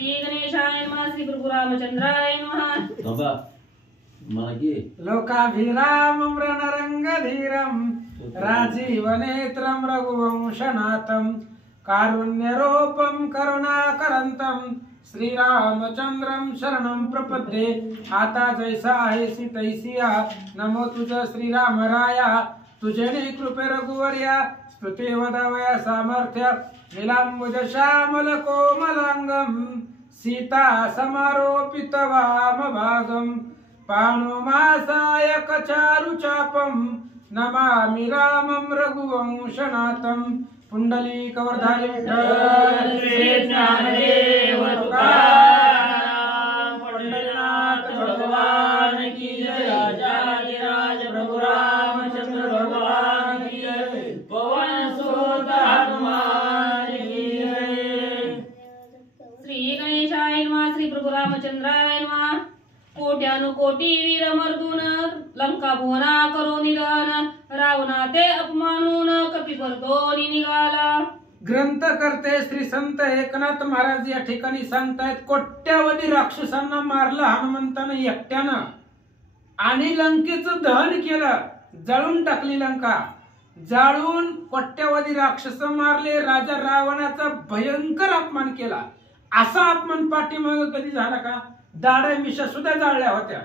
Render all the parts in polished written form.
श्री गणेशाय नमः श्री प्रभु रामचंद्राय नमः लोकाभिरामं रणरंगधीरं राजीवनेत्रं रघुवंशनाथं कारुण्यरूपं करुणाकरंतं श्रीरामचंद्रं शरणं प्रपद्ये। आता जैसा आहेसी तैसिया नमो तुझ श्रीरामराया, तुझे कृपे रघुवर्या स्तुते वदवया सामर्थ्य नीलांबुज श्यामल कोमलांगम सीता समारोपित वामभागम पाणुमासायक चारुचापम नमामि रामं रघुवंशनाथं पुंडलीकवर्धारी विठ्ठल श्री ज्ञानदेव तुकाराम पंढरीनाथ भगवान की जय। राजाधिराज प्रभु रामचंद्र भगवान की जय। पवन सुत हनुमान की जय। श्री गणेशाय नमः श्री प्रभु रामचंद्राय नमः। कोट्यानुकोटी वीर मर्दून लंका भुवना करो निधन, रावणा ते अपमानून कपिपर्दोनी निघाला। ग्रंथ करते श्री संत एकनाथ महाराज या ठिकाणी सांगतायत, कोट्यावधी राक्षसांना मारलं हनुमंतानं एकट्यानं आणि लंकेचं दहन केलं, जळून टाकली लंका, जाळून कोट्यावधी राक्षस मारले, राजा रावणाचा भयंकर अपमान केला। असा अपमान पाठीमागे कधी झाला का? दाढा मिशा सुद्धा जाळल्या होत्या।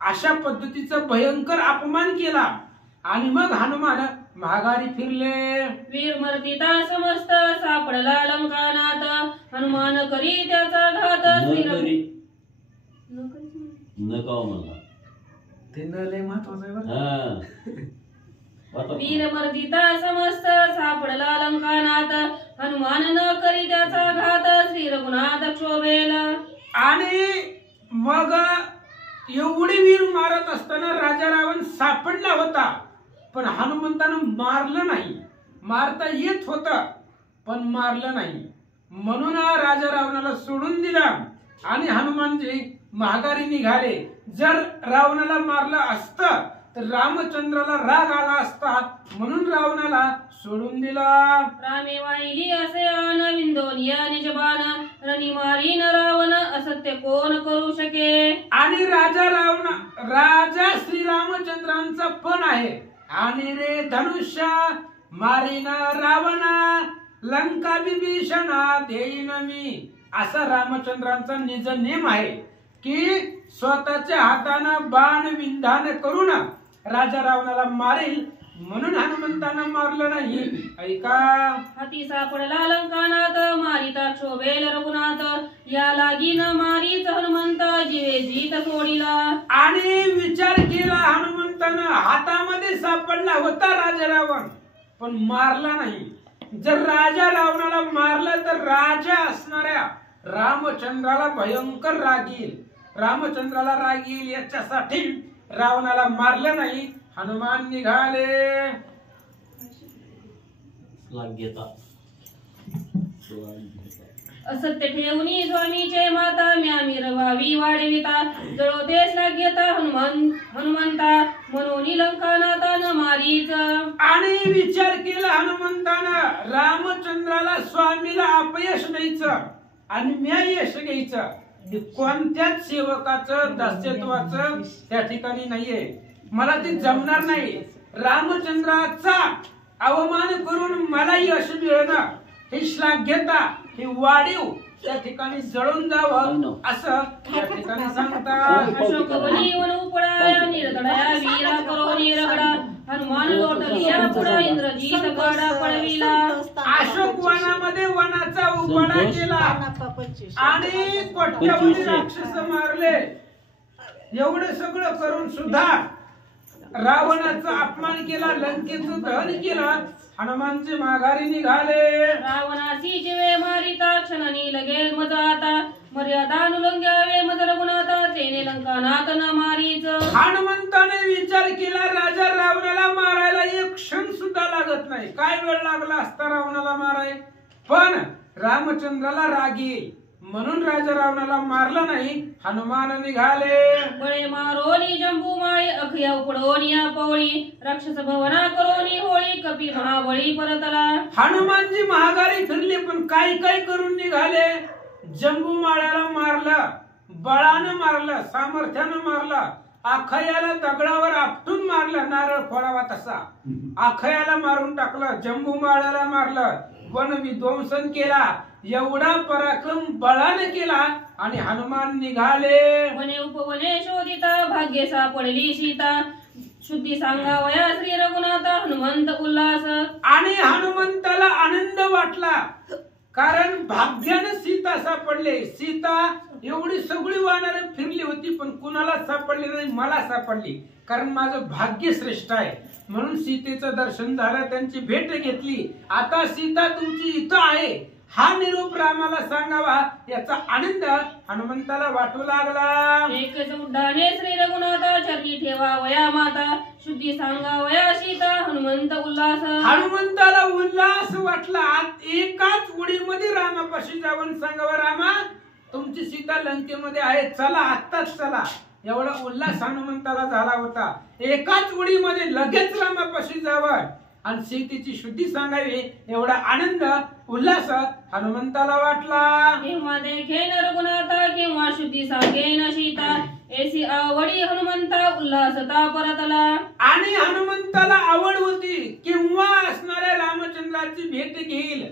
अशा पद्धतीचा भयंकर अपमान केला आणि मग हनुमान माघारी फिरले। वीर मर्दिता समस्त सापडला लंकानाथ, हनुमान करी त्याचा घात। वीर मर्दिता समस्त सापडला लंकानाथ, हनुमान न करी त्याचा घात। श्री रघुनाथ क्षोभेला आणि मग एवढी वीर मारत असताना राजा रावण सापडला होता, पण हनुमंतानं मारलं नाही। मारता येत होत पण मारलं नाही, म्हणून राजा रावणाला सोडून दिला आणि हनुमानजी माघारी निघाले। जर रावणाला मारलं असतं तर रामचंद्राला राग आला असता, म्हणून रावणाला सोडून दिला। रामे वाहिली असे आन विंदोनिया निजबान, रणी मारीन रावण असत्य कोण करू शके। आणि राजा श्रीरामचंद्रांचा पण आहे, आणि रे धनुष्य मारीन रावणा लंका विभीषणा देईन मी, असा रामचंद्रांचा निज नेम आहे की स्वतःच्या हातानं बाण विंधान करून राजा रावणाला मारेल, म्हणून हनुमंतानं मारलं नाही। ऐका, हाती सापडला लंकानाथ, मारिता क्षोभेल रघुनाथ, या लागीन मारीच हनुमंत जीवे जीत सोडिला। आणि विचार केला हनुमंतानं, हातामध्ये सापडला होता राजा रावण पण मारला नाही। जर राजा रावणाला मारलं तर राजा असणाऱ्या रामचंद्राला भयंकर राग येईल, रामचंद्राला राग येईल याच्यासाठी रावणाला मारलं नाही। हनुमान निघाले। असत्य ठेवणी स्वामीचे माता, म्यामी रवावी वाढविता, जळो देश लाग्यता हनुमंता, म्हणून लंकानाथा न मारीच। आणि विचार केला हनुमंतानं, रामचंद्राला स्वामीला अपयश द्यायचं आणि म्या यश घ्यायचं, कोणत्याच सेवकाचं दास्यत्वाचं त्या ठिकाणी नाहीये। मला ते जमणार नाही। रामचंद्राचा अवमान करून मला यश मिळणं, ही श्लाघ्यता, ही वाढीव त्या ठिकाणी जळून जावं असं त्या ठिकाणी सांगतात। अशोक वनी वन उपळाया निर्दळया वीरा करो निरगडा, हनुमान लोटलिया पुढा इंद्रजीत गाडा पळविला। अशोक वनामध्ये वनाचा उपाडा केला आणि कोट्यावधी राक्षस मारले। एवढं सगळं करून सुद्धा रावणाचा अपमान केला, लंकेचं दहन केलं। हनुमानजी माघारी निघाले। रावणाची जीवे मारिता, क्षणानी लगेल मज आता, मर्यादा नुलंघ्यावे मज रघुनाथा, तेने लंकानाथ न मारीच। हनुमंताने विचार केला, राजा रावणाला मारायला एक क्षण सुद्धा लागत नाही। काय वेळ लागला असता रावणाला माराय, पण रामचंद्राला राग येईल म्हणून राजा रावणाला मारलं नाही। हनुमान निघाले। बळे मारोनी जंबू माळी, अखया उपडोनिया पवळी, राक्षस भवना करोनी होळी, कपी महाबळी परतला। हनुमानजी महागारी फिरले पण काय काय करून निघाले। जंबूमाळ्याला मारलं, बळानं मारलं, सामर्थ्यानं मारलं, अखयाला दगडावर आपटून मारलं, नारळ फोडावा तसा अखयाला मारून टाकलं, जंबूमाळ्याला मारलं, वन विध्वंसन केला. एवढा पराक्रम बळाने केला आणि हनुमान निघाले. वने उपवने शोधिता भाग्य सापडली सीता. शुद्धी सांगावया श्री रघुनाथ हनुमंत उल्हास. आणि हनुमंताला आनंद वाटला, कारण भाग्याने सीता सापडले. सीता एवढी सगळी वानरे फिरली होती पण कुणाला सापडली नाही, मला सापडली, कारण माझं भाग्य श्रेष्ठ आहे. म्हणून सीतेचं दर्शन झालं, त्यांची भेट घेतली. आता सीता तुमची इथं आहे हा निरोप रामाला सांगावा, याचा आनंद हनुमंताला वाटू लागला. एकच उड्डाणे श्री रघुनाथा चरणी ठेवा वया माता. शुद्धी सांगावया सीता हनुमंत उल्हास. हनुमंताला उल्हास वाटला. एकाच उडीमध्ये रामापाशी जाऊन सांगावं, रामा तुमची सीता लंकेमध्ये आहे, चला आत्ताच चला. एवढा उल्हास हनुमंताला झाला होता. एकाच उडीमध्ये लगेच रामापाशी जावं आणि सीतेची शुद्धी सांगावी, एवढा आनंद उल्हास हनुमंताला वाटला. केव्हा देखेन रघुनाथा केव्हा शुद्धी सांगेन सीता. ऐसी आवडी हनुमंता उल्हासता परतला. आणि हनुमंताला आवड होती, केव्हा असणाऱ्या रामचंद्राची भेट घेईल,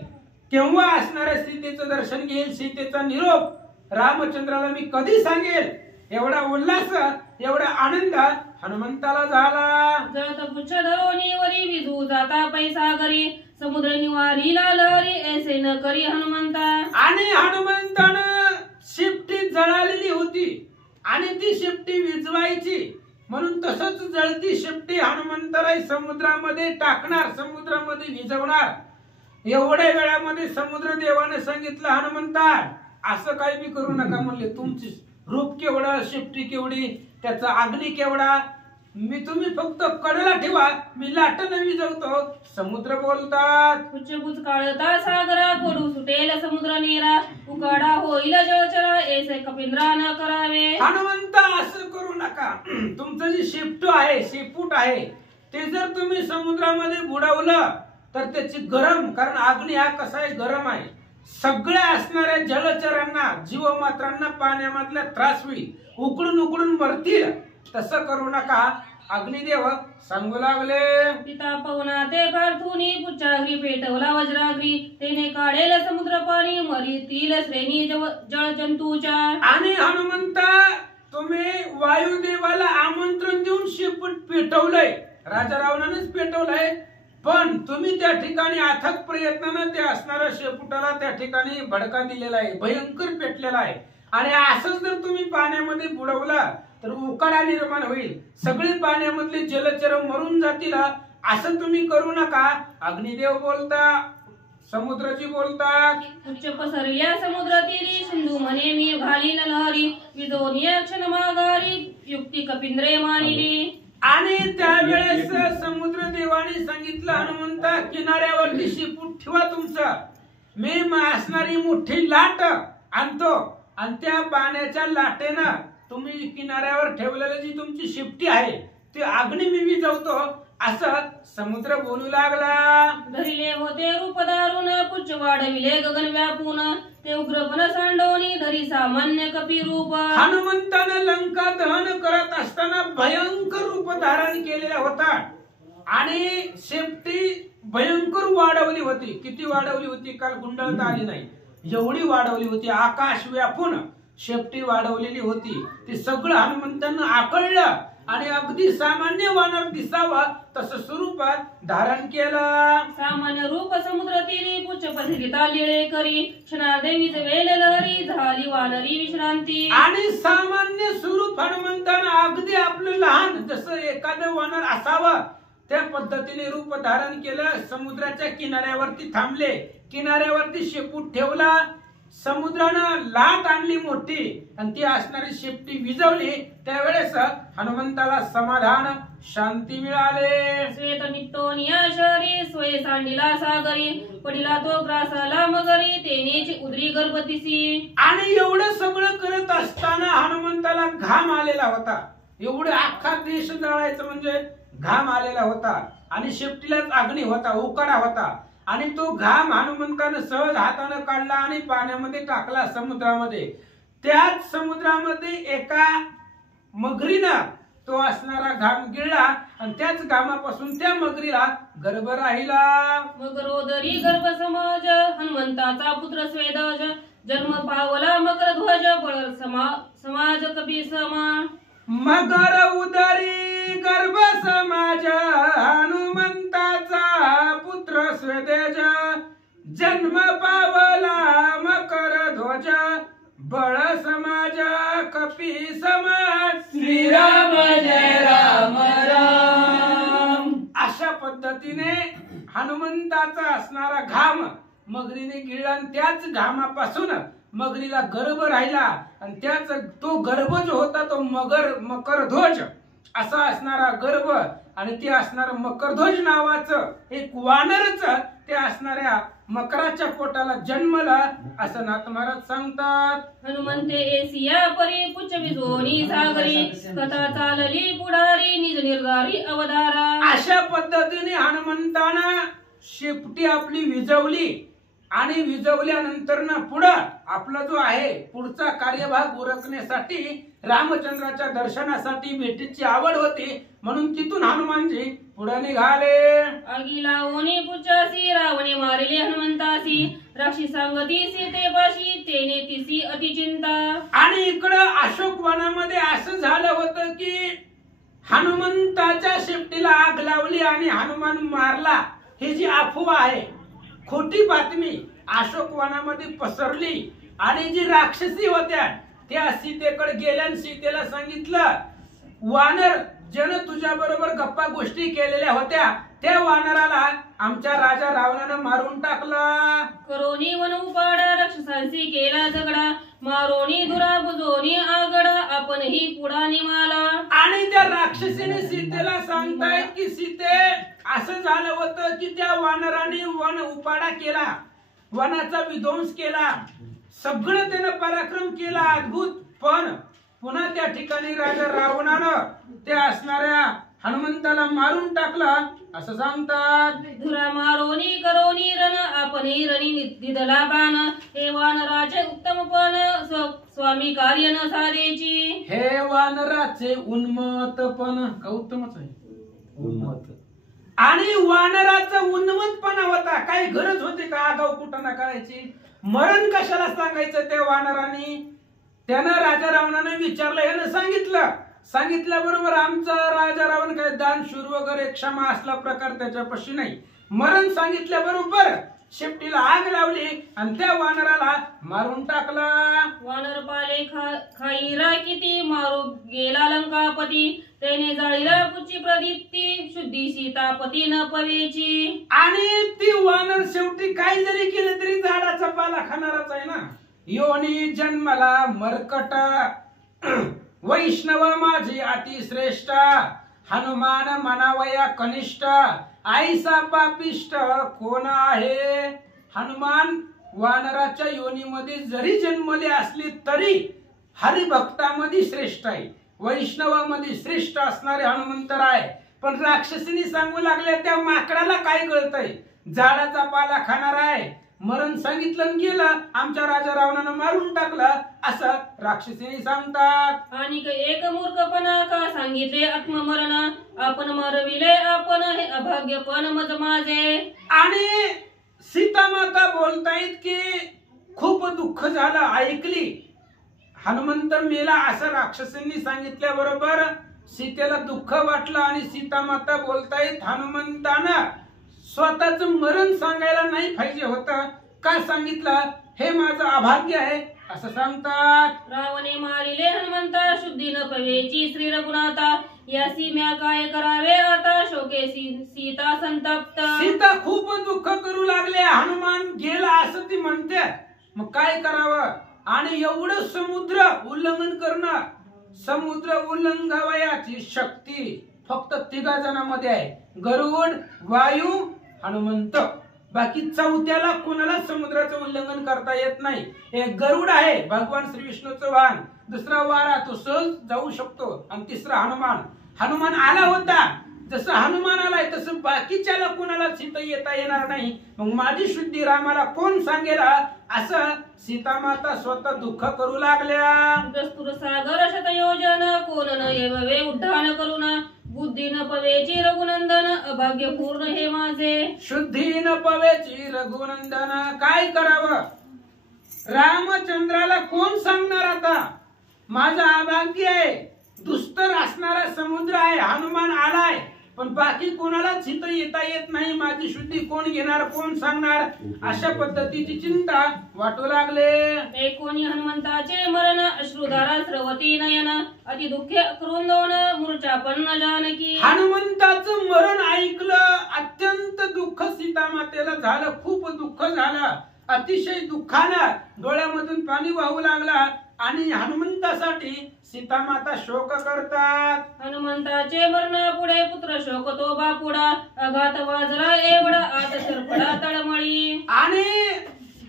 केव्हा असणाऱ्या सीतेचं दर्शन घेईल, सीतेचा निरोप रामचंद्राला मी कधी सांगेल. एवढा उल्हास, एवढा आनंद हनुमंताला झाला. जळत पुच्छ धरोनी वरी विजू जाता पैसा घरी. समुद्र निवारीला लहरी ऐसे न करी हनुमंता. आणि हनुमंतानं शिपटी जळालेली होती आणि ती शिपटी विजवायची, म्हणून तसंच जळती शिपटी हनुमंताला समुद्रामध्ये टाकणार, समुद्रामध्ये विजवणार. एवढ्या वेळामध्ये समुद्र देवाने सांगितलं, हनुमंता असं काही बी करू नका. म्हणले तुमची रूप केवढं, शिपटी केवढी, त्याचा अग्नी केवढा, तुम्ही फक्त कडेला ठेवा, मी लाटण विजवतो. समुद्र बोलतात, उच्चबुच काळता सागरा कोडू सुटेल समुद्र नेरा. उकाडा होईल जळचरा ऐसे कपिंद्रा न करावे. हनुमंत असं करू नका. तुमचं जे शेपटू आहे, शेपूट आहे, ते जर तुम्ही समुद्रामध्ये बुडवलं तर त्याची गरम, कारण अग्नी हा कसा आहे, गरम आहे. सगळ्या असणाऱ्या जलचरांना, जीवमात्रांना पाण्यामधला त्रास होईल, उकडून उकडून मरतील. तसं करू नका. अग्निदेव सांगू लागले, पिता पवना ते पार्थुनी पुच्छाग्री पेटवला वज्राग्री. तेने काढेल समुद्र पाणी मरीतील श्रेणी जळ जंतूच्या. आणि हनुमंता तुम्ही वायुदेवाला आमंत्रण देऊन शेपूट पेटवलंय, राजा रावणानेच पेटवलंय, पण तुम्ही त्या ठिकाणी अथक प्रयत्नानं त्या असणाऱ्या शेपुटाला त्या ठिकाणी भडका दिलेला आहे, भयंकर पेटलेला आहे. आणि असंच जर तुम्ही पाण्यामध्ये बुडवला तर उकाडा निर्माण होईल, सगळे पाण्यामधले जलचर मरून जातील. असं तुम्ही करू नका. अग्निदेव बोलता, समुद्राची बोलतात. उच्च पसरल्या समुद्र तीरी सिंधू म्हणे मी घालीन लहरी. विदोनिया क्षण माघारी युक्ती कपिंद्रे मानिली. आणि त्यावेळेस समुद्र देवाने सांगितलं, हनुमंता किनाऱ्यावरती शेपूट ठेवा तुमचं, मी असणारी मोठी लाट आणतो आणि त्या पाण्याच्या लाटेनं तुम्ही किनाऱ्यावर ठेवलेली जी तुमची शिपटी आहे ती अग्नी मी विझवतो. असं समुद्र बोलू लागला. धरिले होते रूप दारुण पुच्छ वाढविले गगन व्यापून. ते उग्रपण सांडवणी धरी सामान्य कपी रूप. हनुमंतानं लंका दहन करत असताना भयंकर रूप धारण केलेला होता आणि शेपटी भयंकर वाढवली होती. किती वाढवली होती, काल गुंडळता आली नाही, एवढी वाढवली होती. आकाश व्यापून शेपटी वाढवलेली होती. ते सगळं हनुमंतांना आकळलं आणि अगदी सामान्य वानर दिसावा तसं स्वरूपात धारण केलं. सामान्य रूप समुद्र तीरी पुच्छ पथिता लिळे करी. क्षणादेवीच वेल लहरी झाली वानरी विश्रांती. आणि सामान्य स्वरूप हनुमंतानं अगदी आपलं लहान जसं एखादं वानर असावं त्या पद्धतीने रूप धारण केलं. समुद्राच्या किनाऱ्यावरती थांबले, किनाऱ्यावरती शेपूट ठेवला. समुद्रानं लाट आणली मोठी आणि ती असणारी शेपटी विजवली. त्यावेळेस हनुमंताला समाधान, शांती मिळाले. श्वेत नित्तोनिया शरी स्वय सांडिला सागरी. पडिला तो ग्रासाला मगरी तेनेची उदरी गर्भतीसी. आणि एवढं सगळं करत असताना हनुमंताला घाम आलेला होता. एवढे अख्खा देश जळायचं म्हणजे घाम आलेला होता आणि शेपटीलाच अग्नी होता, उकाडा होता. आणि तो घाम हनुमंतानं सहज हातानं काढला आणि पाण्यामध्ये टाकला समुद्रामध्ये. त्याच समुद्रामध्ये एका मगरीनं तो असणारा घाम गिळला आणि त्याच घामापासून त्या मगरीला गर्भ राहिला. मगरोदरी गर्भ समाज हनुमंताचा पुत्र स्वेदज जन्म पावला मकर ध्वज बळ समाज कपी समा. मगर उदरी गर्भ समाज हनुमंताचा पुत्र स्वेदज जन्म पावला मकर ध्वज बळ समाज कपी समाज. श्रीराम जय राम राम. अशा पद्धतीने हनुमंताचा असणारा घाम मगरीने गिळला आणि त्याच घामापासून मगरीला गर्भ राहिला आणि त्याच तो गर्भ जो होता तो मकरध्वज असा असणारा गर्भ आणि ते असणार मकरध्वज नावाचं एक वानरच ते असणाऱ्या मकराच्या पोटाला जन्मला असं नाथ महाराज सांगतात. हनुमंते एसिया परी पुच्छ विजोनी सागरी कथा चालली पुढारी निज निर्धारी अवतारा. अशा पद्धतीने हनुमंतानं शेपटी आपली विजवली आणि विजवल्यानंतर ना पुढं आपला जो आहे पुढचा कार्यभाग उरकण्यासाठी रामचंद्राच्या दर्शनासाठी भेटीची आवड होती म्हणून तिथून हनुमानजी पुढे निघाले. अगिला ओनी पुच्चासी रावणे मारिले हनुमंतासी राक्षी सांगती सीतेपाशी तेने तिसी अतिचिंता. आणि इकडं अशोक वनामध्ये असं झालं होतं की हनुमंताच्या शेपटीला आग लावली आणि हनुमान मारला ही जी अफवा आहे खोटी बातमी अशोक वनामध्ये पसरली आणि जी राक्षसी होत्या त्या सीतेकडे गेल्या आणि सीतेला सांगितलं वानर जन तुझ्या बरोबर गप्पा गोष्टी केलेल्या होत्या त्या वानराला आमच्या राजा रावणानं मारून टाकला. करोनी वन उपाडा राक्षसांशी केला झगडा मारोनी धुरा बुजोनी आगडा आपणही पुढा निमाला. आणि त्या राक्षसीने सीतेला सांगतायत की सीते असं झालं होतं की त्या वानराने वन उपाडा केला वनाचा विध्वंस केला सगळं त्यानं पराक्रम केला अद्भुत पण पुन्हा त्या ठिकाणी राजा रावणानं त्या असणाऱ्या हनुमंताला मारून टाकला असं सांगतात. धुरा मारोनी करोनी रण आपणही रणी दिदला बाण हे वानराचे उत्तमपण स्वामी कार्य न साधेची. हे वानराचे उन्मत्तपण का उत्तमच आहे उन्मत्त आणि वानराचा उन्मत्तपणा होता काही गरज होती का आगाऊ कुटाणा करायची मरण कशाला सांगायचं त्या वानरांनी. त्यानं राजा रावणाने विचारलं यानं सांगितल्याबरोबर आमचा राजा रावण काय दानशूर वगैरे क्षमा असला प्रकार त्याच्यापाशी नाही. मरण सांगितल्याबरोबर शेपटीला आग लावली आणि त्या वानराला मारून टाकला. वानर पाले खाईरा किती मारू गेला लंकापती त्याने जाळीला पुची प्रदीप्ती शुद्धी सीतापती न पवेची. आणि ती वानर शेवटी काय जरी केलं तरी झाडाचा पाला खाणारच आहे ना. योनी जन्मला मरकट वैष्णव माझी अतिश्रेष्ठ हनुमान मनावया कनिष्ठ आईसा पापिष्ट कोण आहे. हनुमान वानराच्या योनीमध्ये जरी जन्मले असली तरी हरिभक्तामध्ये श्रेष्ठ आहे वैष्णवामध्ये श्रेष्ठ असणारे हनुमंतर आहे. पण राक्षसीने सांगू लागले त्या माकडाला काय कळतंय झाडाचा पाला खाणार आहे मरण सांगितलं गेलं आमच्या राजा रावणानं मारून टाकलं असं राक्षसीने सांगतात. आणि एक मूर्खपणा का सांगितले आत्ममरण आपण मरविले आपण हे अभाग्यपण मज माझे. आणि सीता माता बोलतायत की खूप दुःख झालं ऐकली हनुमंत मेला असं राक्षसींनी सांगितल्याबरोबर सीतेला दुःख वाटलं आणि सीता माता बोलतायत हनुमंतानं स्वतःच मरण सांगायला नाही पाहिजे होतं का सांगितलं हे माझं अभाग्य आहे असं सांगतात. रावणे मारिले हनुमंता शुद्धी न पवेची श्री रघुनाथा यासी म्या काय करावे आता शोके सीता संतप्त. सीता खूप दुःख करू लागले हनुमान गेला असं ती म्हणते मग काय करावं आणि एवढं समुद्र उल्लंघन करणं समुद्र उल्लंघावयाची शक्ती फक्त तिघा जणांमध्ये आहे गरुड वायू हनुमंत. बाकी चौथ्याला कोणाला समुद्राचं उल्लंघन करता येत नाही. एक गरुड आहे भगवान श्री विष्णूचं वाहन दुसरा वारा तो सहज जाऊ शकतो आणि तिसरा हनुमान आला होता जसं हनुमान आलाय तसं बाकीच्याला कोणाला सीता येता येणार नाही. मग माझी शुद्धी रामाला कोण सांगेल असं सीतामाता स्वतः दुःख करू लागल्या. दस्तुर सागर शतयोजन कोण न येवे उड्डाण करून बुद्धी न पवेची रघुनंदन अभाग्य पूर्ण हे माझे. शुद्धी न पवेची रघुनंदन काय करावं? रामचंद्राला कोण सांगणार आता? माझं अभाग्य आहे, दुस्तर असणारा समुद्र आहे, हनुमान आलाय पण बाकी कोणालाच इथं येता येत नाही. माझी शुद्धी कोण घेणार, कोण सांगणार? अशा पद्धतीची चिंता वाटू लागले. कोणी हनुमंताचे मरण अश्रुधारा स्रवती नयन अति दुःखे क्रुंदोन मूर्छा पन्न जानकी. हनुमंताचं मरण ऐकलं, अत्यंत दुःख सीतामातेला झालं, खूप दुःख झालं. अतिशय दुःखानं डोळ्यामधून पाणी वाहू लागला आणि हनुमंतासाठी सीतामाता शोक करतात. हनुमंताचे मरण पुढे पुत्र शोक तो बापुडा अघात वाजला एवढा आत सरपडा तळमळी. आणि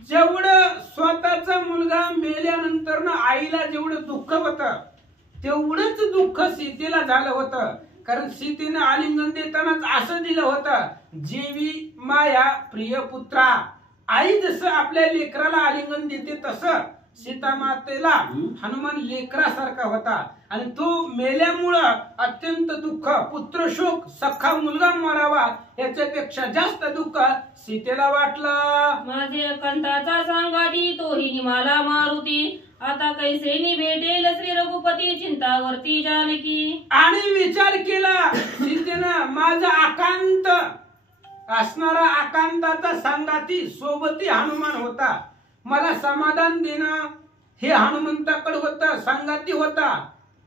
जेवढं स्वतःचा मुलगा मेल्यानंतर ना आईला जेवढं दुःख होतं तेवढंच दुःख सीतेला झालं होतं. कारण सीतेनं आलिंगन देतानाच असं दिलं होतं, जेवी माया प्रिय पुत्रा. आई जसं आपल्या लेकराला आलिंगन देते तसं सीतामातेला हनुमान लेकरासारखा होता. आणि तो मेल्यामुळं अत्यंत दुःख, पुत्र शोक, सखा मुलगा मरावा याच्यापेक्षा जास्त दुःख सीतेला वाटलं. माझे कंठाचा सांगाती तोही निमाला मारुती आता कैसे निभेटेल श्री रघुपती चिंतावरती जानकी. आणि विचार केला सीतेनं, माझा आकांत असणारा आकांताचा सांगाती सोबती हनुमान होता. मला समाधान देणं हे हनुमंताकडे होतं, सांगाती होता.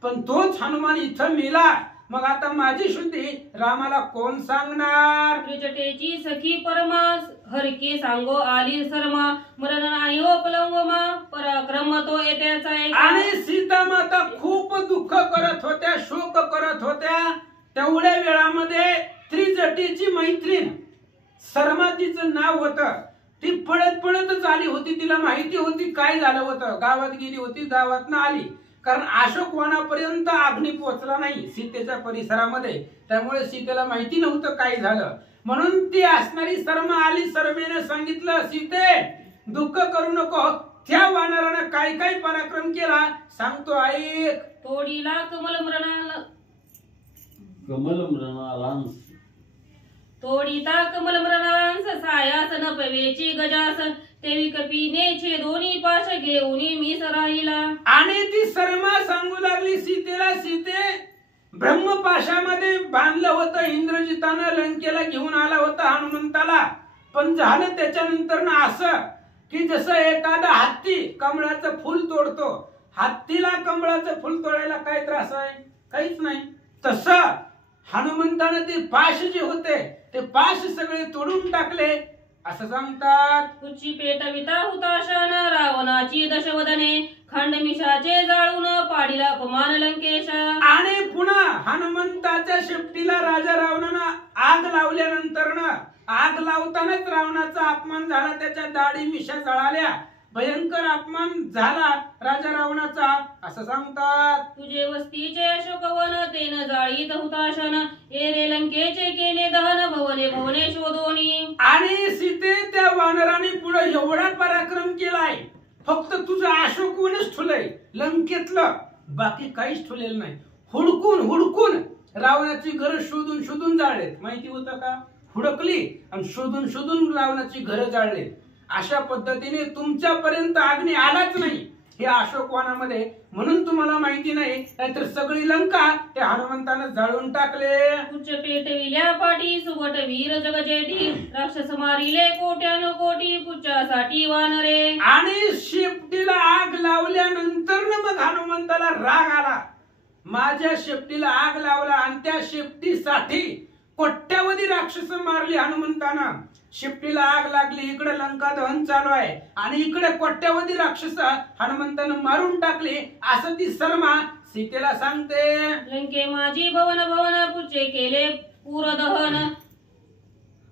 पण तोच हनुमान इथं मेला. मग आता माझी शुद्धी रामाला कोण सांगणार? त्रिजटेची सखी परमा हरकी सांगो आली शर्मा मरण नाही हो पलंगमा पराक्रम तो येत्याचा. आणि सीतामाता खूप दुःख करत होत्या, शोक करत होत्या. तेवढ्या वेळामध्ये त्रिजटेची मैत्रीण शर्मा तिचं नाव होतं, ती पळत पळतच आली होती. तिला माहिती होती काय झालं होतं. गावात गेली होती, गावातनं आली. कारण अशोक वनापर्यंत अग्नी पोहोचला नाही सीतेच्या परिसरामध्ये, त्यामुळे सीतेला माहिती नव्हतं काय झालं. म्हणून ती असणारी शर्मा आली. शर्मेने सांगितलं, सीते दुःख करू नको, त्या वानरानं काय काय पराक्रम केला सांगतो ऐक. तोडीला कमल मृणाला तोडीता कमल मृणांस सायास न पवेची गजास तेवी कपीने दोन्ही पाश घेऊन मी सराईला. आणि ती शर्मा सांगू लागली सीतेला, सीते ब्रह्मपाशामध्ये बांधलं होतं इंद्रजितानं, लंकेला घेऊन आला होता हनुमंताला. पण झालं त्याच्यानंतर ना असं की जसं एखादा हत्ती कमळाचं फुल तोडतो, हत्तीला कमळाचं फुल तोडायला काय त्रास आहे? काहीच नाही. तसं हनुमंतानं ते पाश जे होते ते पाश सगळे तोडून टाकले असं सांगतात. तुझी पेटविता हुताशन रावणाची दशवदने खंडमिषाचे जाळून पाडीला अपमान लंकेश. आणि पुन्हा हनुमंताच्या शेपटीला राजा रावणानं आग लावल्यानंतर ना आग लावतानाच रावणाचा अपमान झाला, त्याच्या दाढी मिशा जळाल्या, भयंकर अपमान झाला राजा रावणाचा असं सांगतात. तुझे वस्तीचे अशोकवन तेन जाळीत हुताशन एरे लंकेचे केले दहन भवने भवने शोधोनी. आणि सीते त्या वानराने पुढे एवढा पराक्रम केलाय, फक्त तुझं अशोकवनच ठुलय लंकेतलं, बाकी काहीच ठुलेलं नाही. हुडकून हुडकून रावणाची घरं शोधून शोधून जाळलेत. माहिती होतं का? हुडकली आणि शोधून शोधून रावणाची घरं जाळलेत. अशा पद्धतीने तुमच्यापर्यंत अग्नी आलाच नाही हे अशोकवनामध्ये, म्हणून तुम्हाला माहिती नाही. नाहीतर सगळी लंका त्या हनुमंतानं जाळून टाकले. उच्च पेटविल्या पाटी सुबट वीर जगजेठी राक्षस मारिले कोट्यानो कोटी पुच्चासाठी वानरे. आणि शेपटीला आग लावल्यानंतर मग हनुमंताला राग आला. माझ्या शेपटीला आग लावला आणि त्या शेपटीसाठी कोट्यावधी राक्षस मारली हनुमंतानं. शेपटीला आग लागली, इकडे लंका दहन चालू आहे आणि इकडे कोट्यावधी राक्षस हनुमंतानं मारून टाकली असं ती शर्मा सीतेला सांगते. लंके माझी भवन भवन पुचे केले पूर दहन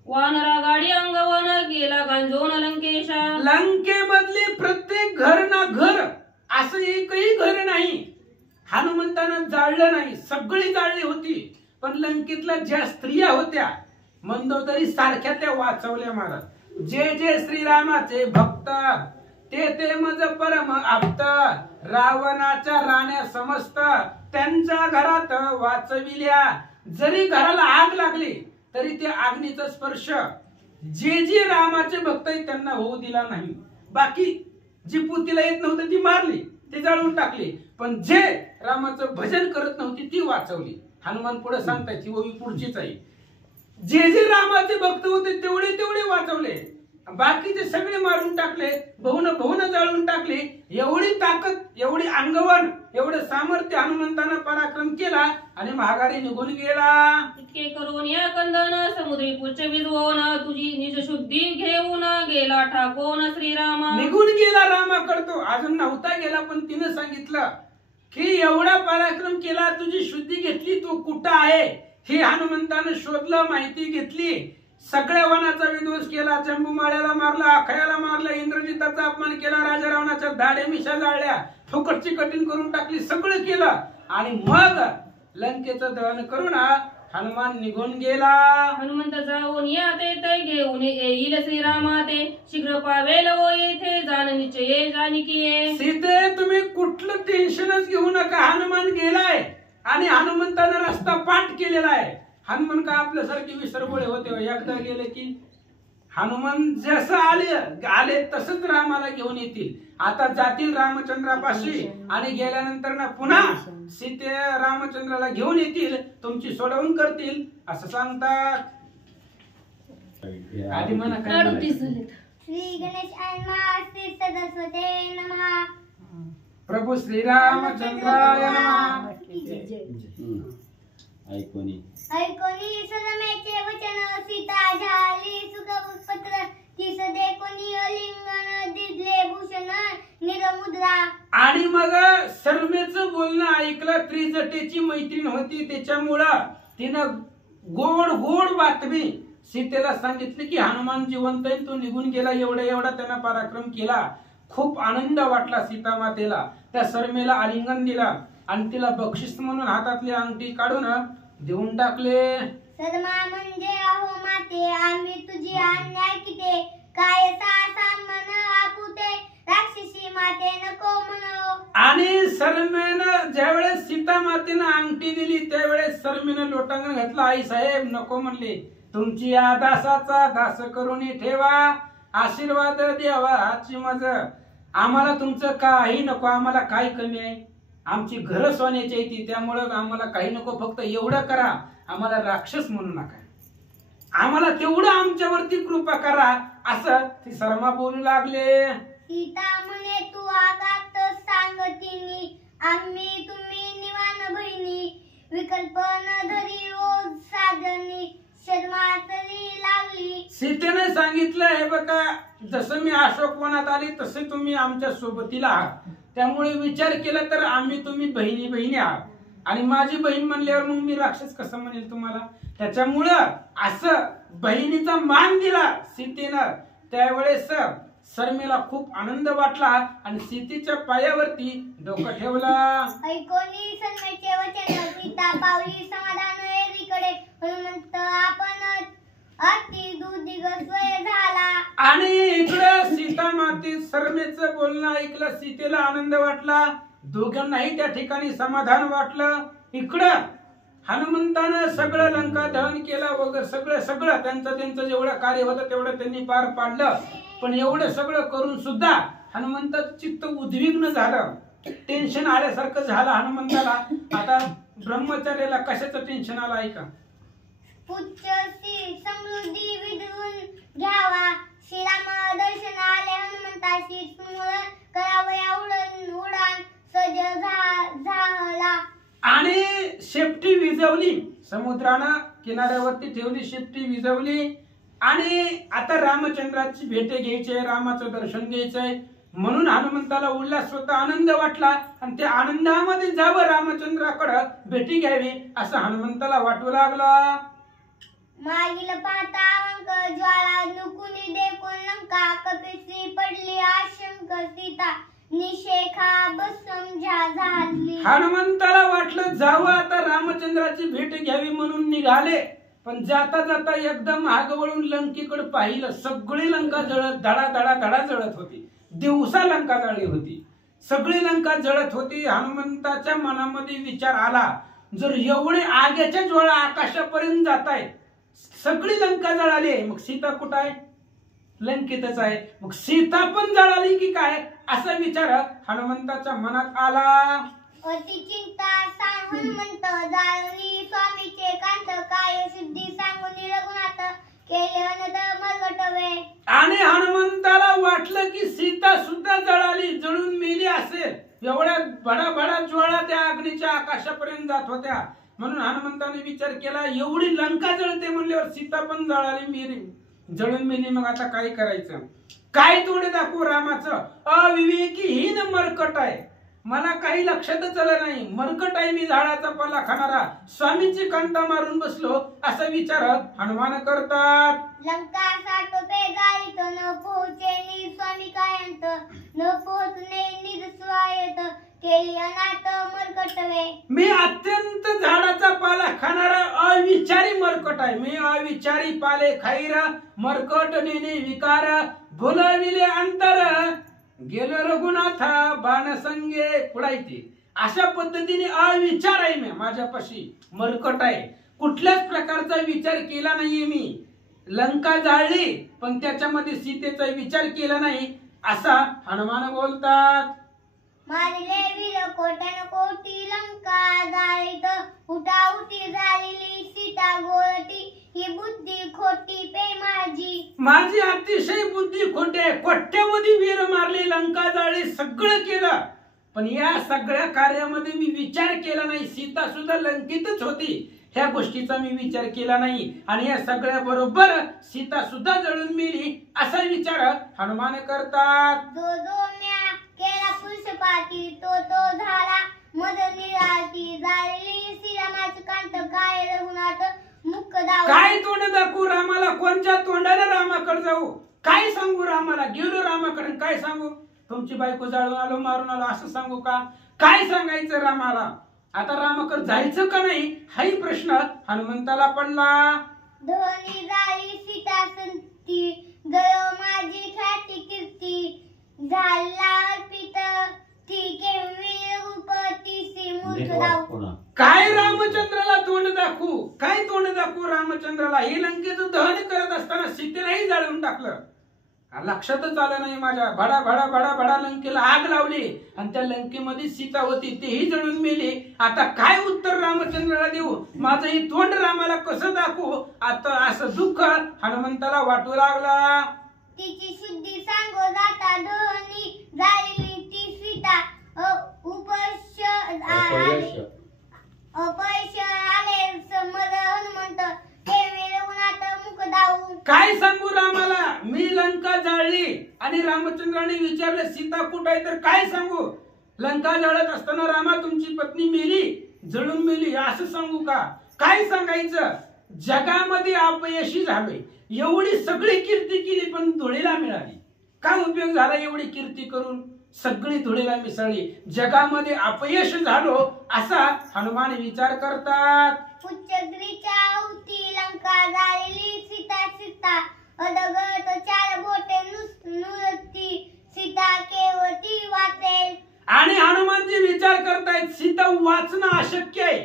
वानरा गाडी अंगवन गेला गांजोन लंकेशा. लंकेमधली प्रत्येक घर ना घर असं एकही घर नाही हनुमंतानं जाळलं नाही, सगळी जाळली होती. पण लंकेतल्या ज्या स्त्रिया होत्या मंदोदरी सारख्या त्या वाचवल्या महाराज. जे जे श्रीरामाचे भक्त ते मज परम आप्त, रावणाच्या राण्या समस्त त्यांच्या घरात वाचविल्या. जरी घराला आग लागली तरी त्या आगनीचा स्पर्श जे जे रामाचे भक्त आहेत त्यांना होऊ दिला नाही. बाकी जी पुतीला येत नव्हती ती मारली, ती जाळून टाकली, पण जे रामाचं भजन करत नव्हती ती वाचवली. हनुमान पुढे सांगताय ती ओवी पुढचीच आहे. जे जे रामाचे भक्त होते तेवढे तेवढे वाचवले, बाकीचे सगळे मारून टाकले, बहुन जाळून टाकले. एवढी ताकद, एवढी अंगवण, एवढं सामर्थ्य हनुमंतानं पराक्रम केला आणि महागारी निघून गेला. इतके करून या कंदन समुद्री पुच्छ विजवून, तुझी निज शुद्धी घेऊन गेला ठाकून श्रीरामा. निघून गेला रामाकडतो, अजून नव्हता गेला, पण तिने सांगितलं की एवढा पराक्रम केला, तुझी शुद्धी घेतली, तू कुठं आहे हे हनुमंतानं शोधलं, माहिती घेतली. सगळ्या वनाचा विध्वंस केला, चंबुमाळ्याला मारला, अखयाला मारला, इंद्रजिताचा अपमान केला, राजा रावणाच्या दाढे मिशा जाळल्या, फुकटची कठीण करून टाकली, सगळं केलं. आणि मग लंकेचं दहन करून हनुमान निघून गेला. हनुमंत जाऊन या ते घेऊन येईल श्रीरामा, ते शीघ्र पावेल व येथे जाण निश्चये जाणकी. सीते तुम्ही कुठलं टेन्शनच घेऊ नका, हनुमान गेलाय आणि हनुमंतानं रस्ता पाठ केलेला आहे. हनुमान का आपल्यासारखे विसरबोळे होते, एकदा गेले की हनुमान जसं आले तसंच रामाला घेऊन येतील. आता जातील रामचंद्रापाशी आणि गेल्यानंतर ना पुन्हा सीते रामचंद्राला घेऊन येतील, तुमची सोडवून करतील असं सांगतात. आधी म्हणा काय म्हणायचं? श्री गणेशाय नमः, श्री सरस्वते नमः, प्रभू श्रीरामचंद्राय नमः. ऐकोनी सदमेचे वचन, सीता झाली सुखपुत्र, तिस देखोनी अलिंगन, दिले भूषण निरमुद्रा. आणि मग सर्वेचं बोलणं ऐकलं. त्रिजटेची मैत्रीण होती, त्याच्यामुळं तिनं गोड गोड बातमी सीतेला सांगितली की हनुमान जिवंत आहे, तो निघून गेला. एवढा त्यानं पराक्रम केला. खूप आनंद वाटला सीता मातेला. त्या सर्मेला आलिंगन दिला आणि तिला बक्षीस म्हणून हातातली अंगठी काढून देऊन टाकले. सदमा म्हणजे अहो माते, आम्ही तुझी अन्याय किते, काय सामान आपुते, राक्षसी माते नको म्हणो. आणि सर्मेनं ज्यावेळेस सीता मातेनं अंगठी दिली त्यावेळेस सर्मेनं लोटांगण घातलं. आई साहेब नको म्हणले, तुमची या दासाचा दास करून ठेवा, आशीर्वाद द्यावा हाची मज. आम्हाला तुमचं काही नको, आम्हाला काय कमी आहे, आमची घर सोन्याची आहे, त्यामुळं आम्हाला काही नको, फक्त एवढं करा, आम्हाला राक्षस म्हणू नका, आम्हाला तेवढं आमच्यावरती कृपा करा, असं ती शर्मा बोलू लागले. सीता म्हणे तू आगात सांगतीनी, आम्ही तुम्ही निवान बहिणी, विकल्प न धरी रोज साधनी, शर्मा तरी लागली. सीतेने सांगितलं, हे बघा जसं मी अशोकवनात आली तसे तुम्ही आमच्या सोबतीला आहात, त्यामुळे विचार केला तर आम्ही तुम्ही बहिणी बहिणी आहात, आणि माझी बहीण म्हणल्यावर मग मी राक्षस कसं म्हणेल तुम्हाला. त्याच्यामुळं असं बहिणीचा मान दिला सीतेनं. त्यावेळेस शर्मेला खूप आनंद वाटला आणि सीतेच्या पायावरती डोकं ठेवला. ऐकोनी सन्मेचे वचन, सीता पावली समाधान एकीकडे, हनुमंत आपण अति दुर्दिग स्वय झाला. आणि इकडं सीता माते शर्मेचं बोलणं ऐकलं, सीतेला आनंद वाटला, दोघांनाही त्या ठिकाणी समाधान वाटलं. इकडं हनुमंतानं सगळं लंका दहन केला वगैरे सगळं त्यांचं जेवढं कार्य होतं तेवढं त्यांनी पार पाडलं. पण एवढं सगळं करून सुद्धा हनुमंताचं चित्त उद्विग्न झालं, टेन्शन आल्यासारखं झालं हनुमंताला. आता ब्रह्मचार्याला कशाचं टेन्शन आलं ऐका. पुच्छसी समृद्धी विधून घ्यावा, श्रीराम दर्शन आले हनुमंताशी, स्मरण करावया उडान सज झाला. आणि शेपटी विजवली, समुद्रानं किनाऱ्यावरती ठेवली, शेपटी विजवली. आणि आता रामचंद्राची भेट घ्यायची आहे, रामाचं दर्शन घ्यायचंय, म्हणून हनुमंताला उल्हास होता, आनंद वाटला. आणि त्या आनंदामध्ये जावं, रामचंद्राकडं भेटी घ्यावी असं हनुमंताला वाटू लागला. मागील पाहता अंक ज्वाला, नुकुनी देखून लंका, कपिश्री पडली आशंक, सीता निशेखा बसम झाली. हनुमंताला वाटलं जावं आता रामचंद्राची भेट घ्यावी म्हणून निघाले, पण जाता जाता एकदम आगवळून लंकेकडे पाहिलं. सगळी लंका जळत धडा धडा धडा जळत होती. दिवसा लंका जळली होती, सगळी लंका जळत होती. हनुमंताच्या मनामध्ये विचार आला, जर एवढे आगीच्या ज्वाळा आकाशापर्यंत जात आहे, सगळी लंका जळाली, मग सीता कुठं आहे? लंकेतच आहे. मग सीता पण जळाली की काय असा विचार हनुमंताच्या मनात आला. अति चिंता हनुमंत जाळली स्वामीचे कांत, काय सिद्धी सांगून रघुनाथ केले अनद मरगटवे. आणि हनुमंताला वाटलं की सीता सुद्धा जळाली, जळून मेली असेल. एवढ्या बडा बडा ज्वाळा त्या अग्नीच्या आकाशापर्यंत जात होत्या. म्हणून हनुमंताने विचार केला, एवढी लंका जळते म्हणल्यावर सीता पण जळाली, मेली, जळून मेली. मग आता काय करायचं? काय तोडे दाखवू रामाचं? अविवेकीहीन मरकट आहे, मला काही लक्षातच आलं नाही. मरकट आहे मी, झाडाचा पाला खाणारा, स्वामीची कांता मारून बसलो असा विचार हनुमान करतात. लंका साठोपे गाळीत न पोहोचे नि स्वामी कायंत, न पोहोचणे निज स्वायत केली अनाथ मरकटवे. मी अत्यंत झाडाचा पाला खाणारा अविचारी मरकट आहे. मी अविचारी पाले खाईर, मरकट नेने विकार, भुलविले अंतर, गेलो रघुनाथा बाणसंगे पुढायचे. अशा पद्धतीने अविचार आहे मी, माझ्यापाशी मरकट आहे. कुठल्याच प्रकारचा विचार केला नाहीये मी. लंका जाळली पण त्याच्यामध्ये सीतेचा विचार केला नाही असा हनुमान बोलतात. मारिले वीर कोट्यान कोटी लंका जाळीत, उठाउठी झालेली सीता गोरटी, ही बुद्धी खोटी पे माझी. माझी अतिशय बुद्धी खोटी आहे. कोट्यावधी वीर मारले, लंका जाळली, सगळं केलं, पण या सगळ्या कार्यामध्ये मी विचार केला नाही. सीता सुद्धा लंकेतच होती, ह्या गोष्टीचा मी विचार केला नाही. आणि या सगळ्या बरोबर सीता सुद्धा जळून मेली असा विचार हनुमान करतात. जो जो म्या केला पुरुषपाती, तो तो झाला मद निराती, जाळली श्रीरामाची कांत, काय रघुनाथ मुख दाऊ. काय तोंड दाखवू रामाला? कोणत्या तोंडाने रामाकडे जाऊ? काय सांगू रामाला? गेलो रामाकडे, काय सांगू? तुमची बायको जाळून आलो, मारून आलो असं सांगू का? काय सांगायचं रामाला? आता रामाकडे जायचं का नाही हाही प्रश्न हनुमंताला पडला. धनी जाळी सीता संती, जळ माझी ख्याती कीर्ती, झाला अर्पित ती केवी रूपती मूर्ख दाऊ. काय रामचंद्राला तोंड दाखवू? काय तोंड दाखवू रामचंद्राला? हे लंकेचं दहन करत असताना सीतेलाही जाळून टाकलं. लक्षातच आलं नाही माझ्या. भडा भडा भडा भडा लंकेला आग लावली आणि त्या लंकेमध्ये सीता होती, तेही जळून मेली. आता काय उत्तर रामचंद्राला देऊ? माझं हे तोंड रामाला कसं दाखवू? आता असं दुःख हनुमंताला वाटू लागला. तिची शुद्धी सांगो जाता, धनी जाळली ती सीता, अपयश आले समर हनुमंत, केवी रघुनाथ मुख दाऊ. काय सांगू रामाला? मी लंका जाळली आणि रामचंद्राने विचारलं सीता कुठं आहे, तर काय सांगू? लंका जाळत असताना रामा तुमची पत्नी मेली, जळून मेली असं सांगू का? काय सांगायचं? जगामध्ये अपयशी झालोय, एवढी सगळी कीर्ती केली पण धुळीला मिळाली. काय उपयोग झाला एवढी कीर्ती करून? सगळी धुळीला मिसळली, जगामध्ये अपयश झालो असा हनुमान विचार करतात. उच्चद्रीच्या अवती लंका जाळली सीता सीता, अदगत चार बोटे नुरती, सीता केवटी वाचेल. आणि हनुमानजी विचार करतायत सीता वाचणं अशक्य आहे,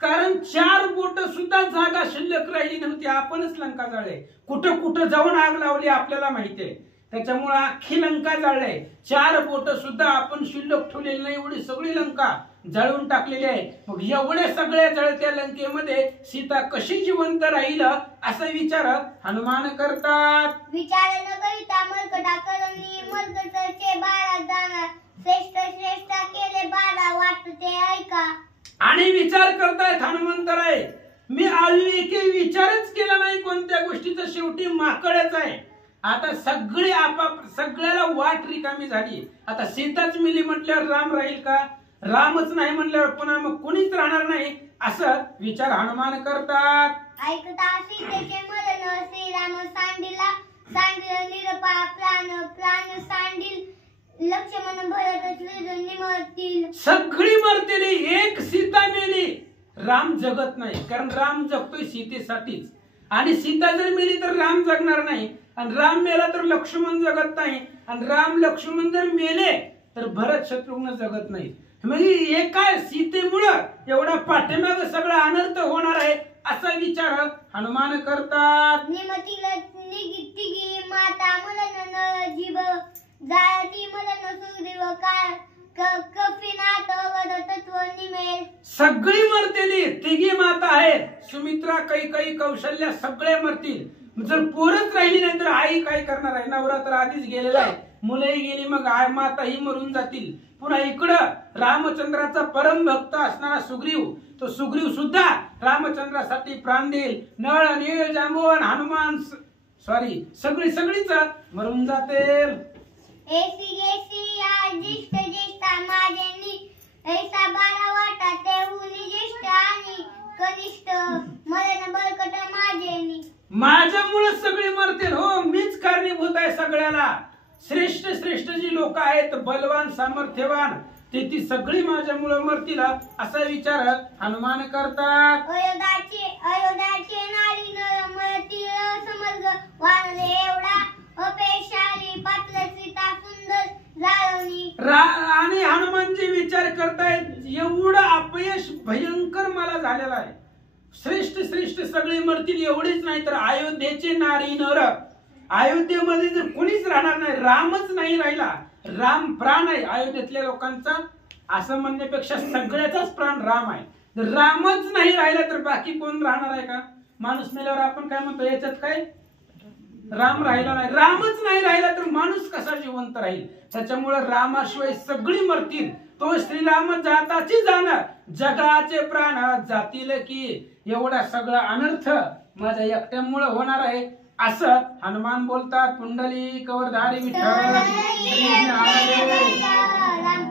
कारण 4 बोट सुद्धा जागा शिल्लक राहिली नव्हती. आपणच लंका जाळले, कुठं कुठं जाऊन आग लावली आपल्याला माहितीये, त्याच्यामुळे अख्खी लंका जाळले. 4 बोट सुद्धा आपण शिल्लक ठेवलेली नाही, एवढी सगळी लंका जळून टाकलेली आहे. मग एवढ्या सगळ्या जळत्या लंकेमध्ये सीता कशी जिवंत राहील असा विचार हनुमान करतात. विचार न करिता मरकटा करणी, मरकटचे बाळा जाणार, श्रेष्ठ श्रेष्ठ केले बाळा वाटते ऐका. आणि विचार करतायत हनुमंतराय, मी अविवेकी विचारच केला नाही कोणत्या गोष्टीचा, शेवटी माकडच आहे. आता सगळी सगळ्याला वाट रिकामी झाली. आता सीताच मिली म्हटल्यावर राम राहील का? रामच नाही म्हटल्यावर पुन्हा मग कोणीच राहणार नाही असं विचार हनुमान करतात. ऐकता सीतेचे मरण, श्रीराम सांडिला सांडिल निरपा प्राण, प्राण सांडिल लक्ष्मण भरत निमतील, सगळी मरतेली, एक सीता मेली. राम जगत नाही, कारण राम जगतोय सीतेसाठीच. आणि सीता जर मेली तर राम जगणार नाही, आणि राम मेला तर लक्ष्मण जगत नाही, आणि राम लक्ष्मण जर मेले तर भरत शत्रुघ्न जगत नाही. म्हणजे हे काय, सीतेमुळं एवढा पाठीमाग सगळा अनर्थ होणार आहे असा विचार हनुमान करतात. निमतीला निगितिगी माता मलन न जीव जाती मलन सुदेव काय कपिनाथ वद तत्व निमेल. सगळी मरतेली, तिघी माता आहेत, सुमित्रा, कैकेयी, कौशल्या, सगळे मरतील. जर पोरच राहिली नाही तर आई काय करणार आहे? नवरात्र आधीच गेलेला आहे, मुलंही गेली, मग आई माता ही मरून जातील. पुन्हा इकडं रामचंद्राचा परम भक्त असणारा सुग्रीव, तो सुग्रीव सुद्धा रामचंद्रासाठी प्राण देईल. नळ, नीळ, जांबवन, हनुमान, सगळीच मरून जातील. एसी गेसी या ज्येष्ठ ज्येष्ठा माझ्यानी ऐसा बारा वाटा तेहुनी ज्येष्ठ आणि कनिष्ठ मरण बळकट माझ्यानी. माझ्यामुळे सगळे मरतील. हो, मीच कारणीभूत आहे सगळ्याला. श्रेष्ठ जी लोक आहेत, बलवान, सामर्थ्यवान, ती सगळी माझ्यामुळे मरतील असा विचार हनुमान करतात. अयोध्याचे नारी नर मरतील समर्ग वानरे एवढा अपेक्षाली पात्र सीता सुंदर जाळवणी. आणि हनुमानजी विचार करतायत, एवढं अपयश भयंकर मला झालेलं आहे. श्रेष्ठ सगळे मरतील एवढेच नाही तर अयोध्येचे नारी नर, अयोध्येमध्ये जर कोणीच राहणार नाही, रामच नाही राहिला. राम प्राण आहे अयोध्येतल्या लोकांचा, असं म्हणण्यापेक्षा सगळ्याचाच प्राण राम आहे. जर रामच नाही राहिला तर बाकी कोण राहणार आहे का? माणूस मेल्यावर आपण काय म्हणतो, याच्यात काय राम राहिला नाही. रामच नाही राहिला तर माणूस कसा जिवंत राहील? त्याच्यामुळे रामाशिवाय सगळी मरतील. तो श्रीराम जाताची जाणार, जगाचे प्राण जातील की. एवढा सगळा अनर्थ माझ्या एकट्यामुळे होणार आहे असं हनुमान बोलतात. पुंडलिक वरधारी विठ्ठल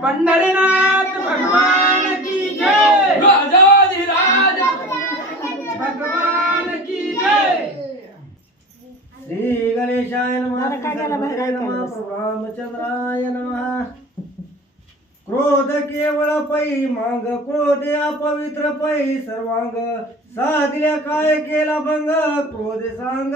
पंढरीनाथ भगवान की जय. राजाधिराज भगवान की जय. श्री गणेशाय नमः. प्रभु रामचंद्राय नमः. क्रोध केवळ पै मांग, क्रोधे अपवित्र पै सर्वांग. साधिल्या काय केला भंग, क्रोधे सांग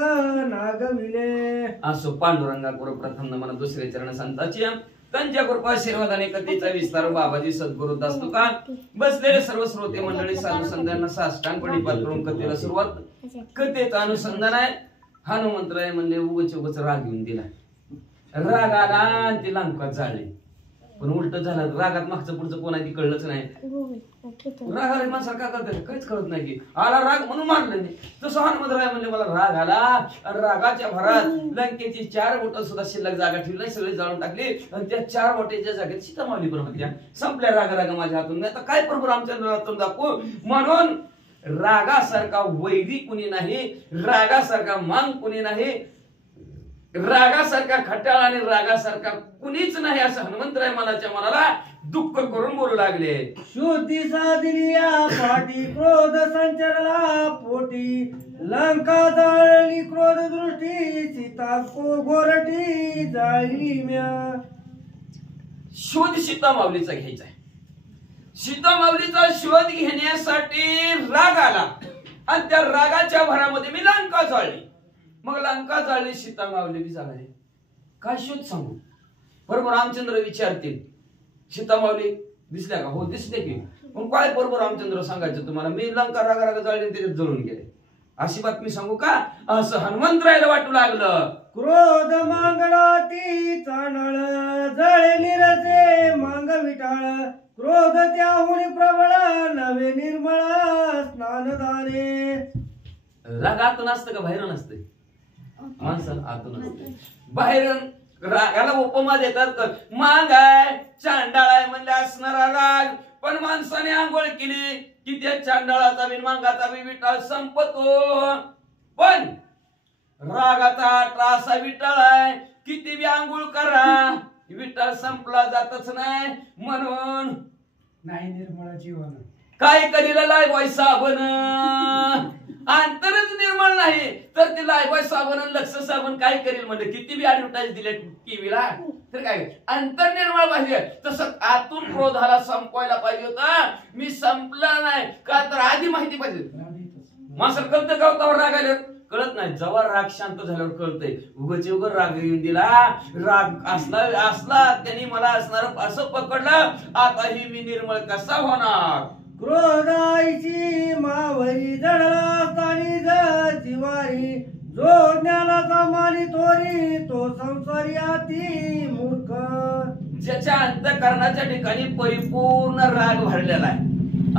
नागविले. असो पांडुरंगा गुरु प्रथम नमन दुसरे चरण संताची त्यांच्या कृपा आशीर्वादाने कथेचा विस्तार बाबाजी सद्गुरु दास तुकाराम बसलेले सर्व श्रोते मंडळी साधू संतांना साष्टांगपणे पात्र करून कथेला सुरुवात. कथेचं अनुसंधान आहे. हनुमंतराय म्हणले उगच राग घेऊन दिला. राग आला आणि ती लंका झाली. पण उलट झालं, रागात मागचं पुढचं कोण आहे ती कळलंच नाही. राग आला माणसाला काय करतात काहीच कळत नाही की आला राग म्हणून मारलं नाही. तसं हनुमंतराय म्हणले मला राग आला आणि रागाच्या भरात लंकेची 4 बोटं सुद्धा शिल्लक जागा ठेवली नाही, सगळी जाळून टाकली. आणि त्या 4 बोटाच्या जागेत सीता मावली पण होत्या. संपल्या राग माझ्या हातून. आता काय प्रभू रामचंद्र हातून दाखवू? म्हणून रागासारखा वैरी कुणी नाही, रागासारखा मांग कुणी नाही, रागासारखा खटाळ आणि रागासारखा कुणीच नाही असं हनुमंतराय मनाच्या मनाला दुःख करून बोलू लागले. शुद्धी साधली या पाठी, क्रोध संचरला पोटी. लंका जाळली क्रोध दृष्टी, सीता गोरटी जाळली म्या. शोध सीता माऊलीचा घ्यायचा आहे. सीता माऊलीचा शोध घेण्यासाठी राग आला आणि त्या रागाच्या भरामध्ये मी लंका जाळली. मग लंका जाळली, सीता माऊली बी जाळली. काय शोध सांगू? बरोबर रामचंद्र विचारतील, सीता माऊली दिसल्या का? हो दिसले की. मग काय बरोबर रामचंद्र सांगायचं तुम्हाला? मी लंका रागा जाळली त्याच्यात जळून गेले, अशी बातमी सांगू का? असं हनुमंतरायला वाटू लागलं. क्रोध मांगडा ती चांडळ, जळे निरसे मांग विटाळ. क्रोध त्याहुनी प्रबळ, नवे निर्मळ स्नानदाने. राग आतून असतं का बाहेरून असतं? माणसाला आतून असतं. बाहेरून रागाला उपमा देतात, मांग आहे, चांडाळ आहे म्हणले असणारा राग. पण माणसाने आंघोळ केली की त्या चांडाळाचा बी मांगाचा बी विटाळ संपतो. पण रागाचा त्रासा विटाळ आहे, किती बी आंघोळ करा विटाळ संपला जातच नाही. म्हणून नाही निर्मळ जीवन. काय करील लायबॉय साबण, अंतरच निर्मळ नाही तर ते लायबॉय साबण लक्ष साबण काय करील? म्हणजे किती बी ऍडव्हर्टाईज दिले टीव्हीला तर काय अंतर निर्मळ पाहिजे. तसं आतून क्रोधाला संपवायला पाहिजे होता. मी संपला नाही का तर आधी माहिती पाहिजे. माणसाला कळतं का त्यावर राग आल्यावर? कळत नाही. जेव्हा राग शांत झाल्यावर कळतंय. उगाच उगा राग येऊन दिला, राग असला त्यांनी मला असणार असं पकडलं, आता ही मी निर्मळ कसा होणार. क्रोधाईची मावरी जडला तानी जिवारी, जो ज्ञानाचा मानी थोरी तो संसारी अति मूर्ख. ज्याच्या अंतःकरणाच्या ठिकाणी परिपूर्ण राग भरलेला आहे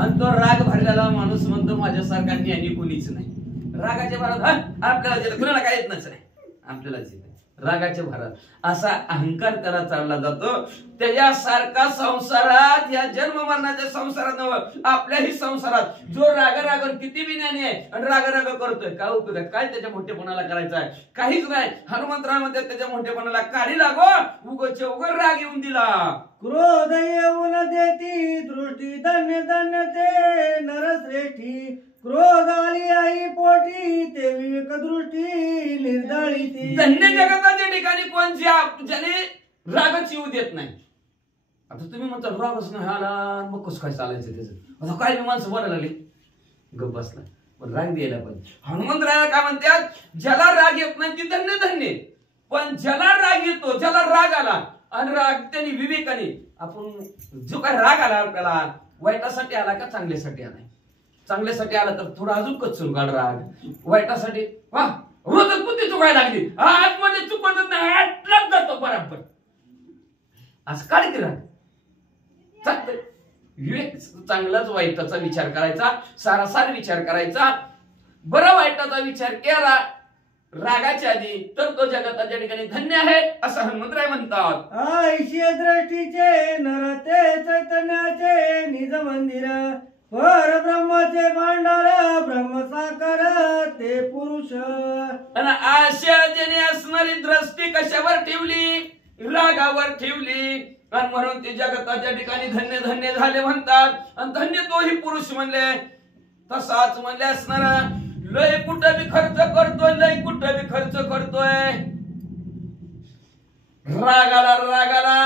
आणि तो राग भरलेला माणूस म्हणतो माझ्यासारखा ज्ञानी कोणीच नाही. रागाच्या भरात आपल्याला कुणाला काय येत नाही, आपल्यालाच येत. रागाच्या भरात असा अहंकार त्याला चालला जातो. त्याच्यासारखा संसारात, या जन्म मरणाच्या संसारात, आपल्याही संसारात जो राग किती विज्ञानी आहे आणि राग करतोय, काय उपयोग आहे? काय त्याच्या मोठेपणाला करायचं आहे? काहीच नाही. हनुमंतरामध्ये त्याच्या मोठेपणाला काढी लागो, उगच उगर राग येऊन दिला. क्रोध येऊन देती दृष्टी धन्य धन्य ते नरश्रेष्ठी, क्रोध आली आई पोटी ते विवेक दृष्टी निर्धाळी ती. धन्य जगताच्या ठिकाणी कोण ज्याने रागच येऊ देत नाही. आता तुम्ही म्हणता रागच नाही आला मग कसं काय चालायचं त्याचं? आता काय माणसं बोलायला लागली, गप बसला. पण राग द्यायला पाहिजे. हनुमंतराया काय म्हणतात, ज्याला राग येत नाही ती धन्य धन्य. पण ज्याला राग येतो, ज्याला राग आला आणि राग त्यांनी विवेकाने, आपण जो काय राग आला आपल्याला वाईटासाठी आला का चांगल्यासाठी आला? चांगल्यासाठी आला तर थोडा अजून कचून काढ राग. वाईटासाठी वा रोजच बुद्धी चुकायला लागली, आतमध्ये चुकतच नाही, आटलाच जातो बराबर. असं काढ की राग. विवेक चांगलाच वाईटाचा विचार करायचा, सारासार विचार करायचा. बरं वाईटाचा विचार केला रागाच्या आधी तर तो जगताच्या ठिकाणी धन्य आहे असं हनुमंतराय म्हणतात. आईशी दृष्टीचे नरते चैतन्याचे निज मंदिर, पर ब्रह्माचे भांडार ब्रह्मसाकार ते पुरुष. आणि आशा ज्याने असणारी दृष्टी कशावर ठेवली? रागावर ठेवली. आणि म्हणून ते जगताच्या ठिकाणी धन्य धन्य झाले म्हणतात. आणि धन्य तोही पुरुष म्हणले. तसाच म्हणले असणारा लय कुठं बी खर्च करतोय, लय कुठं बी खर्च करतोय. रागाला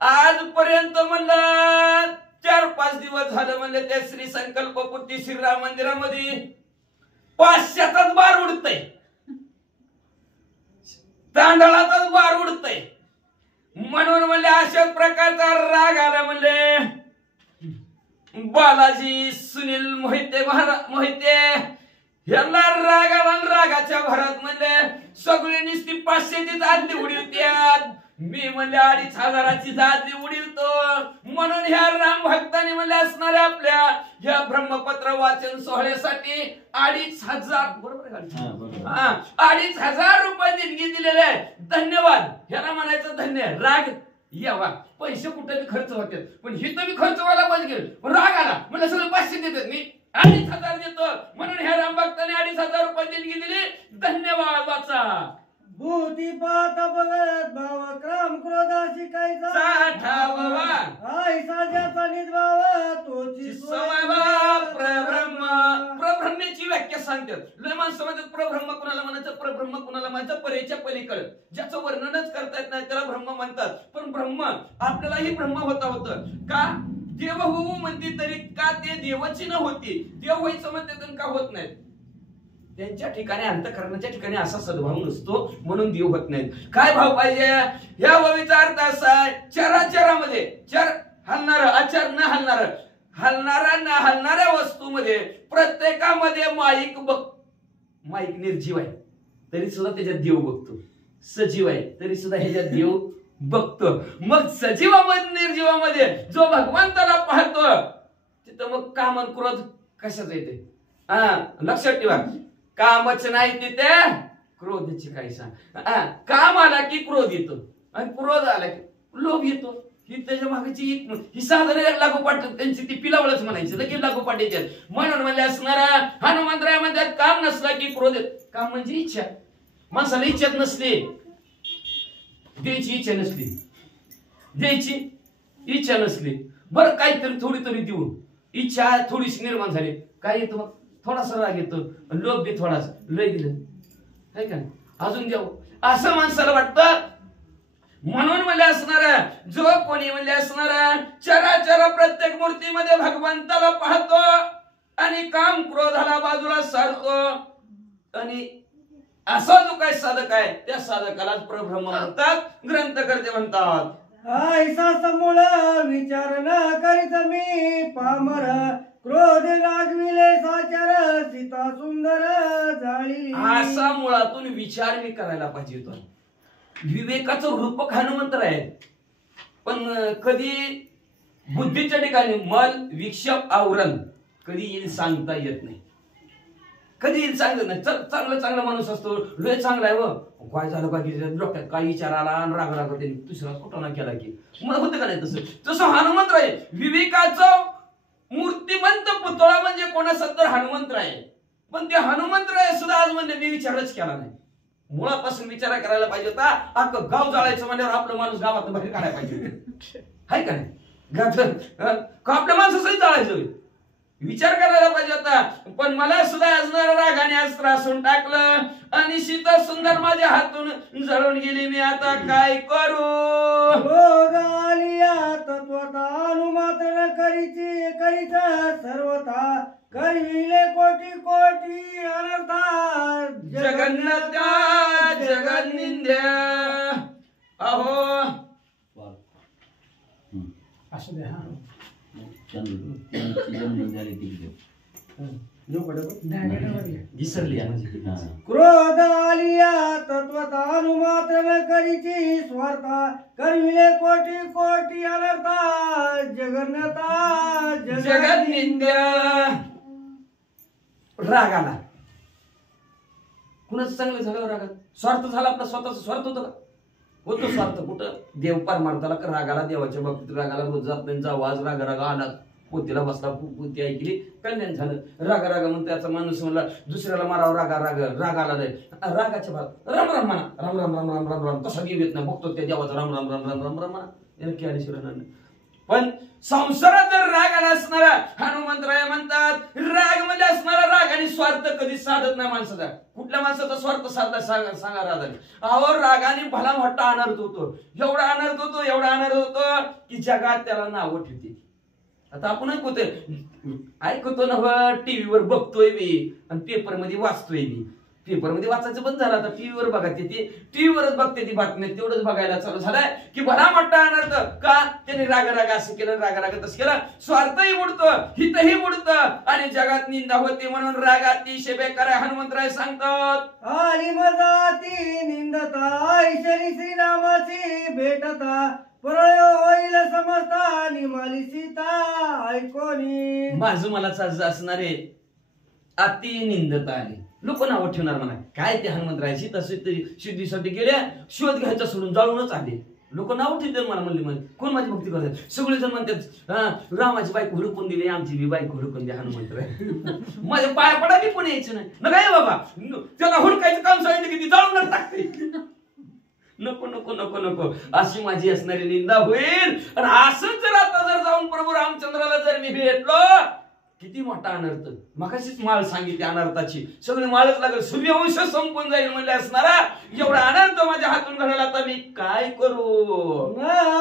आजपर्यंत म्हणलं 4-5 दिवस झालं म्हणले त्या श्री संकल्पपूर्ती श्रीराम मंदिरामध्ये 500च बार उडतय, तांदळाचाच बार उडतय. म्हणून म्हणले अशाच प्रकारचा राग आला. म्हणले बालाजी सुनील मोहिते यांना राग आला. रागाच्या भरात म्हणले सगळे नुसती 500ची आदली उडीवत्यात, मी म्हणले 2500ची आदली उडीवतो. म्हणून ह्या राम भक्तांनी म्हणले असणाऱ्या आपल्या ह्या ब्रह्मपत्र वाचन सोहळ्यासाठी 2500 बरोबर 2500 रुपये देणगी दिलेले आहे. धन्यवाद. ह्याला म्हणायचं धन्य. राग यावा, पैसे कुठे खर्च होतात पण हिथं बी खर्च व्हायला पाहिजे. पण राग आला म्हणजे सगळं 500 देतात, मी 2500 देतो. म्हणून ह्या राम भक्तांनी 2500 रुपये देणगी दिली. धन्यवाद. वाचा भूती पाहता बघत भाव क्राम क्रोधा शिकायचा, आईसा ज्याचा निद्भाव तोची प्रब्रह्मेची व्याख्या सांगतात. लय माणसं म्हणतात प्रब्रह्म कुणाला म्हणायचं, प्रब्रह्म कुणाला म्हणायचं परेच्या पलीकडे, ज्याचं वर्णनच करता येत नाही त्याला ब्रह्म म्हणतात. पण ब्रह्म आपल्यालाही ब्रह्म होतं का? देव होऊ म्हणते तरी का ते देवाची न होती, देव व्हायचं म्हणते का होत नाही. त्यांच्या ठिकाणी अंतःकरणाच्या ठिकाणी असा सद्भाव नसतो म्हणून देव होत नाहीत. काय भाव पाहिजे? या ओवीचा अर्थ असा आहे चराचरामध्ये, चर हलणार, अचर न हलणार, हलणारा न हलणाऱ्या वस्तूमध्ये प्रत्येकामध्ये माईक निर्जीव आहे तरी सुद्धा त्याच्यात देव बघतो, सजीव आहे तरी सुद्धा ह्याच्यात देव बघतो. मग सजीवामध्ये निर्जीवामध्ये जो भगवंताला पाहतो तिथं मग काम आणि क्रोध कशाच येते? लक्षात ठेवा. कामच नाही तिथे क्रोधाची काही सांग. काम आला की क्रोध येतो आणि क्रोध आला की लोभ येतो. ही त्याच्या मागची ही साधारण लागोपाठ त्यांची ती पिलावळच म्हणायची, लगेच लागोपाठ येतात. म्हणून म्हणजे असणारा हनुमंतराय म्हणतात काम नसला की क्रोध येत. काम म्हणजे इच्छा. माणसाला इच्छाच नसली, द्यायची इच्छा नसली, द्यायची इच्छा नसली, बरं काहीतरी थोडी तरी देऊ, इच्छा थोडीशी निर्माण झाली, काय येतो मग थोडासा राग येतो, लोभ बी थोडासा, लय दिलं आहे का अजून द्यावं असं माणसाला वाटतं. म्हणून म्हणले असणार जो कोणी म्हणले असणार चराचर प्रत्येक मूर्तीमध्ये भगवंताला पाहतो आणि काम क्रोधाला बाजूला सारतो आणि असा जो काय साधक आहे त्या साधकालाच परब्रह्म म्हणतात, ग्रंथकर्ते म्हणतात. ऐसा समूळ विचार न करीत मी पामर, क्रोध लागविले साचार, सीता सुंदर जाळी. असा मुळातून विचार मी करायला पाहिजे होता. विवेकाचं रूपक हनुमंत्र आहे, पण कधी बुद्धीच्या ठिकाणी मल विक्षेप आवरण कधी येईल सांगता येत नाही. कधी येईल सांगत नाही. चांगला चांगला माणूस असतो, लय चांगला आहे व काय झालं पाहिजे डोक्यात काय विचार आला आणि राग राग त्यांनी दुसरा कुठं केला की मग होतं का नाही तसं. तसं हनुमंत्र आहे. विवेकाचं मूर्तिमंत पुतळा म्हणजे कोणाचा तर हनुमंत्र आहे, पण ते हनुमंत्र आहे सुद्धा आज म्हणजे मी विचारच केला नाही. मुळापासून विचार करायला पाहिजे होता. अख्खं गाव जाळायचं म्हणल्यावर आपलं माणूस गावात बाहेर काढायला पाहिजे आहे का नाही. आपल्या माणसासाठी जाळायचं विचार करायला पाहिजे होता. पण मला सुद्धा असणारा रागाने आज त्रासून टाकलं आणि सीता सुंदर माझ्या हातून जळून गेली. मी आता काय करू. तत्वता अनुमात्र करीची करीत सर्वथा करविले कोटी कोटी अनर्था जगन्नाथा जगन्निंद्य. अहो असू दे. हा विसरली क्रोध आलिया तत्वता अनुमात्र करीची स्वार्था करविले कोटी कोटी अनर्था जगन्नाथा जगन्निंद्य. राग आला. कुणाचं चांगलं झालं रागात? स्वार्थ झाला आपला, स्वतःचा स्वार्थ होता का? होतो स्वार्थ. कुठं देव परमार्थाला रागाला, देवाच्या बाबतीत रागाला रोज जात त्यांचा आवाज रागा रागा आला, पोतीला बसला, पोती ऐकली, कल्याण झालं. रागा रागा म्हणून त्याचा माणूस म्हणला दुसऱ्याला मारावं रागा राग राग आला नाही. रागाच्या भाग राम राम म्हणा, राम राम राम राम राम राम कसा देव येत नाही बघतो त्या देवाचा राम राम राम राम राम राम म्हणा. याला की आली. पण संसारात जर राग आला असणारा हनुमंतराय म्हणतात राग मध्ये असणारा राग आणि स्वार्थ कधी साधत नाही माणसाचा. कुठल्या माणसाचा स्वार्थ साधला सांगा राजाने. अहो रागाने भला मोठा अनर्थ होतो. एवढा अनर्थ होतो, एवढा अनर्थ होतो की जगात त्याला नावं ठेवते. आता आपण ऐकतो ना, टीव्हीवर बघतोय मी आणि पेपर मध्ये वाचतोय मी. पेपर मध्ये वाचायचं बंद झालं, आता टीव्हीवर बघा ते टीव्हीवरच बघते ती बातम्या. तेवढंच बघायला चालू झालंय की भला मोठा अनर्थ का त्याने राग राग असं केलं, राग राग तसं केलं. स्वार्थही बुडतं, हितही बुडतं आणि जगात निंदा होते. म्हणून रागाती शेबे करा हनुमंतराय सांगतात. आली मजाती निंदता ऐश्वरी श्रीरामाची भेटता प्रळय होईल समजता निमाली सीता ऐकोनी. माझं मला असणारे अति निंदता आले. लोक नावं ठेवणार म्हणा काय ते हनुमंतरायची तसे सिद्धीसाठी गेल्या, शोध घ्यायचा सोडून जाळूनच आले. लोक नावं ठेवतात मला म्हणले कोण माझी भक्ती करतात. सगळेजण म्हणतात रामाची बाईक हुडकून दिली, आमची बी बाईक हुडकून द्या हनुमंतराय. माझ्या पाया पडा बी कोणी यायचं नाही ना काय बाबा. त्याला हुडकायचं काम सांगितलं की ती जाळून टाकते. नको नको नको नको अशी माझी असणारी निंदा होईल. आणि असंच जर आता जर जाऊन प्रभू रामचंद्राला जर मी भेटलो किती मोठा अनर्थ. मगाशीच माळ सांगितली अनर्थाची, सगळी माळच लागेल, सूर्यवंश संपून जाईल म्हणले असणारा एवढा अनर्थ माझ्या हातून घडायला. आता मी काय करू.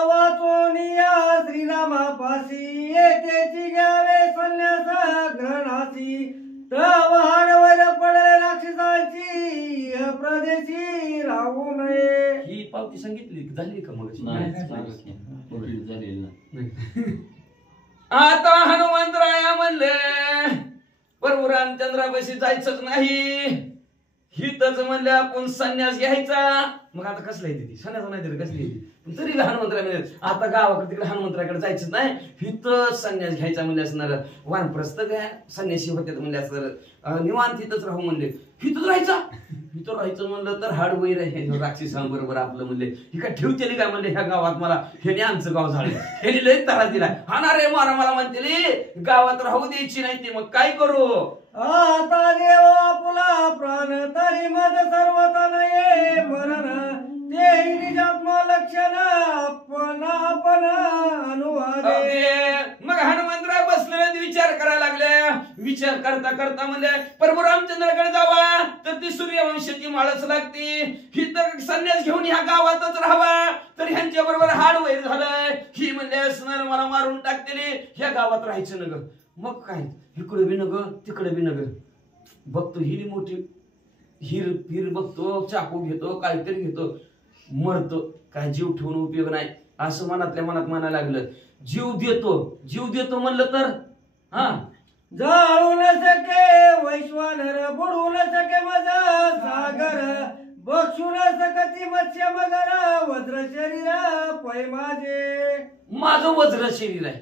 वाचोनिया श्रीरामापाशी येतेची घ्यावे संन्यास ग्रहणाची वाढवर पडले राक्षसाची प्रदेशी राहू नये. ही पावती सांगितली झाली का मग? आता हनुमंतराया म्हणले प्रभू रामचंद्रापाशी जायचंच नाही, हितच म्हणले आपण संन्यास घ्यायचा. मग आता कसला येते ती संन्यास नाही तरी कसली येते. तरी हनुमंतराय म्हणजे आता गावाकडे तिकडे हनुमंतराकडे जायचंच नाही, हिथं संन्यास घ्यायचा म्हणजे असणार. वानप्रस्थ घ्या संन्यासी होते म्हणजे असणार. निवांत हिथंच राहू म्हणले. हिथंच राहायचा, हिथं राहायचं म्हणलं तर हाड वैर आहे राक्षसांबरोबर आपलं म्हणले. ही काय ठेवते काय म्हणले ह्या गावात मला, ह्याने आमचं गाव झालं, ह्याने लय त्रास दिलाय. हाणारे मारा मला म्हणते गावात राहू द्यायची नाही. ते मग काय करू. आता देव आपुला प्राण तरी मज सर्वता नये मरण ते निजात्मा लक्षण आपण अनुवादे. मग हनुमंतराय बसले विचार करायला लागले. विचार करता करता म्हणजे प्रभू रामचंद्राकडे जावा तर ती सूर्यवंशाची माळच लागते. ही तर संन्यास घेऊन ह्या गावातच राहावा तर ह्यांच्या बरोबर हाडवैर झालंय. ही म्हणजे असणार मला मारून टाकतेली, ह्या गावात राहायचं नग. मग काय इकडे बी नग तिकडे बी नग. बघतो ही मोठी हिर बघतो, चाकू घेतो, काहीतरी घेतो, मरतो. काय जीव ठेवून उपयोग नाही असं मनातल्या मनात म्हणायला लागलं. जीव देतो म्हणलं तर हा जाळू न सके वैश्वानर, बुडू न सके माझा सागर, बक्षू न सकती मत्स्य मगर, वज्र शरीर पै माझे वज्र शरीर आहे.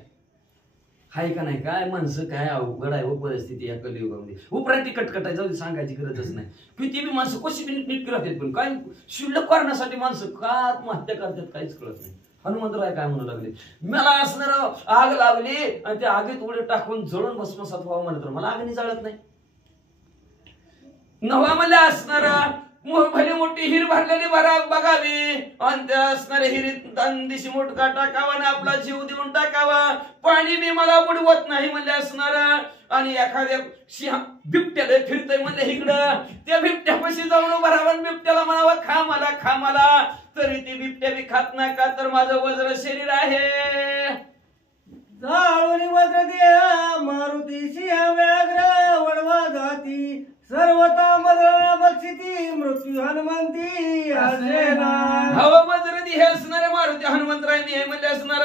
हाय का नाही? काय माणसं काय अवघड आहे व परिस्थिती या कलियुगामध्ये. उपरांती कटकटाय जाऊ सांगायची गरजच नाही. किती बी माणसं कशी बी नीट राहतात पण काय शिल्लक करण्यासाठी माणसं का आत्महत्या करतात काहीच कळत नाही. हनुमंतराय काय म्हणू लागले, मला असणार आग लागली आणि त्या आगीत उडे टाकून जळून भस्मसात व्हावं म्हणत, मला आगनी जाळत नाही. नवामध्ये असणार भली मोठी हिर भरलेली बघावी आणि त्या असणाऱ्या हिरीत दिशी मोठका टाकावा आणि आपला जीव देऊन टाकावा. पाणी बी मला बुडवत नाही म्हणजे असणार. आणि एखाद्या बिबट्याला फिरतय म्हणजे इकडं त्या बिबट्यापाशी जाऊन उभा राहावं, बिबट्याला म्हणावं खा मला तरी ती बिबट्या बी खात नाही का तर माझं वज्र शरीर आहे. जाळून वज्र देहा मारुती सिंह व्याघ्र वडवा जाती, सर्वता मदरा बक्षिती मृत्यू हनुमंती असेना. हवा वज्र हे असणारे मारुती हनुमंतराय मी हे म्हणजे असणार.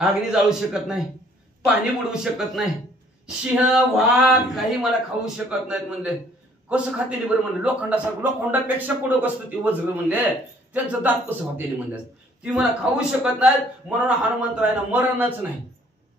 अग्नी जाळू शकत नाही, पाणी बुडवू शकत नाही, सिंह वाघ काही मला खाऊ शकत नाहीत म्हणले. कसं खातेली बरं म्हणले, लोखंडापेक्षा पुढं कसं ती वज्र म्हणले, त्यांचं दात कसं खातेली म्हणले, ती मला खाऊ शकत नाहीत म्हणून हनुमंतरायला मरणच नाही.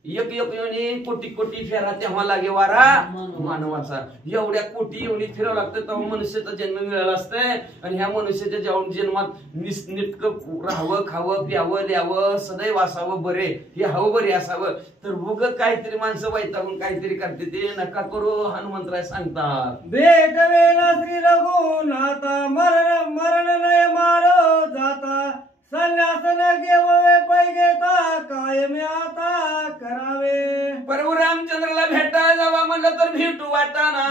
एक योनी कोटी फेरा तेव्हा लागे वारा मानवाचा. एवढ्या कोटी एवढी फिरावं लागतं तेव्हा मनुष्याचा जन्म मिळाला असतंय. आणि ह्या मनुष्याच्या जन्मात नीटकं राहावं, खावं, प्यावं, ल्यावं, सदैव असावं बरे, हे हवं बरे असावं. तर बघ काहीतरी माणसं वैतागून काहीतरी करते ते नका करू हनुमंतराय सांगतात. भेट वेला श्री रघुनाथा मरण नय मारो जाता, संन्यास न घेवे पै घेता कायम आता करावे. प्रभू रामचंद्राला भेटायला जावा म्हणलं तर भेटू वाटाना,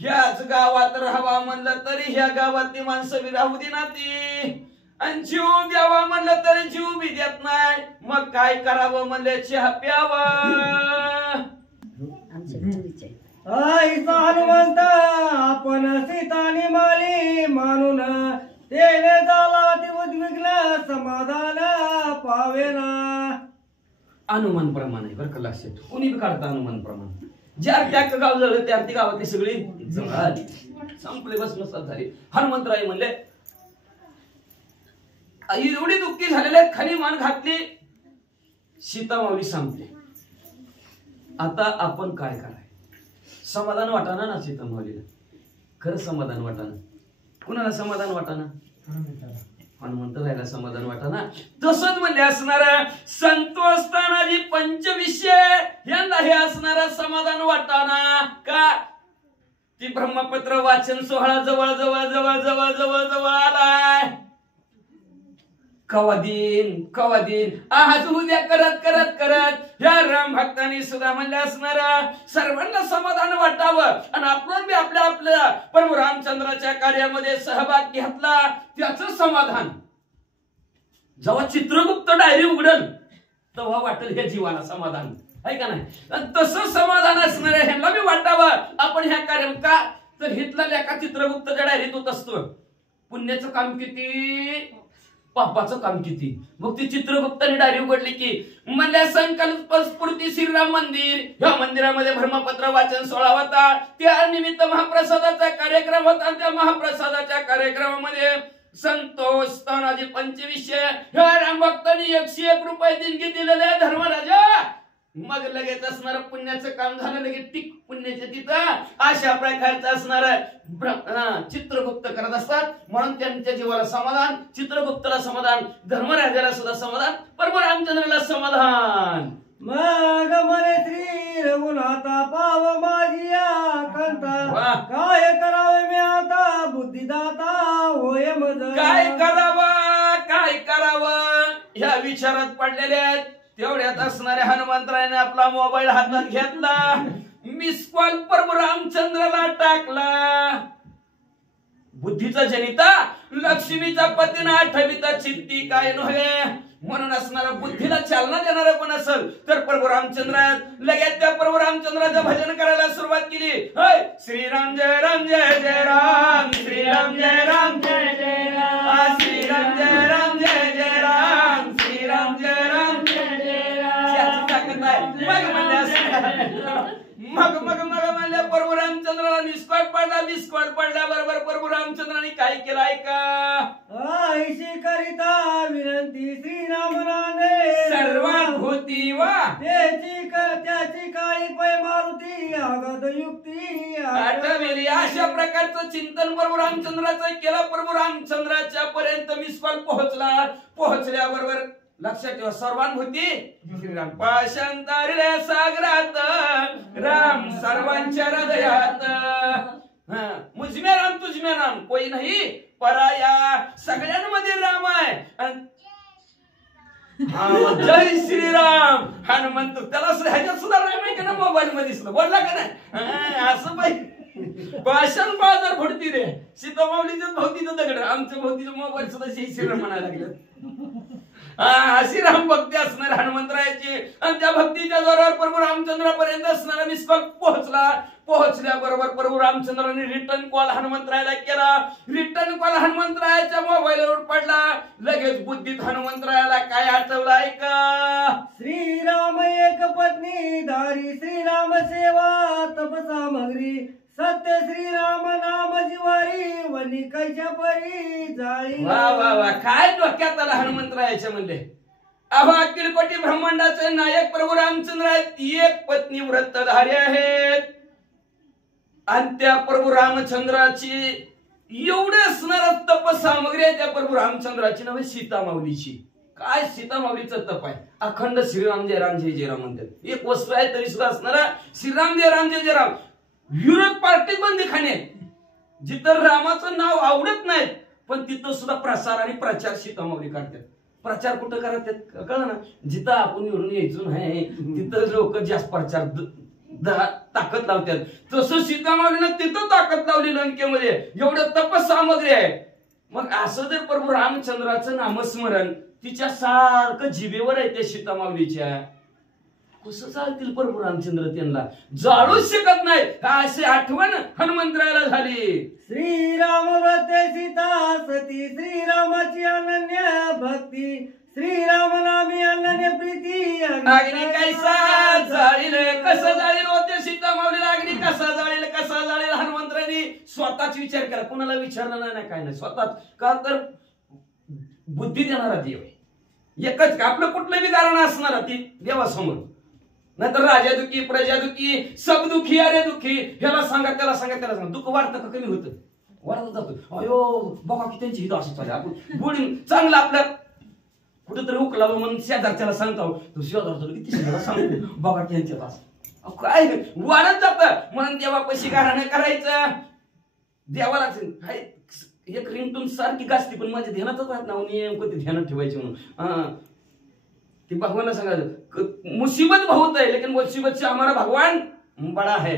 ह्याच गावात राहावा म्हणलं तरी ह्या गावातली माणसं बी राहू दे ना ती, आणि जीव द्यावा म्हणलं तरी जीव बी देत नाही. मग काय करावं म्हणलं चहा प्यावा. आईचा हनुमंत आपण सीता निमाली मानून, तेने झाला ती उद्विग्न समाधान पावेना. अनुमान प्रमाण आहे बरं का लक्षात, कोणी बी काढता अनुमान प्रमाण. ज्या त्या गाव जळलं त्या ती गावातली सगळी जळाली, संपले भस्मसात झाली. हनुमंतराय म्हणले एवढी दुःखी झालेले खाली मान घातली, सीता माऊली सांगते आता आपण काय कराय. समाधान वाटाना ना सीता माऊलीला, खरं समाधान वाटाना. कुणाला समाधान वाटाना? हनुमंतरायला समाधान वाटाना. तसंच म्हणजे असणार संतोषतानाजी पंचविषय यांना हे असणार समाधान वाटाना का ती ब्रह्मपत्र वाचन सोहळा जवळ जवळ जवळ जवळ जवळ जवळ आलाय. कवा दिन आज उद्या करत करत करत या राम भक्तांनी सुद्धा म्हणले असणार सर्वांना समाधान वाटावं आणि आपण बी आपल्या प्रभू रामचंद्राच्या कार्यामध्ये सहभाग घेतला त्याचं समाधान. जेव्हा चित्रगुप्त डायरी उघडल तेव्हा वाटेल ह्या जीवाला समाधान आहे का नाही. तसं समाधान असणार ह्यांना बी वाटावं आपण ह्या कार्य का तर हितला लेखा चित्रगुप्तच्या डायरीत होत असतो. पुण्याचं काम किती, पापाचं काम किती. मग ती चित्रगुप्ताने डायरी उघडली की म्हणल्या संकल्प स्फूर्ती श्रीराम मंदिर, ह्या मंदिरामध्ये ब्रह्मपत्र वाचन सोहळा होता, त्या निमित्त महाप्रसादाचा कार्यक्रम होता. त्या महाप्रसादाच्या कार्यक्रमामध्ये संतोष तानाजी पंचविषय ह्या राम भक्तांनी 101 रुपये देणगी दिलेले धर्मराजा. मग लगेच असणार पुण्याचं काम झालं, लगेच टिक पुण्याच्या तिथं अशा प्रकारचं असणार चित्रगुप्त करत असतात. म्हणून त्यांच्या जीवाला समाधान, चित्रगुप्ताला समाधान, धर्मराजाला सुद्धा समाधान, प्रभू रामचंद्राला समाधान. मग म्हणे श्री रघुनाथा पाव माझी कंता, काय करावे मी आता बुद्धिदाता होय मज. काय करावं ह्या विचारात पडलेले आहेत. तेवढ्यात असणाऱ्या हनुमंतरायाने आपला मोबाईल हातात घेतला, मिस कॉल प्रभू रामचंद्राला टाकला. बुद्धीचा जनिता लक्ष्मीचा पतीना आठविता चित्ती काय नव्हे. म्हणून असणारा बुद्धीला चालना देणारा कोण असेल तर प्रभू रामचंद्र. लगेच त्या प्रभू रामचंद्राचं भजन करायला सुरुवात केली. श्रीराम जय राम जय जय राम, श्रीराम जय राम जय जय राम, श्रीराम जय राम जय जय राम, श्रीराम जय राम जय जय राम. याची ताकद आहे. मग म्हणल्या प्रभू रामचंद्राला मिसकॉल पडला बरोबर प्रभू रामचंद्राने काय केलं ऐका. ऐशी करिता विनंती श्रीरामनाने सर्वांभूती वा त्याची काळी पै मारुती आगत युक्ती आठवली. अशा प्रकारचं चिंतन प्रभू रामचंद्राचं केलं. प्रभू रामचंद्राच्या पर्यंत मिसकॉल पोहोचल्याबरोबर लक्षात ठेवा सर्वांभूती श्रीराम. पाशांतरल्या सागरात राम सर्वांच्या हृदयात. मुझमें राम तुझमें राम कोई नाही पराया. सगळ्यांमध्ये राम आहे. जय श्रीराम हनुमंत. त्याला ह्याच्यात सुद्धा राम आहे का ना मोबाईल मध्ये सुद्धा बोलला का नाही. असं पाहिजे भाषण बाजार फुटती रे. सीतामाऊलीच्या भोवतीचं दगड आमच्या भोवतीचं मोबाईल सुद्धा जय श्रीराम म्हणायला लागलं. अशी राम भक्ती असणार हनुमंतरायाची. आणि त्या भक्तीच्या जोरावर प्रभू रामचंद्रापर्यंत असणारा मिसकॉल पोहोचल्याबरोबर प्रभू रामचंद्राने रिटर्न कॉल हनुमंतरायाला केला. रिटर्न कॉल हनुमंतरायाच्या मोबाईलवर पडला. लगेच बुद्धीत हनुमंतरायाला काय आठवलं ऐका. श्रीराम एक पत्नी धारी, श्रीराम सेवा तप सामग्री, सत्य श्रीराम नाम जिवारी, वनी कैच्या परी जाळी. वा वा वा काय डोक्यात आला हनुमंतरायाच्या म्हणले. अहो अखिल कोटी ब्रह्मांडाचे नायक प्रभू रामचंद्र आहेत. एक पत्नी व्रतधारी आहेत. आणि त्या प्रभू रामचंद्राची एवढे असणार तप सामग्री आहे त्या प्रभू रामचंद्राची नव्हे सीतामाऊलीची. काय सीतामाऊलीचं तप आहे. अखंड श्रीराम जय राम जय जय राम म्हणतात. एक वस्तू आहे तरी सुद्धा असणारा श्रीराम जय राम जय जय राम. विरोध पार्टीत बंदीखाने जिथं रामाचं नाव आवडत नाही पण तिथं सुद्धा प्रसार आणि प्रचार सीतामाऊली करतात. प्रचार कुठं करतात कळलं ना. जिथं आपण निवडून यायचो नाही तिथं लोक जास्त प्रचार ताकद लावतात. तसं सीतामाऊलीनं तिथं ताकद लावली लंकेमध्ये. एवढं तपसामग्री आहे. मग असं जर प्रभू रामचंद्राचं नामस्मरण तिच्या सारखं जिभेवर आहे त्या सीतामाऊलीच्या. कसं चालतील प्रभू रामचंद्र त्यांना जाळूच शकत नाही. अशी आठवण हनुमंतरायाला झाली. श्रीराम व्रते सीता सती, श्रीरामाची अनन्य भक्ती, श्रीराम नामी अनन्य प्रीती. अग्नी कैसा जाळील कसं जाळील होते सीतामाऊलीला. अग्नी कसा जाळील हनुमंतरायांनी स्वतःच विचार केला. कुणाला विचारलं नाही काय नाही. स्वतःच. का तर बुद्धी देणारा देव आहे. एकच आपलं कुठलं बी कारण असणार ती देवासमोर. नाहीतर राजा दुखी प्रजा दुखी सब दुखी अरे दुखी. ह्याला सांगा त्याला सांगा. दुःख वाढतं का कमी होतं. वाढत जातो. अयो बघा की त्यांची हित अशी चालली. आपण बुडी चांगलं आपल्या कुठेतरी उकलावं म्हणून शेजारच्याला सांगतो. तो शेजारचा किती शेजारला सांगतो बघा त्यांच्या तास काय वाढत जात. म्हणून देवापाशी गाणं करायचं. देवाला एक रिंगटून सारखी गाजती पण माझ्या ध्यानातच राहत ना. नेमकं ते ध्यानात ठेवायचे म्हणून ते भगवान सांगायचं मुसीबत बहुत है लेकिन मुसीबत से हमारा भगवान बड़ा है.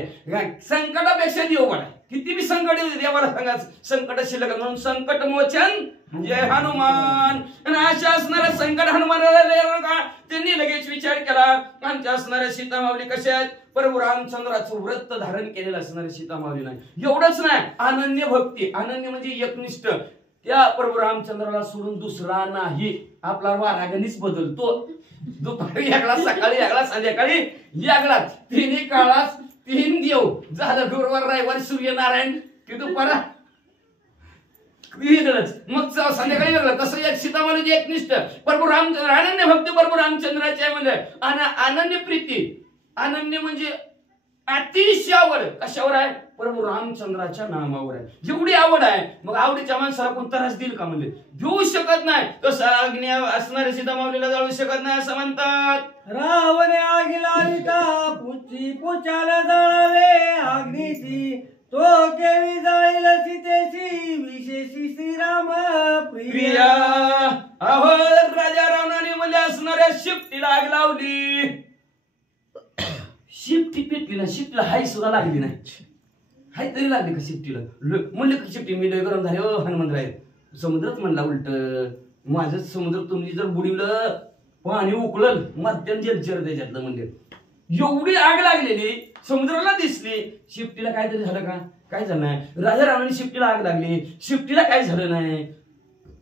संकटापेक्षा देव बडा आहे. किती बी संकट देवाला सांगायचं संकट शिल्लक म्हणून संकट मोचन जय हनुमान. आणि अशा असणाऱ्या संकट हनुमानाला त्यांनी लगेच विचार केला. आमच्या असणाऱ्या सीतामाऊली कशा आहेत. प्रभू रामचंद्राचं व्रत धारण केलेलं असणाऱ्या सीतामाऊली नाही. एवढंच नाही अनन्य भक्ती. अनन्य म्हणजे एकनिष्ठ. त्या प्रभू रामचंद्राला सोडून दुसरा नाही. आपला वारागणीच बदलतो. दुपारी वेगळा सकाळी वेगळा संध्याकाळी वेगळाच. तिन्ही काळात तीन देव झालं. गुरुवार रविवार सूर्यनारायण की दुपारा वेगळंच मग संध्याकाळी वेगळं. कसं एक सीतामाऊलीची एकनिष्ठ प्रभू रामचंद्र अनन्य भक्ती प्रभू रामचंद्राची आहे म्हणजे. अनन्य प्रीती. अनन्य म्हणजे अतिशय आवड कशावर आहे प्रभू रामचंद्राच्या नामावर आहे. जेवढी आवड आहे मग आवडीच्या माणसाला कोण त्रास देईल का म्हणजे देऊ शकत नाही. तसं अग्नी असणाऱ्या सीतामाऊलीला जाळू शकत नाही असं म्हणतात. रावणे आगी लाविता पुची पुचाला जाळावे अग्नीची, तो केवी जाईल सीतेची विशेषी श्रीराम प्रिया. अहो राजा रावणाने म्हणजे असणाऱ्या शिफ्टीला आग लावली. शिफ्टी पेटली ना, शिफ्टीला हाय सुद्धा लागली नाही. हाय तरी लागली का शिफ्टीला? म्हणलं का शिफ्टी मी लय गरम झाले ओ हनुमंतराय. समुद्रच म्हणला उलट, माझं समुद्र तुम्ही जर बुडीवलं पाणी उकळल मध्यम जलचर त्याच्यातलं. म्हणजे एवढी आग लागलेली समुद्राला दिसली. शिफ्टीला काहीतरी झालं का? काय झालं नाही. राजा रावणाने शिफ्टीला आग लागली, शिफ्टीला काय झालं नाही.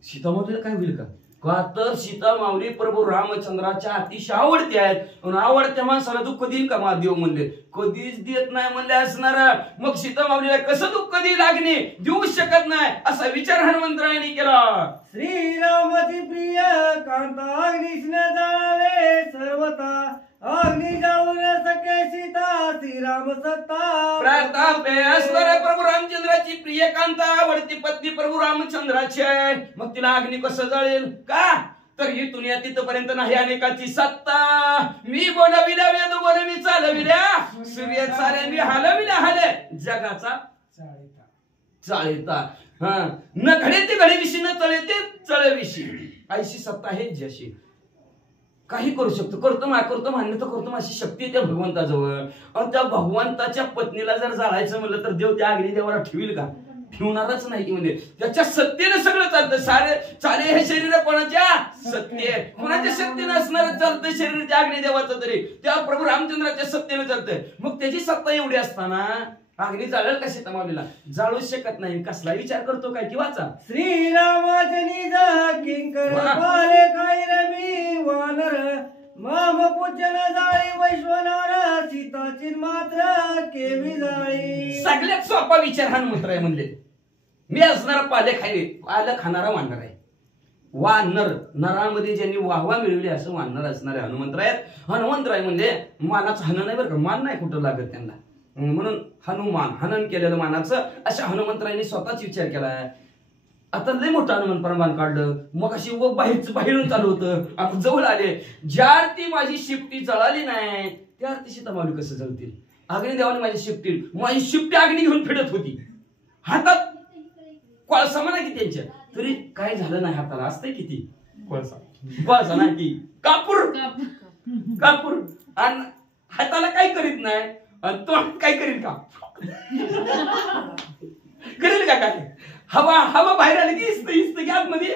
सीतामाऊलीला काय होईल का? का तर सीता माऊली प्रभू रामचंद्राच्या अतिशय आवडते आहेत. आवडत्या माणसाला दुःख देईल का महादेव म्हणले? कधीच देत नाही म्हणले असणार. मग सीता माऊलीला कसं दुःख देईल? लागणे देऊ शकत नाही असा विचार हनुमंतरायांनी केला. श्रीरामाची प्रिय कांता अग्निष्ण जाळावे सर्वता, अग्नी जाऊ न सके सीता श्रीराम सत्ता. प्रतापे असणाऱ्या प्रभू रामचंद्राची प्रिय कांता आवडती पत्नी प्रभू रामचंद्राची आहे. मग तिला अग्नी कसं जळेल का? तर इथून या तिथपर्यंत नाही अनेकाची सत्ता. मी बोलविल्या वेद बोलवी चालविल्या, सूर्य चाले मी हलविल्या हाले जगाचा चाळीता. न घडे ते घडेविषयी न चळे ते चळविषयी. ऐशी सत्ता आहे जशी काही करू शकतो. करतो मान्य तर करतो. अशी शक्ती आहे त्या भगवंताजवळ. आणि त्या भगवंताच्या पत्नीला जर जाळायचं म्हणलं तर देव त्या अग्नी देवाला ठेवील का? ठेवणारच नाही की. म्हणजे त्याच्या सत्तेनं सगळं चालतं. सारे चाले हे शरीर कोणाच्या सत्ते, कोणाच्या सत्तेनं असणार चालतं शरीर त्या अग्नी देवाचं. तरी त्या प्रभू रामचंद्राच्या सत्तेनं चालतंय. मग त्याची सत्ता एवढी असताना अग्नी जाळेल का सीता माऊलीला? जाळू शकत नाही. कसला विचार करतो काय? की वाचा. श्रीरामाचे निज किंकर पाले काय रमी वानर, माम पूजन जाळी वैश्वनार, सीताची मात्र केवी जाळी. सगळ्यात सोपा विचार हनुमंतराय म्हणले. मी असणारा पाले खाणारा वानर आहे. वानर नरामध्ये ज्यांनी वाहवा मिळवली असं वानर असणारे हनुमंतराय. हनुमंतराय म्हणजे मानाचं हनन नाही बरं का, मान नाही कुठं लागत त्यांना. म्हणून हनुमान हनन केलेलं मानाचं. अशा हनुमंतरायांनी स्वतःच विचार केलाय. आता लय मोठं हनुमान प्रमाण काढलं. मग अशी बाहेरून चालू होतं. आता जवळ आले. ज्या ती माझी शिफ्टी जळाली नाही त्या ती सीता माऊली कसं जळतील? अग्नी देवाने माझी शिफ्टी अग्नी घेऊन फिरत होती. हातात कोळसा म्हणा की त्यांच्या, तरी काय झालं नाही. हाताला असतंय किती कोळसा नाही की कापूर आणि हाताला काय करीत नाही. आणि तो काय करील का? करेल का काय? हवा बाहेर आली की इस्त की आतमध्ये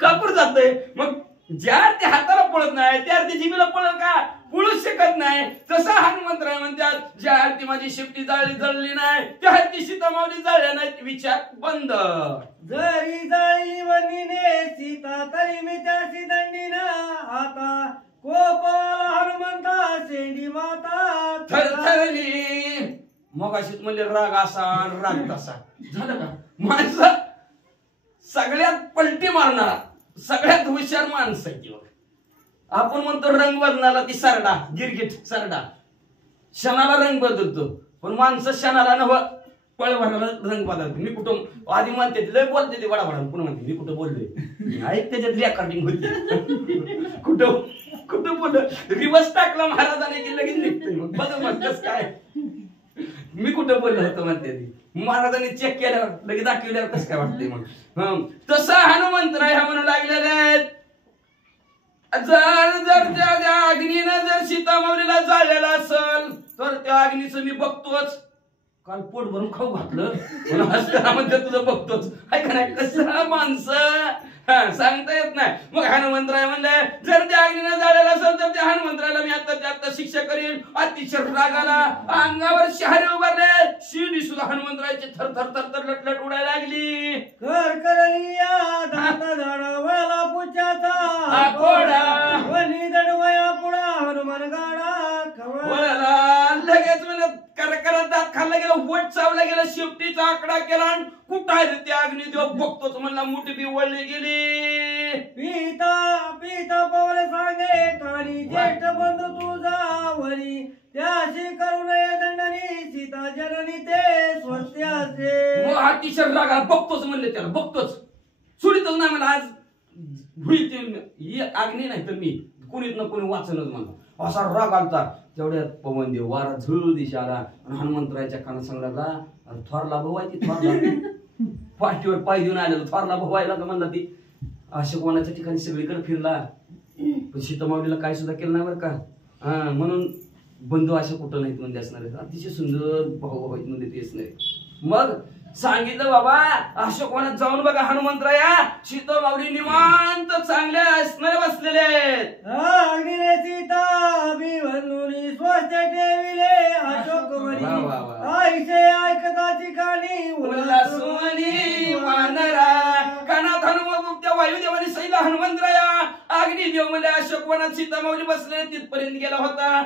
कापूर जातंय. मग ज्या ते हाताला पळत नाही त्या ते जिभेला पळत का? पळूच शकत नाही. तसा हनुमंतराय म्हणतात ज्या आरती माझी शिफ्टी जळली नाही त्या आरती सीता माऊली जळल्या नाही. विचार बंद. जरी जाळी वनीने सीता तरी मी त्याची दंडीनं, आता कोपाला हनुमंता शेंडी माता थरथरली. मग अशीच म्हणजे राग असा राग तसा झालं का? माणसं सगळ्यात पलटी मारणारा सगळ्यात हुशार माणसं आहे. आपण म्हणतो रंग बदलाला ती सरडा गिरगिट सरडा क्षणाला रंग बदलतो. पण माणसं क्षणाला नव पळभराला रंग बदलतो. मी कुठं आधी म्हणते लय बोलते ते वडावडा, पुन्हा म्हणते मी कुठं बोललोय. ऐक त्याच्यात रेकॉर्डिंग होती. कुठं बोल रिवर्स टाकला महाराजाने की लगेच निघतोय. मग बघ म्हणतस काय मी कुठं बोललो होतो म्हणते ती. महाराजांनी चेक केल्यावर लगेच दाखवल्यावर कसं काय वाटतंय. मग तसं हनुमंतराय ह्या म्हणू लागलेले आहेत. जर त्या अग्नीनं जर सीता माऊलीला जाळलेला असेल तर त्या अग्नीचं मी बघतोच. काल पोट भरून खाऊ घातलं म्हणून तुझं बघतोच. आहे का नाही? कसं माणसं सांगता येत नाही. मग हनुमंतराय म्हणले जर त्या अग्नीनं जाळलेला असेल तर त्या हनुमंतरायला मी आता शिक्षा करीन. अतिशय रागाला अंगावर शहारे उभारले. शिडी सुद्धा हनुमंतरायची थर थर थर थर लटलट उडायला लागली. करकरलिया दात झाडा वळला पुच्याचा आकोडा वनी दडवया पुढा हनुमान गाडा वळला. लगेच म्हणत करकरत दात खाल्ला गेला, वट चावला गेला, शेपटीचा आकडा केला आणि कुठं आहे त्या अग्निदेव बघतोच म्हणला. मुठी बी वळली गेली. पिता पवले सांगे कानी ज्येष्ठ बंधू तुझा वरी, त्याशी करू नये दंडनी सीता जननी ते स्वस्ती असे. अतिशय रागा बघतोच म्हणले त्याला. बघतोच सोडीतच नाही मला. आज होईल ते अग्नी नाही तर मी कोणीच ना कोणी वाचनच म्हणा. असा राग आलता. तेवढ्यात पवन देव वारा झुळ दिशा आला आणि हनुमंतरायच्या कानात सांगला थोरला भाऊ आहे ती थोरला पाठीवर पाय देऊन आलेला थोरला भाऊ आहे का म्हणला ती. अशोकवनाच्या ठिकाणी सगळीकडे फिरला पण सीतामाऊलीला काय सुद्धा केलं नाही बरं का. हा म्हणून बंधू अशा कुठं नाहीत म्हणजे असणार आहेत. अतिशय सुंदर भाऊ आहेत म्हणजे तेच नाही. मग सांगितलं बाबा अशोकवनात जाऊन बघा हनुमंतराया सीतामाऊली निवांत चांगल्या असणारे बसलेले आहेत. अग्निने सीता अभिवंदुनी स्वस्त ठेविले अशोकवनी वा, वा, वा. आईचे ऐकताची कानी उल्हासवनी वानरा कानात हनुमान त्या वायुदेवाने सैला हनुमंतराया अग्निदेव म्हणजे अशोकवनात सीतामाऊली बसले तिथपर्यंत गेला होता.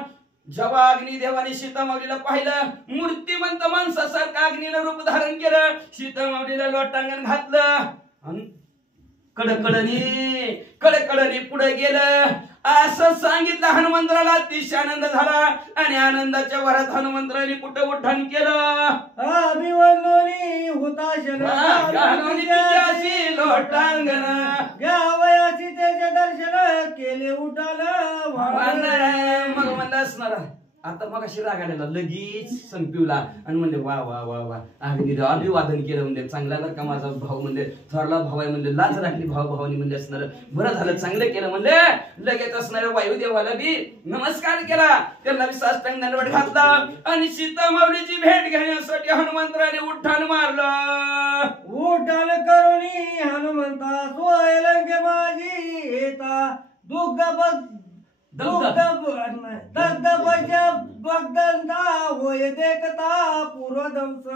जेव्हा अग्निदेवाने सीतामाऊलीला पाहिलं मूर्तिमंत माणसासारखं अग्नीनं रूप धारण केलं. सीतामाऊलीला लोटांगण घातलं आणि कडकडणी पुढे गेलं. असं सांगितलं हनुमंतराला अतिशय आनंद झाला आणि आनंदाच्या भरात हनुमंतराने कुठं उड्डाण केलं. अभिवंदुनी हुताशन लोटांगण घ्यावयाची त्याचे दर्शन केले उठालं मग म्हणलं असणार आता मग अशी रागायला लगेच संपिवला आणि म्हणले वा वा वा वा अग्निदेव अभिवादन केलं म्हणजे चांगला बरं का माझा भाऊ म्हणजे थोरला भाऊ आहे म्हणजे लाज राखली भावानी म्हणजे असणार बरं झालं चांगलं केलं म्हणजे लगेच असणाऱ्या वायुदेवाला बी नमस्कार केला. त्यांना बी साष्टांग दंडवत घातला आणि सीतामाऊलीची भेट घेण्यासाठी हनुमंतराने उड्डाण मारलं. उड्डाण करुणी हनुमंता सोयलंगे माझी येता दग्ध बगदंता होय देखता पूर्वदंस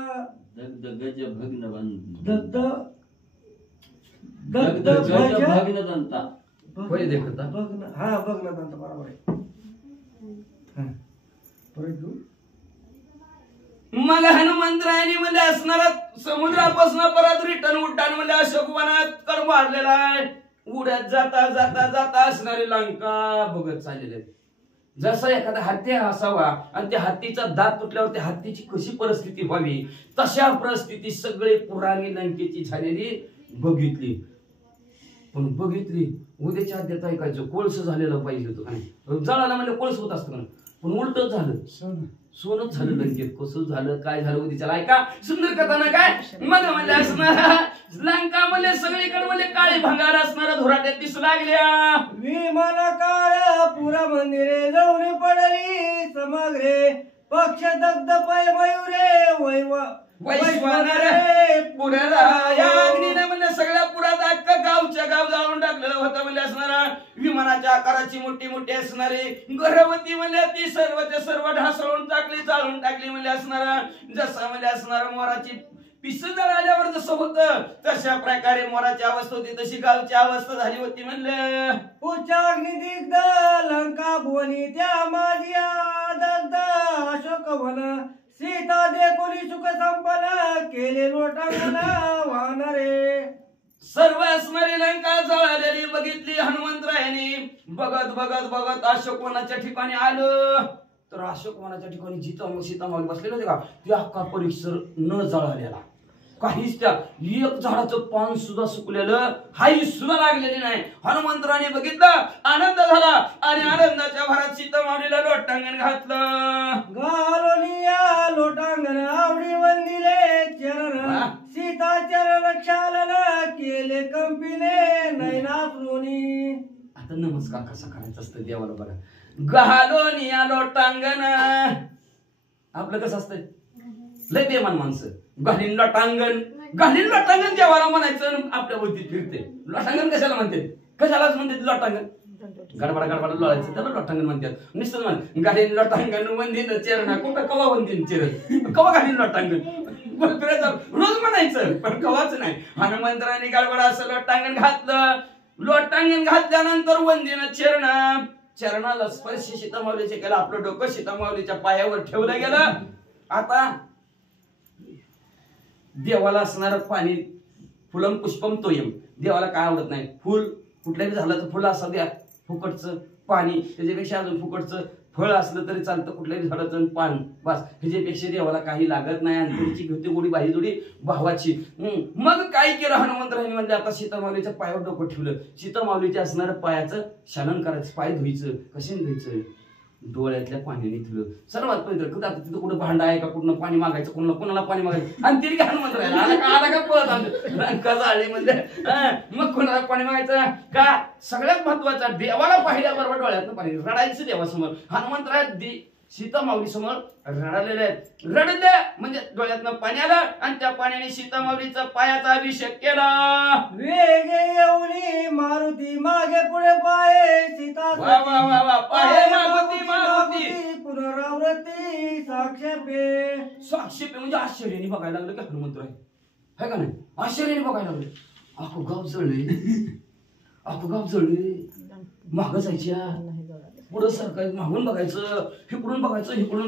होय देखता हा भग्नदंत बरोबर आहे. मग हनुमंतरायांनी म्हणजे असणारा समुद्रापासून परत रिटर्न उड्डाण म्हणजे अशोकवनात कर मारलेला आहे. उड्यात जाता जाता जाता असणारी लंका बघत चाललेले. जसा एखादा हत्ती असावा आणि त्या हत्तीचा दात तुटल्यावर त्या हत्तीची कशी परिस्थिती व्हावी तशा परिस्थिती सगळे पुराणी लंकेची झालेली बघितली. पण बघितली उद्याच्या आद्यात ऐकायचं कोळस झालेलं पाहिजे होतं. जळाला म्हणजे कोळस होत असतं पण उलटच झालं सोनच झालं लंकेत. कसं झालं काय झालं उद्याच्याला ऐका सुंदर कथा ना काय. मग म्हणजे असणार लंका म्हणजे सगळीकडे म्हणजे काळी भंगार असणारा धुराट्यात दिसू लागल्या. विमान काळ पुरा मंदिरे जाऊन पडली समग्रे पक्ष दग्ध पय मयुरे वैश्वानरे पुराला या अग्नीने म्हणजे सगळ्या पुरात अख्खा गावच्या गाव जाळून टाकलेलं होतं. म्हणजे असणारा विमानाच्या आकाराची मोठी मोठी असणारी गर्भवती म्हणजे ती सर्वच्या सर्व ढासळून टाकली जाळून टाकली. म्हणजे असणारा जसं म्हणजे असणारा मोराची पिस जळाल्यावर जसं होतं तशा प्रकारे मोराची अवस्था होती तशी गावची अवस्था झाली होती. म्हणलं उच्चाग्नी दिग्ध लंका भुवनी त्या माझी दग्ध अशोकवन सीता देखोली सुख संपन्न केले लोटांगण वानरे. सर्व असणारी लंका जळालेली बघितली हनुमंतरायांनी. बघत बघत बघत अशोकवनाच्या ठिकाणी आलं तर अशोकवनाच्या ठिकाणी जिथं सीतामाऊली बसलेले होते का ते अख्खा परिसर न जळालेला काहीच त्या एक झाडाचं पान सुद्धा सुकलेलं हाई सुद्धा लागलेली नाही. हनुमंतराने बघितलं आनंद झाला आणि आनंदाच्या भरात सीतामाऊलीला लोटांगण घातलं. घालोनिया लोटांगण आवडी वंदिले चरण सीता चरण क्षालन केले कंपिने नयनाश्रुनी. आता नमस्कार कसा करायचा असतं देवाला बघा. घालोनिया लोटांगण आपलं कसं असतंय लय बेमान माणसं घालीन लोटांगण देवाला म्हणायचं आपल्या बुद्धीत फिरते. लोटांगण कशाला म्हणते कशालाच म्हणते लोटांगण गडबड लोळायचं त्याला लोटांगण म्हणतात. निश्चित म्हण घालीन लोटांगण वंदीन चेरणा कुठं कवा वंदीन चेरण कवा घालीन लोटांगण रोज म्हणायचं पण कवाच नाही. हनुमंतराने गडबड असं लोटांगण घातलं. लोटांगण घातल्यानंतर वंदीन चेरणा चरणाला स्पर्श सीतामाऊलीचे केला. आपलं डोकं सीतामाऊलीच्या पायावर ठेवलं गेलं. आता देवाला असणारं पाणी फुलम पुष्पम तोयम देवाला काय आवडत नाही. फुल कुठल्याही झाडाचं फुल असं द्या फुकटचं पाणी त्याच्यापेक्षा अजून फुकटचं फळ असलं तरी चालतं कुठल्याही झाडाचं पान बस ह्याच्यापेक्षा देवाला काही लागत नाही. आणि तुमची घेते गोडी बाही जोडी भावाची. मग काय केलं हनुमंतरायांनी म्हणजे आता सीतामाऊलीच्या पायावर डोकं ठेवलं. सीतामाऊलीच्या असणारं पायाचं शालन करायचं पाय धुईचं कशाने धुईचं डोळ्यातल्या पाण्याने धुलं. सर्वात पवित्र कदा तिथं कुठं भांडा आहे का, कुठं पाणी मागायचं, कोणाला पाणी मागायचं, आणि तिने हनुमंत राहिला आला का पळत आलं कसा म्हणजे मग कोणाला पाणी मागायचं का. सगळ्यात महत्वाचा देवाला पाहिल्याबरोबर डोळ्यातनं पाणी रडायचं देवासमोर. हनुमंतराय सीता माऊली समोर रडालेले आहेत. रडले म्हणजे डोळ्यातनं पाणी आलं आणि त्या पाण्याने सीता माऊलीचा पायाचा अभिषेक केला. वेगे येऊनी मारुती मागे पुढे पाये सीता वा वा वा वा पाहे मारुती पुनरावृत्ती साक्षेपे. साक्षेपे म्हणजे आश्चर्याने बघायला लागलं की हनुमंतराय है का नाही, आश्चर्याने बघायला लागले. अख्खं गाव जळले, मागं जायच्या, पुढं सरकायचं, मागून बघायचं, इकडून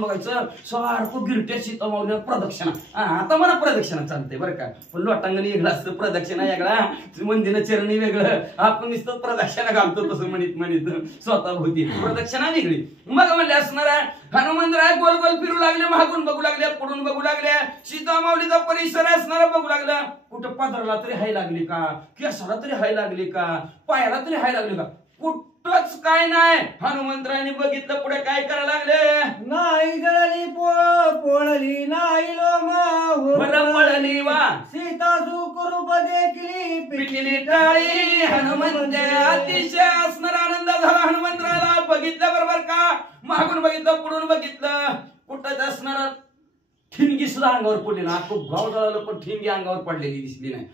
बघायचं, सारखं गिरट्या सीता माऊलीला प्रदक्षिणा. आता मला प्रदक्षिणा चालते बरं का, पण लोटांगणी वेगळं असतं, प्रदक्षिणा वेगळा, मंदिर चरणी वेगळं, आपण नुसतं प्रदक्षिणा घालतो तसं म्हणित स्वतः होती प्रदक्षिणा वेगळी. मग म्हणले असणार हनुमंतराय गोल गोल फिरू लागले, मागून बघू लागले, पुढून बघू लागले, सीता माऊलीचा परिसर असणारा बघू लागला. कुठं पात्राला तरी हाय लागली का, केसाला तरी हाय लागली का, पायाला तरी हाय लागली का, कुठंच काय नाही. हनुमंतरायने बघितलं पुढे काय करायला लागले. नाही जळली पोळली नाही पळली वा सीता सुखरूप देखली पिटली टाळी. हनुमंत अतिशय असणार आनंद झाला हनुमंतराला बघितल्या बरोबर का. मागून बघितलं, पुढून बघितलं, कुठंच असणार ठिणगी सुद्धा अंगावर पडली ना. खूप गाव जळालं पण ठिणगी अंगावर पडलेली दिसली नाही,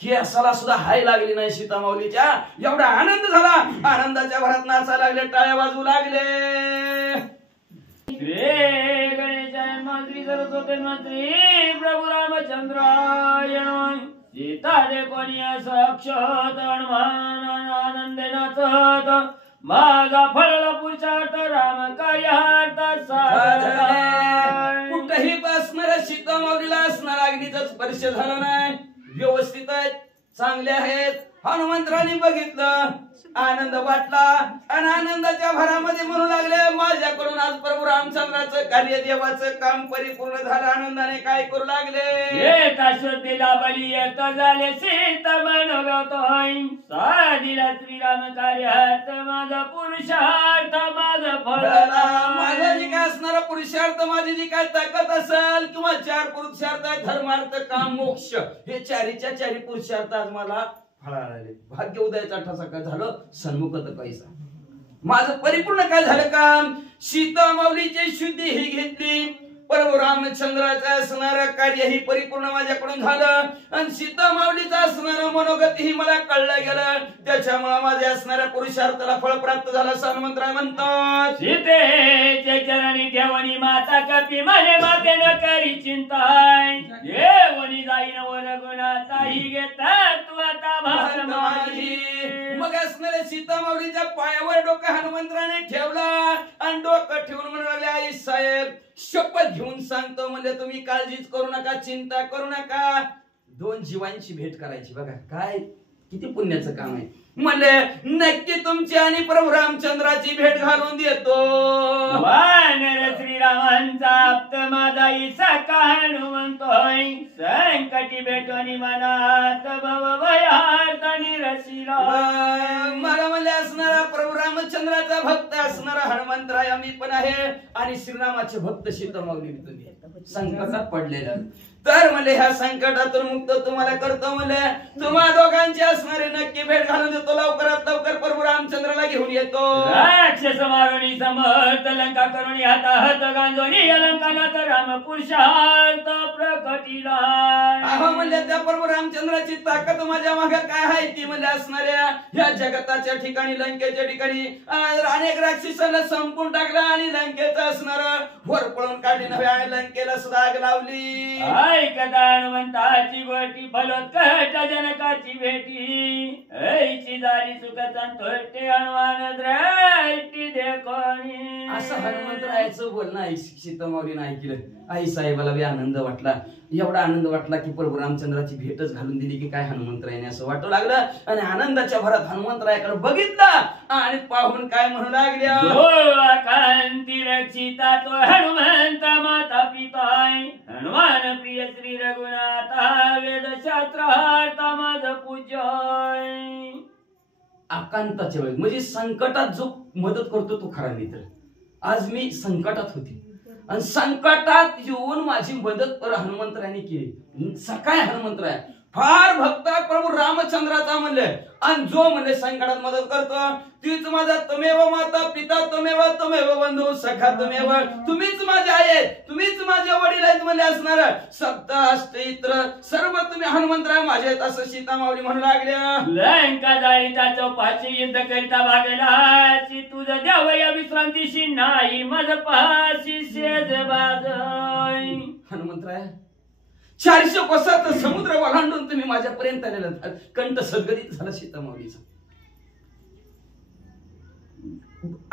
केसाला सुद्धा हाय लागली नाही सीता माऊलीच्या. एवढा आनंद झाला, आनंदाच्या भरात नाचायला लागले, टाळ्या वाजवू लागले. श्री गणेशाय मंत्री सरस्वती मंत्री प्रभू रामचंद्राय नमः. सीता दे कोणी साक्षात हनुमान आनंदे नाचत, माझा फळला पुरुषार्थ राम कार्यार्थ साधला. कुठही बसणाऱ्या सीता माऊलीला असणार अग्नीचा स्पर्श झाला नाही. व्यवस्थित आहेत, चांगले आहेत. हनुमंतराने बघितलं, आनंद वाटला आणि आनंदाच्या भरामध्ये म्हणू लागले, माझ्याकडून आज प्रभू रामचंद्राचं कार्य देवाचं काम परिपूर्ण झालं. आनंदाने काय करू लागले. येता श्रद्धेला बली येत झाले सीता मनोगतोय, साधीला श्रीराम कार्यार्थ माझा पुरुषार्थ माझं फळ. माझा जी काय असणारा पुरुषार्थ, माझी जी काय ताकद असेल किंवा 4 पुरुषार्थ आहे, धर्मार्थ काम मोक्ष, हे चारीच्या चारी पुरुषार्थ आज मला फळाले. भाग्य उदयाचा ठसा काय झालं, सन्मुखत कैसा माझं परिपूर्ण काय झालं काम. सीता माऊलीची शुद्धी ही घेतली, प्रभू रामचंद्राचं असणारं कार्य ही परिपूर्ण माझ्याकडून झालं आणि सीता माऊलीचं असणारं मनोगत ही मला कळलं गेलं. त्याच्यामुळे माझ्या असणाऱ्या पुरुषार्थाला फळ प्राप्त झालं. हनुमंतराय म्हणतात, सीतेचे चरणी ठेवणी माता कपी मने माते न करी चिंताय, येवणी जाईन वर गुणाताही घेता तू आता भार माझी. मग असणाऱ्या सीता माऊलीच्या पायावर डोकं हनुमंतराने ठेवला आणि डोकं ठेवून म्हणू लागले, आई साहेब शपथ घेऊन सांगतो म्हणजे तुम्ही काळजीच करू नका, चिंता करू नका. 2 जीवांची भेट करायची. बघा काय किती पुण्याचं काम आहे. म्हणले नक्की तुमची आणि प्रभू रामचंद्राची भेट घालून देतो. वानर श्रीरामांचा आप्त माझा सखा हनुमंतोय, संकटी भेटोनी मनात भव भयार्थ निरशिला. मला म्हणले असणारा प्रभू रामचंद्राचा भक्त असणारा हनुमंतराय आम्ही पण आहे आणि श्रीरामाचे भक्त सीता माऊली तुम्ही संकटात पडलेलं. तर म्हणले ह्या संकटातून मुक्त तुम्हाला करतो. म्हणले तुम्हा दोघांची असणारे नक्की भेट घालून देतो. लवकरात लवकर प्रभू रामचंद्राला घेऊन येतो. राक्षस मारुणी समर्थ लंका करुणी हाता हात गांजोनी अलंकानात राम पुरुषार्थ प्रकटिला. अहो म्हणले त्या प्रभू रामचंद्राची ताकद माझ्या मागे काय आहे ती म्हणजे असणाऱ्या ह्या जगताच्या ठिकाणी लंकेच्या ठिकाणी अनेक राक्षसांना संपून टाकला आणि लंकेचं असणारं वर पळून काढली नव्हे, लंकेला सुद्धा आग लावली. ऐकता हनुमंताची गोटी फलोत्कट जनकाची भेटी, ऐची झाली सुख संतोषते हनुमान दृष्टी देखोनी. असं हनुमंतरायाचं बोलणं आई सीता माऊलीनं ऐकलं. आई साहेबाला बी आनंद वाटला. एवढा आनंद वाटला की प्रभू रामचंद्राची भेटच घालून दिली की काय हनुमंतरायाने असं वाटू लागलं. आणि आनंदाच्या भरात हनुमंतरायाकडे बघितलं आणि पाहून काय म्हणू लागल्या, कांती रक्षिता तो हनुमंत माता पिताय, हनुमान प्रिय श्री रघुनाथा वेद शास्त्रार्थ माझ पूजय. आकांताच्या वेळेस म्हणजे संकटात जो मदत करतो तो खरा मित्र. आज मी संकटात होते आणि संकटात येऊन माझी मदत हनुमंतरायांनी केली. सकाळी हनुमंतराय फार भक्त प्रभू रामचंद्राचा म्हणले आणि जो म्हणले संकटात मदत करतो तीच माझा तमेव माता पिता तमेव बंधू सखा तमेव, तुम्हीच माझे आई आहेत, तुम्हीच माझे वडील आहेत म्हणले असणार. सप्त अष्टइत्र सर्व तुम्ही हनुमंतराय माझे आहेत असं सीता माऊली म्हणू लागल्या. लंका जाळीचा चौपाशी युद्ध करिता भागला, तुझं द्यावया विश्रांतीशी नाही माझ पाशी शेज बाज. हनुमंतराय 400 कोसात समुद्र ओलांडून तुम्ही माझ्यापर्यंत आलेला, कंठ सद्गदित झाला सीता माऊलीचा.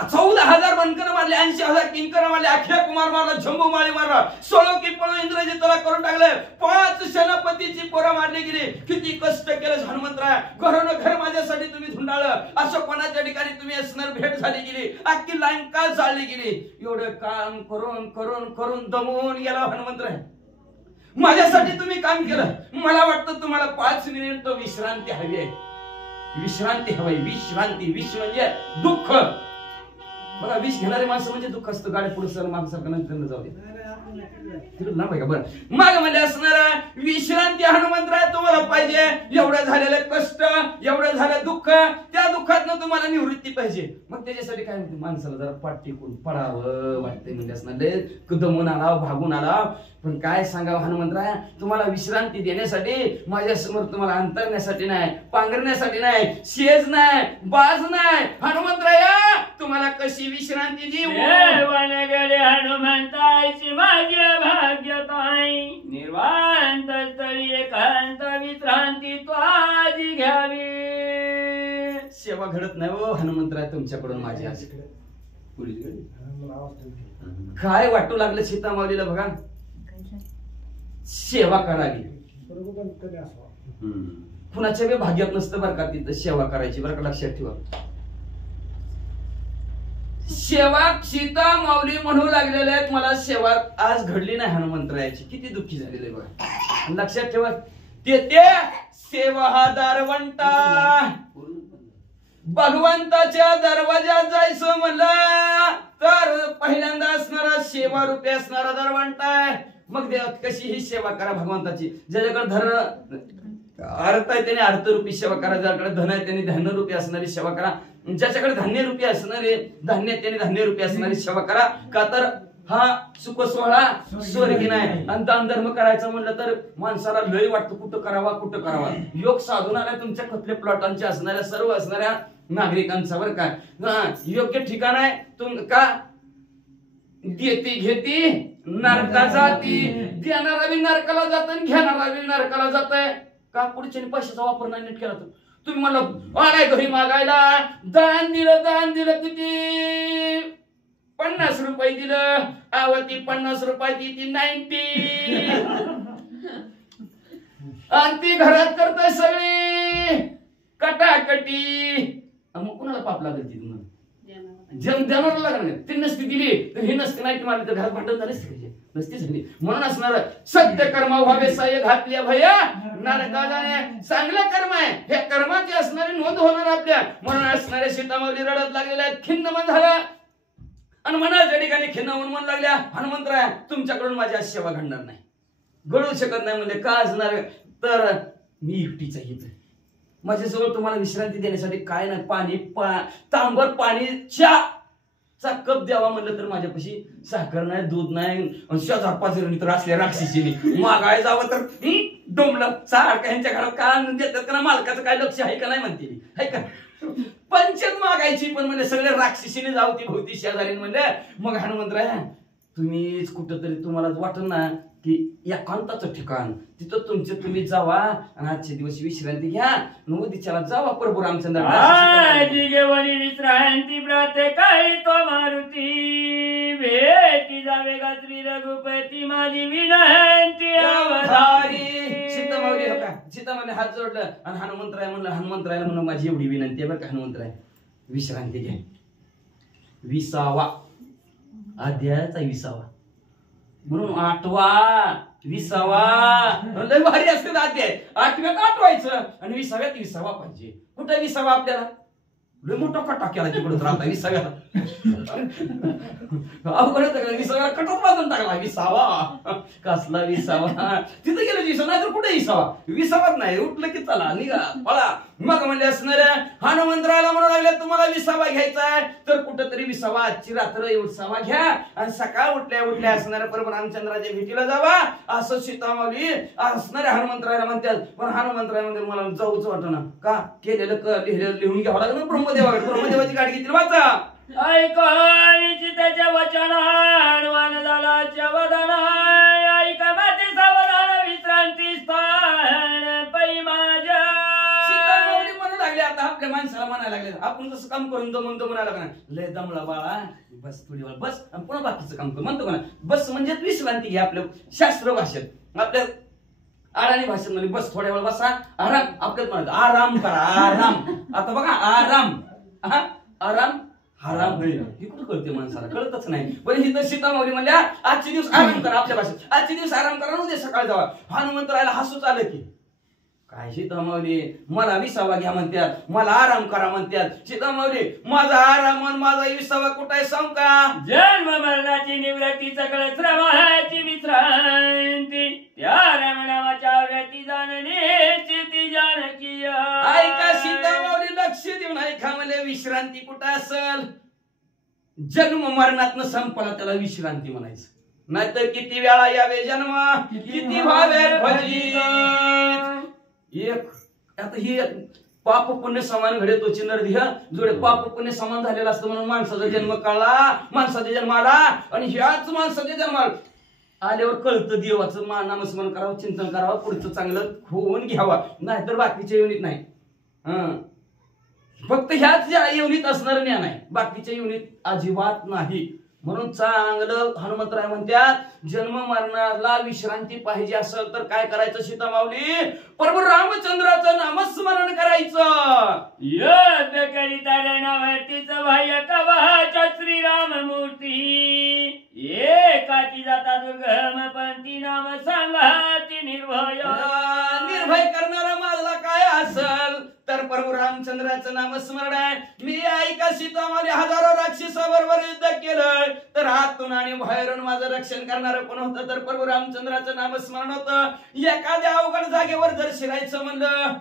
14,000 बनकर मारले, 80,000 किंकर मारले, अक्षय कुमार मारला, जम्बू माळी मारला, 16 की पळून इंद्रजितला करून टाकले, 5 सेनापतीची पोरं मारली गेली. किती कष्ट केलं हनुमंतराय, घरोन घर माझ्यासाठी तुम्ही धुंडाळलं. असं कोणाच्या ठिकाणी तुम्ही असणार भेट झाली गेली, अख्खी लंका जाळली गेली. एवढं काम करून करून करून दमून गेला हनुमंतराय. माझ्यासाठी तुम्ही काम केलं. मला वाटतं तुम्हाला 5 मिनिट विश्रांती हवी आहे. विश्रांती हवी, विश्रांती. विष म्हणजे दुःख. बघा विष घेणारे माणसं म्हणजे दुःख असतं. गाडी पुढे सर माणसाकडे नंतर जाऊ दे ना का बरं. मग म्हणजे असणार विश्रांती हनुमंतराय तुम्हाला पाहिजे. एवढं झालेलं कष्ट, एवढं झालं दुःख, त्या दुःखातनं तुम्हाला निवृत्ती पाहिजे. मग त्याच्यासाठी काय म्हणते माणसाला जरा पाठ टेकून पडावं वाटतंय. म्हणजे असणार दमून आला, भागून आला. पण काय सांगावं हनुमंतराय, तुम्हाला विश्रांती देण्यासाठी माझ्या समोर तुम्हाला अंतरण्यासाठी नाही, पांघरण्यासाठी नाही, शेज नाही, बाज नाही. हनुमंतराय तुम्हाला कशी विश्रांती देऊ. देवानगडे हनुमंताची माझ्या भाग्यताई, निर्वांत स्थळी एकांत विश्रांती तो आजी घ्यावी. सेवा घडत नाही हो हनुमंतराय तुमच्याकडून माझी. आज काय वाटू लागलं सीता माऊलीला बघा. सेवा करावी, कुणाच्या बी भाग्यात नसतं बरं का तिथं सेवा करायची. बरं का लक्षात ठेवा. सेवा सीता माऊली म्हणू लागलेल्या आहेत. मला सेवा आज घडली नाही हनुमंतरायाची. किती दुःखी झालेले बघा. लक्षात ठेवा. ते सेवा हा दारवंटा, भगवंताच्या दरवाजात जायचं म्हणलं तर पहिल्यांदा असणारा सेवा रूपी असणारा दरवंटा आहे. मग देवात कशी ही सेवा करा भगवंताची. ज्याच्याकडे धन अर्थ आहे त्याने अर्थरूपी सेवा करा, ज्याच्याकडे धन आहे त्याने धनरूपी असणारी सेवा करा, ज्याच्याकडे धान्य रूपी असणारे धान्य त्याने धान्य रूपी असणारी सेवा करा. का तर हा सुख सोहळा स्वर्गी नाही. आणि दान धर्म करायचं म्हणलं तर माणसाला लय वाटतं कुठं करावा. योग साधून आल्या तुमच्या कथले प्लॉटांचे असणाऱ्या सर्व असणाऱ्या नागरिकांचा बरं काय योग्य ठिकाण आहे. तुम का देती घेती नरका जाती. देणारा बी नरकाला जात आणि घेणारा बी नरकाला जातय. का पुढच्या पैशाचा वापर नाही नीट केला तर तुम्ही मला आलाय घरी मागायला, दान दिलं किती 50 रुपये दिलं. आवती 50 रुपये ती 90 आणि ती घरात करताय सगळी कटाकटी. मग कुणाला पाप लागेल ती तुम्हाला देणार लागणार. ती नसती दिली तर हे नसते नाही मारली तर घरात भांडण झालेच नसती झाली. म्हणून असणार सत्य कर्म व्हावे साय घातल्या भया नरका जाणे. चांगलं कर्म आहे हे कर्माची असणारी नोंद होणार आपल्या. म्हणून असणाऱ्या सीता माऊली रडत लागलेल्या आहेत. खिन्न मन झाला आणि मनाच्या ठिकाणी खिन्न होऊन मन लागल्या. हनुमंतराय तुमच्याकडून माझी आज सेवा घडणार नाही, घडू शकत नाही. म्हणजे का असणार तर मी एकटीच आहे. माझ्याजवळ तुम्हाला विश्रांती देण्यासाठी काय नाही. तांबर पाणीचा कप द्यावा म्हणलं तर माझ्यापाशी साखर नाही, दूध नाही. शेजार पाजर तर असल्या राक्षसीने मागाय जावं तर डोंबलं सारखं ह्यांच्या घरात का देतात का मालकाचं काय लक्ष आहे का नाही म्हणते मी आहे का. पंचायत मागायची पण म्हणजे सगळ्या राक्षसीने जाऊ ती भोवती शेजारी म्हणले. मग हनुमंतराय तुम्हीच कुठंतरी तुम्हाला वाटत ना की एकांताचं ठिकाण तिथं तुम्ही जावा आणि आजच्या दिवस विश्रांती घ्या. उद्याच्याला जावा प्रभू रामचंद्र विश्रांती प्रत्येकाळी तो मारुती भेटी जावे का श्री रघुपती माझी विनंती अवधारी. सीतामाऊली हो का सीतामाऊली हात जोडलं आणि हनुमंतराय म्हणलं माझी एवढी विनंती आहे बरं का हनुमंतराय विश्रांती घ्या. 20वा अध्यायाचा 20वा म्हणून 8वा 20वा लय भारी असते अध्याय. 8व्यात आठवायचं आणि 20व्यात 20वा पाहिजे. कुठे 20वा आपल्याला लय मोठा कटा केला तिकडे राहता विसाव्याला. अवघड विसाव्याला कटात बांधून टाकला. विसावा कसला विसावा, तिथं गेलं विसावा नाही तर कुठे विसावा, विसावाच नाही. उठलं की चला निघा पळा. मग म्हणले असणाऱ्या हनुमंतरायला म्हणू लागले तुम्हाला विसावा घ्यायचा आहे तर कुठंतरी विसावा, आजची रात्र विसावा घ्या आणि सकाळ उठल्या उठल्या असणाऱ्या परम रामचंद्राच्या भेटीला जावा असं सीतामाऊली असणाऱ्या हनुमंतरायला म्हणतात. पण हनुमंतराय म्हणते मला जाऊच वाटना का, केलेलं लिहिलेलं लिहून घ्यावं लागलं ब्रह्मदेवाकडे. ब्रह्मदेवाची गाडी घेतली वाचा. ऐकायची त्याच्या वचन हनुमान झाला वदन, ऐका माते सावधान विश्रांती स्थान पै माझ्या. सीतामाऊली म्हणू लागले आता आपल्या माणसाला म्हणायला लागले आपण जसं काम करून जमून म्हणायला लागला लय दमला बाळा बस थोडी वेळ बस आणि पुन्हा बाकीचं काम कर म्हणतो का. बस म्हणजे विश्रांती घ्या. आपल्या शास्त्र भाषेत आपल्या अडाणी भाषेत म्हणजे बस थोड्या वेळ बसा आराम. आपल्यात म्हणत आराम करा आराम. आता बघा आराम आराम हराम होईल हे कुठं कळते माणसाला, कळतच नाही. पण ही तर सीतामाऊली म्हणल्या आजचे दिवस आराम करा. आपल्या भाषेत आजचे दिवस आराम करा उद्या सकाळ जावा. हनुमंतरायला हसूच आलं की काय सीतामाऊली मला विसावा घ्या म्हणतात, मला आराम करा म्हणतात. सीतामाऊली माझा आराम माझा विसावा कुठे आहे सांग का. जन्म मरणाची निवृत्ती सकळ श्रमाची विश्रांती त्या रामनामाच्या व्यती जाणण्याची ती जानकी. ऐका सीतामाऊली लक्ष देऊन ऐका म्हणले विश्रांती कुठं असल. जन्म मरणातनं संपला त्याला विश्रांती म्हणायचं. नाहीतर किती वेळा यावे जन्म किती व्हावे फजित. एक आता ही पाप पुण्य समान घडे तोची नरदेह जोडे पाप पुण्य समान झालेला असतं म्हणून माणसाचा जन्म कळला, माणसाचा जन्म आला आणि ह्याच माणसाच्या जन्माला आल्यावर कळतं देवाचं नामस्मरण करावं, चिंतन करावं, पुढचं चांगलं होऊन घ्यावं. नाहीतर बाकीच्या युनिट नाही. फक्त ह्याच ज्या युनिट असणार ज्ञान आहे, बाकीच्या युनिट अजिबात नाही. म्हणून चांगलं हनुमंतराय म्हणतात जन्म मरणाला विश्रांती पाहिजे असेल तर काय करायचं सीतामाऊली प्रभू रामचंद्राचं नामस्मरण करायचं. यज्ञ करिता नावतीच बाह्य कवच श्रीराम मूर्ती एकाची जाता दुर्गम पंथी नाम सांगाती निर्भय. निर्भय करणारा माझला काय असल तर प्रभू रामचंद्राचं नामस्मरण आहे. मी ऐका सीतामाऊली हजारो राक्षसाबरोबर युद्ध केलं तर आतून आणि बाहेरून माझं रक्षण करणारं कोण होतं तर प्रभू रामचंद्राचं नामस्मरण होतं. एखाद्या अवघड जागेवर जर शिरायचं म्हणलं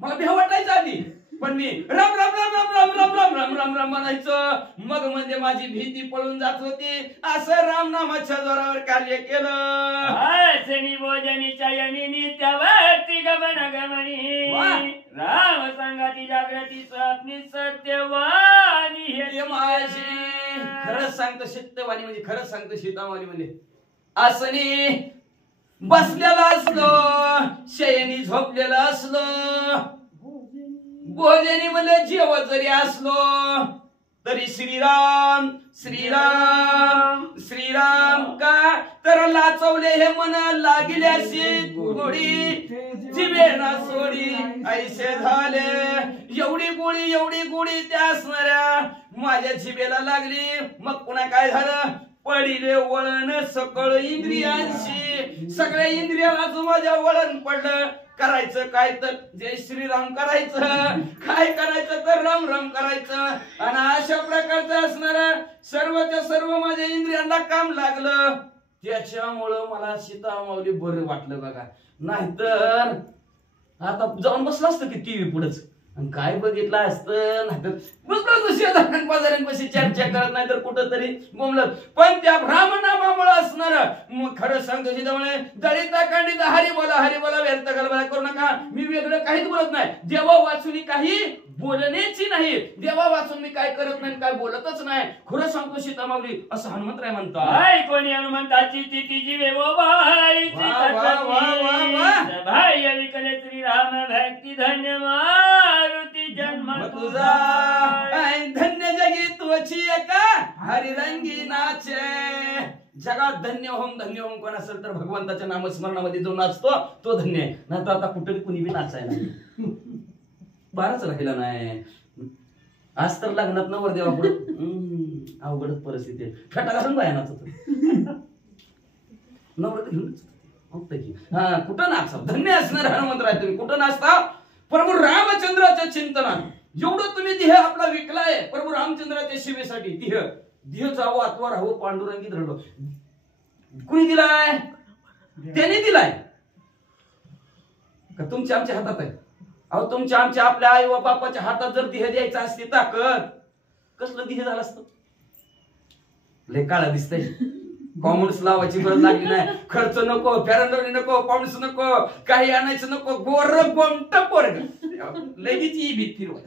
मला भीती वाटायचं आधी, पण मी राम राम राम राम राम राम राम राम राम राम म्हणायचं. मग म्हणजे माझी भीती पळून जात होती. असं रामनामाच्या जोरावर कार्य केलं. शनी भोजनी चयनी नित्यावरती गमन गमनी राम सांगाती जागृती स्वप्नी सत्यवाणी हे माझी. खरंच सांगतो सत्यवाणी म्हणजे खरंच सांगतो सीतामाऊली म्हणजे असनी बसलेला असलो शयनी झोपलेला असलो भोजनी म्हणजे जेवत जरी असलो तरी श्रीराम श्रीराम श्रीराम का तर लाचवले हे मन लागल्याशी गोडी जिवे ना सोडी ऐसे झाले. एवढी गोडी त्या असणाऱ्या माझ्या जिभेला लागली. मग पुन्हा काय झालं पडिले वळण सकळ इंद्रियांशी. सगळ्या इंद्रियाला माझ्या वळण पडलं. करायचं काय तर जय श्रीराम करायचं, काय करायचं तर राम राम करायचं. आणि अशा प्रकारचं असणारं सर्वच्या सर्व माझ्या इंद्रियांना काम लागलं. त्याच्यामुळं मला सीतामाऊली बरं वाटलं बघा. नाहीतर आता जाऊन बसलं असतं की टीव्ही पुढेच आणि काय बघितलं असतं. नाहीतर बसलो शेजाऱ्यांपाशी चर्चा करत नाही तर कुठं तरी बोंबलत. पण त्या ब्राह्मणामुळे असणार मग खरं सांगतो सीतामुळे दळिता कांडिता हरी बोला व्यर्थ गलबला करू नका. मी वेगळं काहीच बोलत नाही. देवा वाचून काही बोलण्याची नाही. देवा वाचून मी काय करत नाही काय बोलतच नाही. खरं सांगतो सीतामाऊली असं हनुमंतराय म्हणतात. कोणी हनुमंताची तिथी जीवे बाह्य विकले श्रीराम भक्ती धन्य मारुती जन्म तुझा धन्य जगी तुझी एका हरिरंगी नाचे. जगात धन्य होम कोण असेल तर भगवंताच्या नामस्मरणामध्ये जो नाचतो तो धन्य आहे. नाही तर आता कुठे कुणी बी नाचायला बाराच राहिला नाही. आज तर लग्नात नवर देवा पुढे अवघडच परिस्थिती आहे. फेटा घालून बाया नाचत नवर घेऊन कुठं नाचा धन्य असणार हनुमंतराय तुम्ही कुठं नाचता प्रभू रामचंद्राच्या चिंतनात. एवढं तुम्ही देह आपला विकलाय प्रभू रामचंद्राच्या सेवेसाठी. देह जावं अथवा राहावं पांडुरंगी दृढ. कुणी दिलाय? त्याने दिलाय का तुमच्या आमच्या हातात आहे? अहो तुमच्या आमच्या आपल्या आई व बापाच्या हातात जर देह द्यायचा असते ताकद, कसलं देह झालं असतं? लय काळा दिसतंय. कॉमर्स लावायची गरज लागली नाही. खर्च नको, फॅरंडवली नको, पाऊस नको, काही आणायचं नको. गोर गोमट पोरग लगेच भीत फिरवाय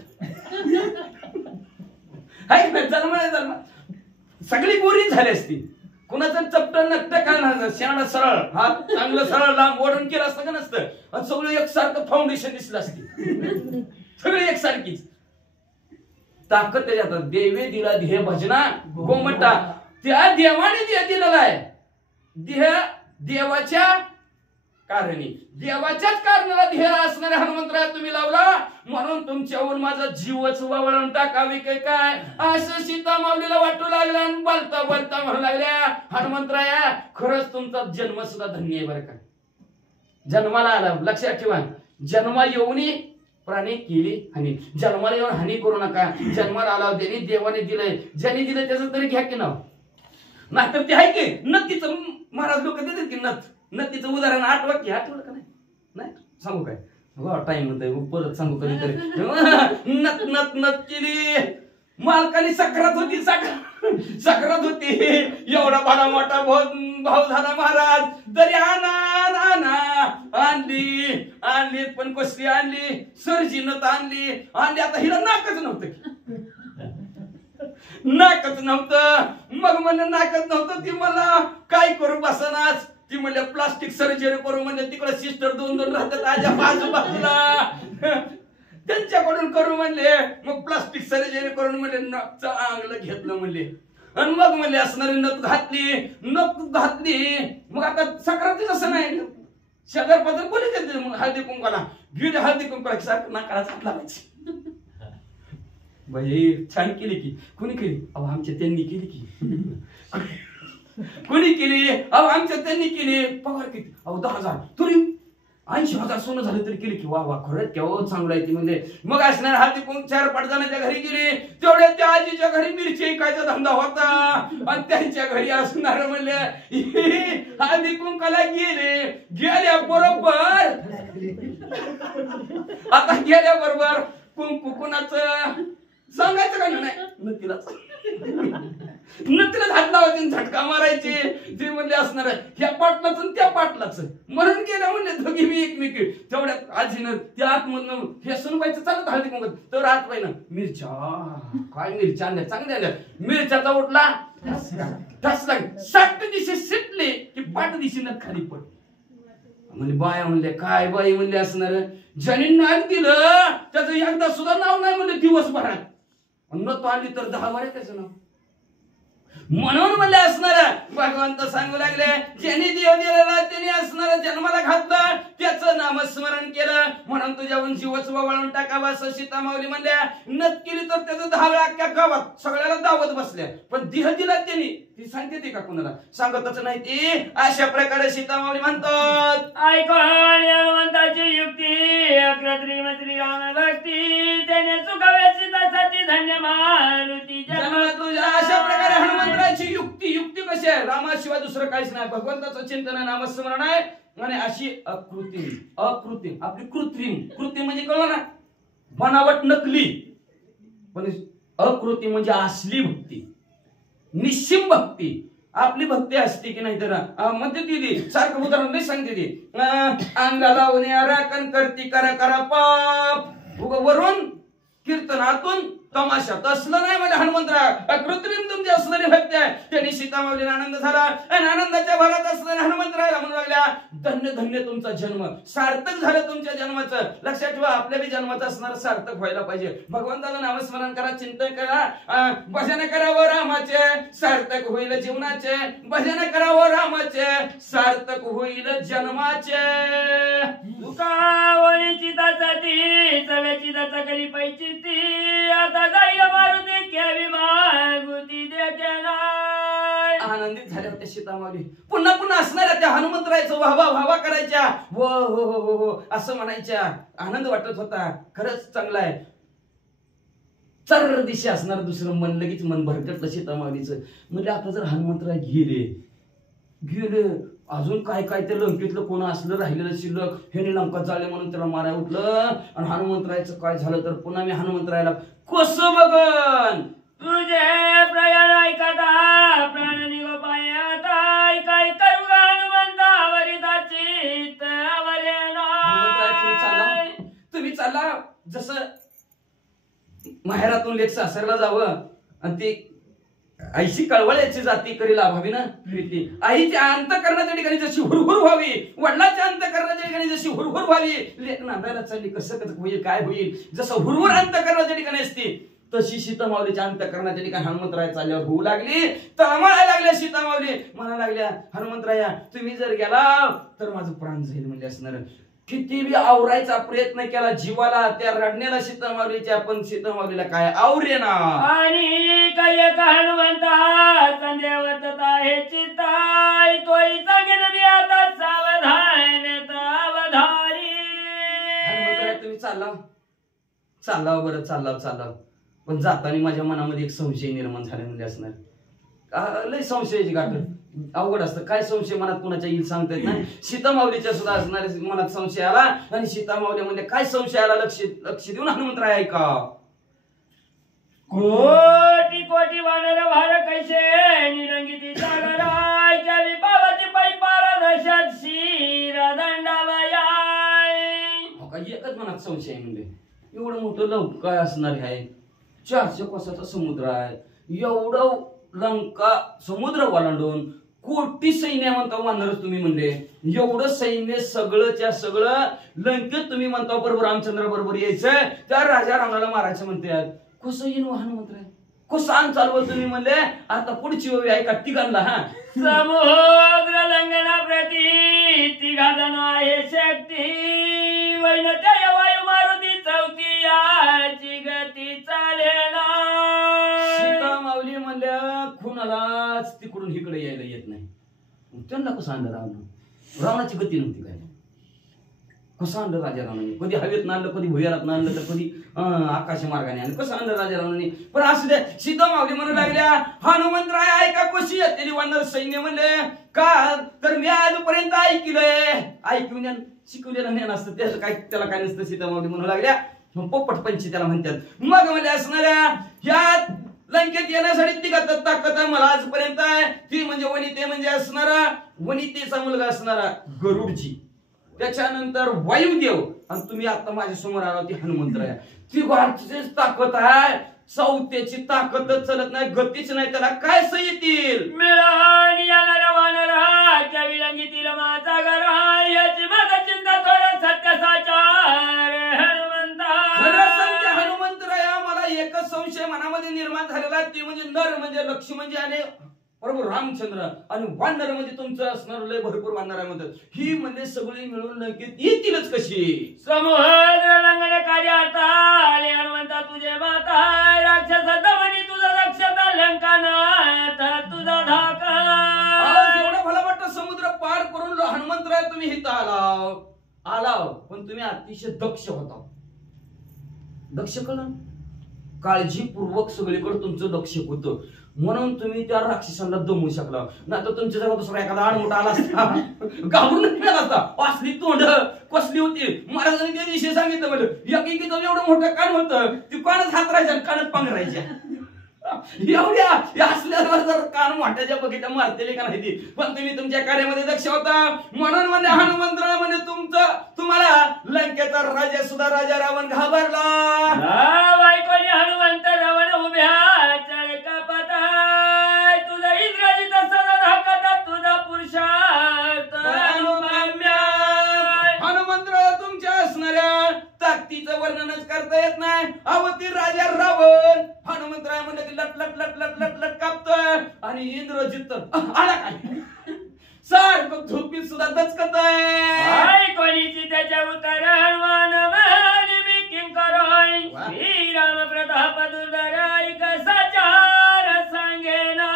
जन्म सगळी गोरी झाली असती. कुणाचं चपटं नट्ट काय शेणाला सरळ हात चांगलं सरळ लांब ओढून केलं असतं का नसतं? आणि सगळं एकसारखं फाउंडेशन दिसलं असते. सगळी एकसारखीच ताकद त्याच्यात. देवे दिला ध्येय भजना गोमटा. त्या देवाने देह दिलेला आहे. देह देवाच्या कारणी, देवाच्याच कारणाला ध्येय असणाऱ्या हनुमंतराया तुम्ही लावला म्हणून तुमच्यावर माझा जीवच वळवून टाकावी काय असं सीता माऊलीला वाटू लागला. आणि बोलता बोलता म्हणू लागल्या हनुमंतराया खरंच तुमचा जन्म सुद्धा धन्य आहे बरं का. जन्माला आला, लक्षात ठेवा, जन्मा येऊनी प्राणी केली हानी. जन्माला येऊन हानी करू नका. जन्माला आला त्यांनी देवाने दिलंय, ज्याने दिलंय त्याचं तरी घ्या की नाव. नाहीतर ते आहे की नत्तीचं महाराज लोक देतात की नत्तीचं उदाहरण आठवलं का नाही सांगू काय? टाइम होतोय परत सांगू कधीतरी. नत नत नत केली मालकाने सकरात होती. एवढा बडा मोठा भाऊ झाला महाराज तरी आणली पण कसली आणली? सरजी नत आणली. आता हिला नाकच नव्हतं. मग म्हणलं नाकच नव्हतं. ती मला काय करू बसनाच. ती म्हणले प्लास्टिक सर्जरी करू म्हणले. तिकडे सिस्टर दोन राहतात आजा बाजूला त्यांच्याकडून करू म्हणले. मग प्लास्टिक सर्जरी करून म्हणले नखचं आंगलं घेतलं म्हणले. आणि मग म्हणले असणारी नख घातली. मग आता सक्रातीच असं नाही शेजार पद्धत कोणी देते हळदी कुंकाला गिड हळदी कुंकाला सारखं नाकाला हात लावायची. बाई छान केली की. कुणी केली? अहो आमच्या त्यांनी केली की. कुणी केली? अहो आमच्या त्यांनी केली. पगार किती? अहो 10,000 तरी 80,000 सोनं झालं तरी केली की. वा वा खरंच केव्हा चांगलं आहे ती म्हणजे. मग असणार हळदी कुंक 4-5 जणांच्या घरी गेली. तेवढ्या त्या आजीच्या घरी मिरची ऐकायचा धंदा होता. आणि त्यांच्या घरी असणार म्हणले हळदी कुंकाला गेल्या बरोबर. आता गेल्या बरोबर कुंकू कुणाचं सांगायचं का नाही? नक्कीला हात लावायचे झटका मारायचे. ते म्हणले असणार ह्या पाटलाच त्या पाटलाच म्हणून गेल्या म्हणले दोघी मी एकमेकी. तेवढ्यात आजीनं त्या आतमधनं हे सुनवायचं चालत हळदी कुंकू तर आत पाहिलं मिरच्या काय मिरच्या आणल्या चांगल्या आल्या. मिरच्याचा उठला ठसला साठ दिशे शिटले की पाठ दिशेनं खाली पड. म्हणजे बाया म्हणले काय बाई म्हणले असणार ज्याने नाक दिलं त्याचं एकदा सुद्धा नाव नाही म्हणले दिवसभरात. न तो आली तर 10 वारे त्याचं नाव. म्हणून म्हणले असणार भगवंत सांगू लागले ज्याने देव दिलेला त्याने असणार जन्माला घातलं त्याचं नामस्मरण केलं म्हणून तुझ्याहून जीवच वळवून टाकावा असं सीता माऊली म्हणल्या. नत केली तर त्याचं 10 वेळा अख्ख्या गावात सगळ्याला दावत बसल्या. पण देह दिला त्यांनी ती सांगते ते का कुणाला सांगतच नाही ती. अशा प्रकारे सीता माऊली म्हणतात ऐकून हनुमंताची युक्ती अकृत्रिम श्रीराम भक्ती त्याने चुकावे सीतासाठी धन्य मारुती जन्म तुझ्या. अशा प्रकारे हनुमंताची युक्ती कशी आहे? रामाशिवाय दुसरं काहीच नाही. भगवंताचं चिंतन आहे नामस्मरण आहे. आणि अशी अकृत्रिम आपली कृत्रिम म्हणजे कळलं ना बनावट नकली. पण अकृत्रिम म्हणजे असली भक्ती निश्चिम भक्ती. आपली भक्ती असते की नाही तर म्हणते ती सारखं उदाहरण नाही सांगते ती अंगाला राखण करती करा पाप वरून कीर्तनातून तमाशा. तसलं नाही म्हणजे हनुमंतराय कृत्रिम तुमची असणारी भक्ती आहे. त्यांनी सीता माऊलीला आनंद झाला आणि आनंदाच्या भरात असणाऱ्या हनुमंतरायला म्हणू लागल्या धन्य धन्य तुमचा जन्म सार्थक झालं तुमच्या जन्माचं. लक्षात ठेवा आपल्या बी जन्माचं असणार सार्थक व्हायला पाहिजे. भगवंताचं नामस्मरण करा चिंतन करा भजन करावं रामाचे सार्थक होईल जीवनाचे. भजन करावं रामाचे सार्थक होईल जन्माचे. तुकावणी चितासाठी चव्याची दाता करी पाहिजे ती आता जाईल मारुती घ्यावी मागुती देते नाही. आनंदित झाल्या होत्या सीता माऊली. पुन्हा पुन्हा असणाऱ्या त्या हनुमंतरायचं वाहवा करायच्या. हो असं म्हणायच्या. आनंद वाटत होता. खरंच चांगला आहे. चर दिशा असणार दुसरं मन लगेच मन भरकटलं सीतामाऊलीचं. म्हणजे आता जर हनुमंतराय गेले अजून काय काय ते लंकेतलं कोण असलं राहिलेलं शिल्लक हे लंका जाळे म्हणून त्याला मारायला उठलं आणि हनुमंतरायचं काय झालं तर पुन्हा मी हनुमंतरायला कसं बघन. तुझे प्रयाण ऐकता प्राण निगोपायता काय करू हनुमंता वरिदाचित तुम्ही चालला जसं माहेरातून लेख सासरला जावं आणि ते आईशी कळवळ्याची जाती करी लाभावी ना प्रीती. आईच्या अंतकरणाच्या ठिकाणी जशी हुरहुर व्हावी, वडिलाच्या अंतकरणाच्या ठिकाणी जशी हुरहुर व्हावी, लेख नांदायला चालली कसं कसं होईल काय होईल, जसं हुरहुर अंतकरणाच्या ठिकाणी असते तशी सीतामाऊलीच्या अंतकरणाच्या ठिकाणी हनुमंतराय चालल्यावर होऊ लागली. तळमळायला लागल्या सीतामाऊली, म्हणा लागल्या हनुमंतराया तुम्ही जर गेला तर माझं प्राण जाईल म्हणजे असणार. किती बी आवरायचा प्रयत्न केला जीवाला त्या रडण्याला सीतामाऊलीच्या, पण सीतामाऊलीला काय आवरे ना. आणि काय हनुमंता संध्यावरत आहे चिताय तोही सांगेन मी आता सावधान अवधारी. हनुमंतराय तुम्ही चालला बरं चालला पण जाताना माझ्या मनामध्ये एक संशय निर्माण झाला म्हणजे असणार. लय संशयाची गाठ अवघड असतं. काय संशय मनात कुणाच्या येईल सांगता येत नाही. सीतामाऊलीच्या सुद्धा असणारे मनात संशय आला आणि सीतामाऊली म्हणजे काय संशय आला लक्ष देऊन हनुमंतराय ऐका. कोटी कोटी वानर भार कैसे निरंगिती सागराय चाली पावती पै पारदशात शिर दंडावयाय. एकच मनात संशय म्हणजे एवढं मोठं लंका काय असणार आहे, 400 कोसाचा समुद्र आहे, एवढं लंका समुद्र ओलांडून कोटी सैन्य म्हणता वानरच तुम्ही म्हणले, एवढं सैन्य सगळंच्या सगळं लंकेत तुम्ही म्हणता बरोबर रामचंद्र बरोबर यायचं त्या राजा रावणाला मारायचं म्हणतात. कसं येईन हनुमंतराय कसं आण चालवत तुम्ही म्हणले. आता पुढची वेळ आहे का तिघांना हा समुद्र लंघना प्रती तिघा जण आहे शक्ती वैन त्या वायू मारुती चौथी याची गती चालेना. सीतामाऊली म्हणल्या खुनालाच तिकडून इकडे यायला येत नाही. त्यांना कसं आणलं रावणाची गती नव्हती काय. कसं आणलं राजा रावणाने, कधी हवेत आणलं कधी भुयारात आणलं तर कधी आकाश मार्गाने आणलं. कसं आणलं राजा रावणाने. पण असू दे सीतामाऊली म्हणू लागल्या हनुमंतराय ऐका कशी येते वानर सैन्य म्हणले का तर मी आजपर्यंत ऐकून शिकवलेलं ज्ञान असतं त्याचं काय त्याला काय नसतं. सीतामाऊली म्हणू लागल्या पोपट पंची त्याला म्हणतात. मग म्हणजे असणाऱ्या या लंकेत येण्यासाठी तिघात ताकद आहे मला आजपर्यंत आहे. ती म्हणजे वनिते म्हणजे असणारा वनितेचा मुलगा असणारा गरुडजी, त्याच्यानंतर वायुदेव आणि तुम्ही आता माझ्या समोर आला ती हनुमंतराय. ती भारतीचीच ताकद आहे. चौथ्याची ताकदच चलत नाही, गतीच नाही, त्याला काय येतील मिळून येणारा वानरा त्या विलंगीतील माझा घर याची माझा चिंता थोडा सत्य साचार हनुमंता. हनुमंतराया मला एकच संशय मनामध्ये निर्माण झालेला आहे, ती म्हणजे नर म्हणजे लक्ष्मी म्हणजे आणि बरोबर रामचंद्र आणि वानर म्हणजे तुमचं असणार लय भरपूर वानर आहे म्हणतात. ही म्हणजे सगळी मिळून लंकेत येतीलच कशी. समुद्र लंघन कार्यार्थ आले हनुमंता तुझे माता राक्षस दमनी तुझा दक्षता लंकानाथ तुझा धाका. एवढं मला वाटतं समुद्र पार करून हनुमंतराय तुम्ही इथं आलाव पण तुम्ही अतिशय दक्ष होता. दक्ष कळलं काळजीपूर्वक सगळीकडे तुमचं लक्ष होतं म्हणून तुम्ही त्या राक्षसांना दमवू शकला. नाही तर तुमच्या जवळ दुसरा एखादा आडमोठा आला असता घाबरून गेला असता. असली तोंड कसली होती. महाराजांनी त्या दिवशी सांगितलं म्हणलं एकेकीचं एवढं मोठं कान होतं ती कानच हातरायच्या कानच पांघरायच्या. एवढ्या असल्यावर जर कान मोठ्याच्या बघितल्या मारतेले का नाही ती. पण तुम्ही तुमच्या कार्यामध्ये दक्ष होता म्हणून म्हणजे हनुमंतराय म्हणजे तुम्हाला लंकेचा राजा सुद्धा राजा रावण घाबरला. बायकोनी हनुमंत रावण उभ्या चळका पताय तुझा इंद्रजित सदा धाकता तुझा पुरुषार्थ अनुपम्य. हनुमंतराय तुमच्या असणाऱ्या ताकदीचं वर्णनच करता येत नाही. अवती राजा रावण हनुमंतराय म्हणलं की लट लट लट लट लट लट कापतोय आणि इंद्रजित आला काय सारखं झोपीत सुद्धा दचकत आहे. कोणीची त्याच्या उतर हनुमान महान मी किंकरोय श्रीराम प्रताप दुर्धराय कसा चार सांगेना.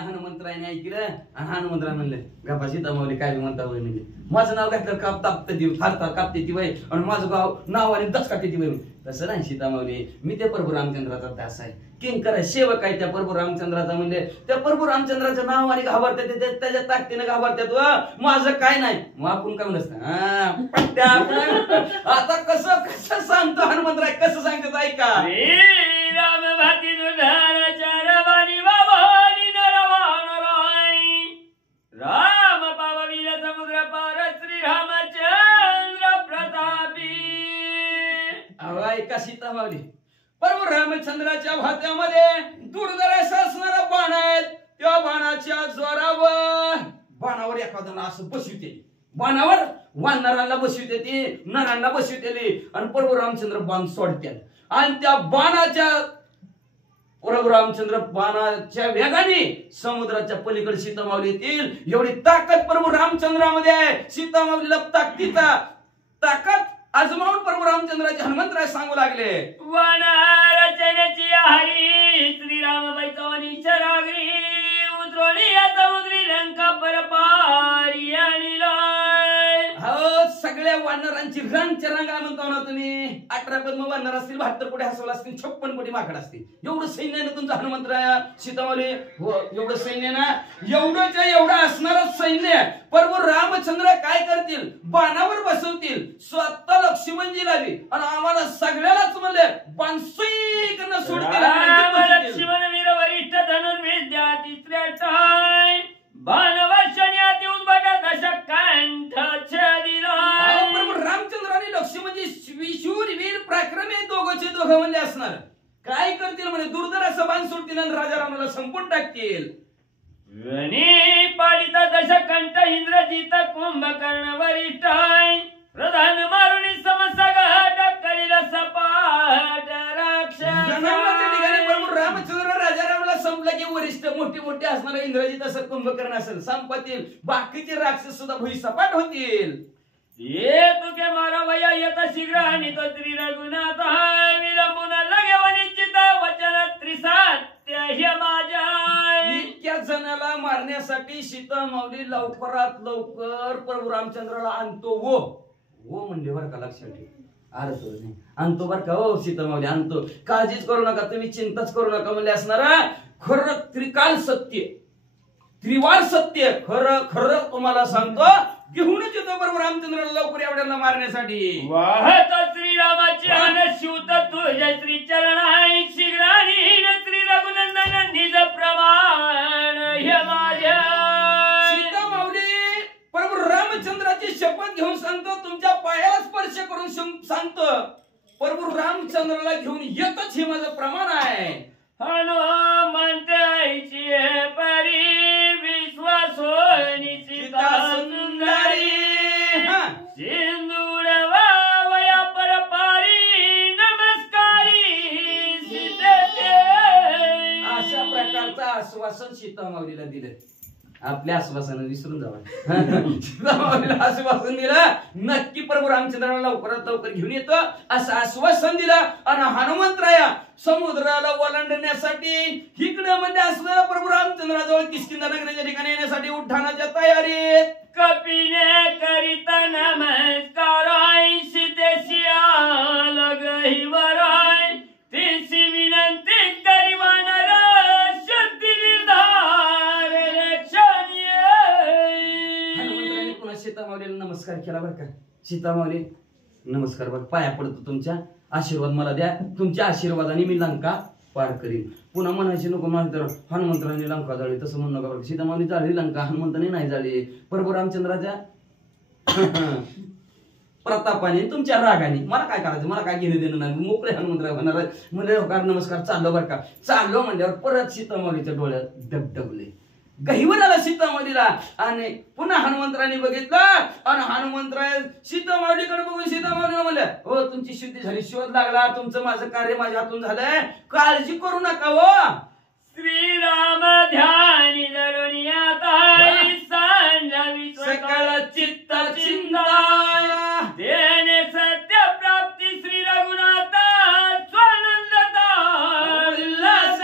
हनुमंत हनुमंतरायने ऐकलं आणि हनुमंतराय म्हणले गप्पा सीतामाऊली काय म्हणता वय म्हणजे माझं नाव घातलं काप तापते ती थार थार कापते ती वय आणि माझं गाव नावाने दस कापते ती वय तसं नाही सीतामाऊली मी त्या प्रभू रामचंद्राचा दास आहे किंकर सेवक आहे त्या प्रभू रामचंद्राचा म्हणजे त्या प्रभू रामचंद्राचं नाव आणि घाबरतात त्याच्या ताकदीने घाबरतात व माझं काय नाही मग आपण काय म्हणत आता कसं कसं सांगतो हनुमंतराय कसं सांगतात ऐका राम भाती दुधाराच्या रवानी वावानी नरवानराई राम पाववीर समुद्र पार श्री रामचंद्र प्रतापी अहो ऐका सीतामाऊली प्रभू रामचंद्राच्या भात्यामध्ये दुर्धर्ष असणारा बाण आहेत त्या बाणाच्या जोरावर बाणावर एखाद्याला असं बसविते बाणावर वानरांना बसविते ती नरांना बसविते आणि प्रभू रामचंद्र बाण सोडतात आणि त्या बाणाच्या प्रभू रामचंद्र बाणाच्या वेगाने समुद्राच्या पलीकडे सीतामाऊली येतील एवढी ताकद प्रभू रामचंद्रामध्ये आहे सीतामाऊलीला ताकदीचा ताकद आजमावून प्रभू रामचंद्राचे हनुमंतराय सांगू लागले वनारचनेची हरी श्रीरामबाई चवनी चरागरी उतरवली या समुद्री लंका परपारी आणि हो सगळ्या वानरांची रंगच्या रंगा म्हणतो ना तुम्ही 18 पद्म वानर असतील 72 कोटी हसवला असतील 56 कोटी माकड असतील एवढं सैन्य ना तुमचं हनुमंतराय सीतामाऊली हो एवढं सैन्य ना एवढं असणारं सैन्य प्रभू रामचंद्र काय करतील बाणावर बसवतील स्वतः लक्ष्मणजी लावी आणि आम्हाला सगळ्यालाच म्हणले बाणसुईकडनं सोडतील लक्ष्मण वीर वरिष्ठ धनुर्विद्या तिसऱ्या टाय बाणवर्षण्यात उद्भट दशक कंठ छदिलाय प्रभू रामचंद्र आणि लक्ष्मणजी शूर वीर पराक्रमी दोघंचे दोघं म्हणले असणार काय करतील म्हणे दुर्धर्ष बाण सोडतील आणि राजा रामाला संपून टाकतील वनी पालित दशकंठ इंद्रजित कुंभकर्ण वरिष्ठ प्रधान मारुनी समसगट करील सपाट जनावरांच्या ठिकाणी प्रभू राक्षस रामचंद्र राजा रामाला संपलं की वरिष्ठ मोठे मोठे असणारे इंद्रजित असेल कुंभकर्ण असेल संपतील बाकीचे राक्षस सुद्धा भुईसपाट होतील ये तुके मारा वया येत शीघ्र आणि तो श्री रघुनाथ विलंबून लगे वनिश्चित वचन त्रिसत्य हे माझ्या इतक्या जणाला मारण्यासाठी सीतामाऊली लवकरात लवकर प्रभू रामचंद्राला आणतो वो म्हणले बरं का लक्षात ठेव अर्थ नाही आणतो बरं का हो सीतामाऊली आणतो काळजीच करू नका तुम्ही चिंताच करू नका म्हणले असणारा खरं त्रिकाल सत्य त्रिवार सत्य खरं खरं तुम्हाला सांगतो घेऊनच येतो प्रभू रामचंद्राला लवकर एवढ्यांना मारण्यासाठी वाहत श्रीरामाची अनश्यूत तुझ्या श्री चरणाई शीघ्रानी श्री रघुनंदन निज प्रमाण हे माझ्या सीतामाऊली प्रभू रामचंद्राची शपथ घेऊन सांगतो तुमच्या पायाला स्पर्श करून सांगतो प्रभू रामचंद्राला घेऊन येतच हे माझं प्रमाण आहे हनुमंताईची परी विश्वासोनी सीता सुंदरी सिंदूर वया परपारी नमस्कारी सीते अशा प्रकारचं आश्वासन सीतामाऊलीला दिलं आपल्या आश्वासानं विसरून जावं सीतामाऊलीला आश्वासन दिलं नक्की प्रभू रामचंद्राला लवकरात लवकर घेऊन येतो असं आश्वासन दिलं आणि हनुमंतराया समुद्राला ओलांडण्यासाठी इकडे म्हणजे असलं प्रभू रामचंद्राजवळ किष्किंधा नगराच्या ठिकाणी येण्यासाठी उड्डाणाच्या तयारीत कपिने करीत नमस्कार सीतेशी आलग हिवराय तिची विनंती करी वानर शक्ती निर्धार हनुमंतराने पुन्हा सीतामाऊलीला नमस्कार केला बरं का सीतामाऊली नमस्कार बरं पाया पडतो तुमच्या आशीर्वाद मला द्या तुमच्या आशीर्वादाने मी लंका पार करीन पुन्हा म्हणायचे नको म्हणतर हनुमंतराने लंका जाळली तसं म्हणू नका बरं सीतामाऊली जाळली लंका हनुमंताने नाही जाळली प्रभू रामचंद्राच्या प्रतापाने तुमच्या रागाने मला काय करायचं मला काय घेणं देणं नाही मोकळे हनुमंतराय म्हणणार म्हणजे नमस्कार चाललो बरं का चाललो म्हणल्यावर परत सीतामाऊलीच्या डोळ्यात डबडबले गहिवर आला सीतामाऊलीला आणि पुन्हा हनुमंतराने बघितलं आणि हनुमंतराय सीतामाऊलीकडे बघून सीतामाऊलीला म्हणलं हो तुमची शुद्धी झाली शोध लागला तुमचं माझं कार्य माझ्या हातून झालंय काळजी करू नका हो श्रीराम ध्यानी धरुनियाता सांजावी सकळ चित्त चिंता देने सत्य प्राप्ती श्री रघुनाथ स्वानंदता उल्हास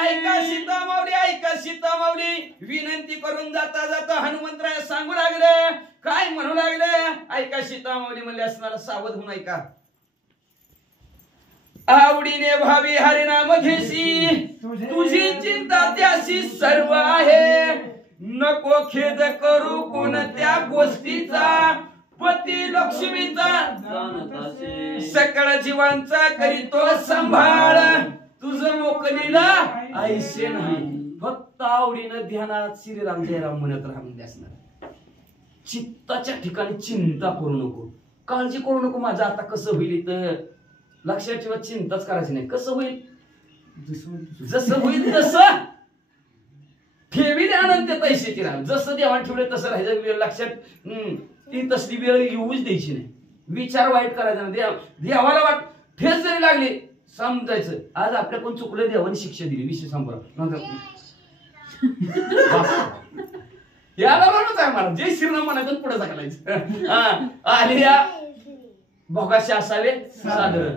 ऐका सीतामाऊली ऐका ऐका सीता माऊली विनंती करून जाता जाता हनुमंतराय सांगू लागले, काय म्हणू लागले ऐका. सीता माऊली म्हणले असणार, सावध होऊन ऐका. आवडीने भावी हरिनाम घेशी, तुझी चिंता त्याशी सर्व आहे. नको खेद करू कोणत्या गोष्टीचा, पती लक्ष्मीचा सकळ जीवांचा करीतो सांभाळ. तुझं मोकलीला ऐसे नाही, फक्त आवडीनं ध्यानात श्रीराम जयराम म्हणत राहा म्हणजे असणार. चित्ताच्या ठिकाणी चिंता करू नको, काळजी करू नको. माझं आता कसं होईल तर लक्षात ठेवा, चिंताच करायची नाही. कसं होईल, जसं होईल तसं ठेवी आनंद तैसे राहा. जसं देवान ठेवले तसं राहायचं. वेळ लक्षात ती तसली वेळ येऊच द्यायची नाही. विचार वाईट करायचा नाही. देवाला वाट ठेच जरी लागली समजायचं आज आपल्या कोण चुकलं, देवाने शिक्षा दिली, विषय संपला. याला म्हणूच आहे मला जय श्रीराम म्हणायचं पुढे सांगायचं. आली या भोगाशी असावे सादर.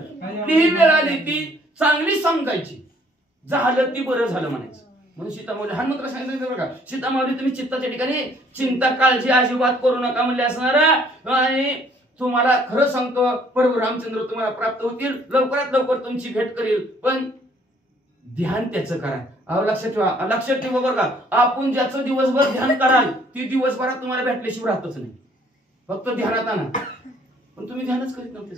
ती वेळ आली ती चांगली समजायची, झालं ती बरं झालं म्हणायचं. म्हणून सीतामाऊली हनुमंतराय सांगितलं बरं का, सीतामाऊली तुम्ही चित्ताच्या ठिकाणी चिंता काळजी अजिबात करू नका म्हणले असणार. आणि तुम्हाला खरं सांगतो प्रभू रामचंद्र तुम्हाला प्राप्त होतील, लवकरात लवकर तुमची भेट करील. पण ध्यान त्याचं करा. अहो लक्षात ठेवा बरं का, आपण ज्याचं दिवसभर ध्यान कराल ती दिवसभरात तुम्हाला भेटल्याशिवाय राहतच नाही. फक्त ध्यानात आणा. पण तुम्ही ध्यानच करीत नव्हते.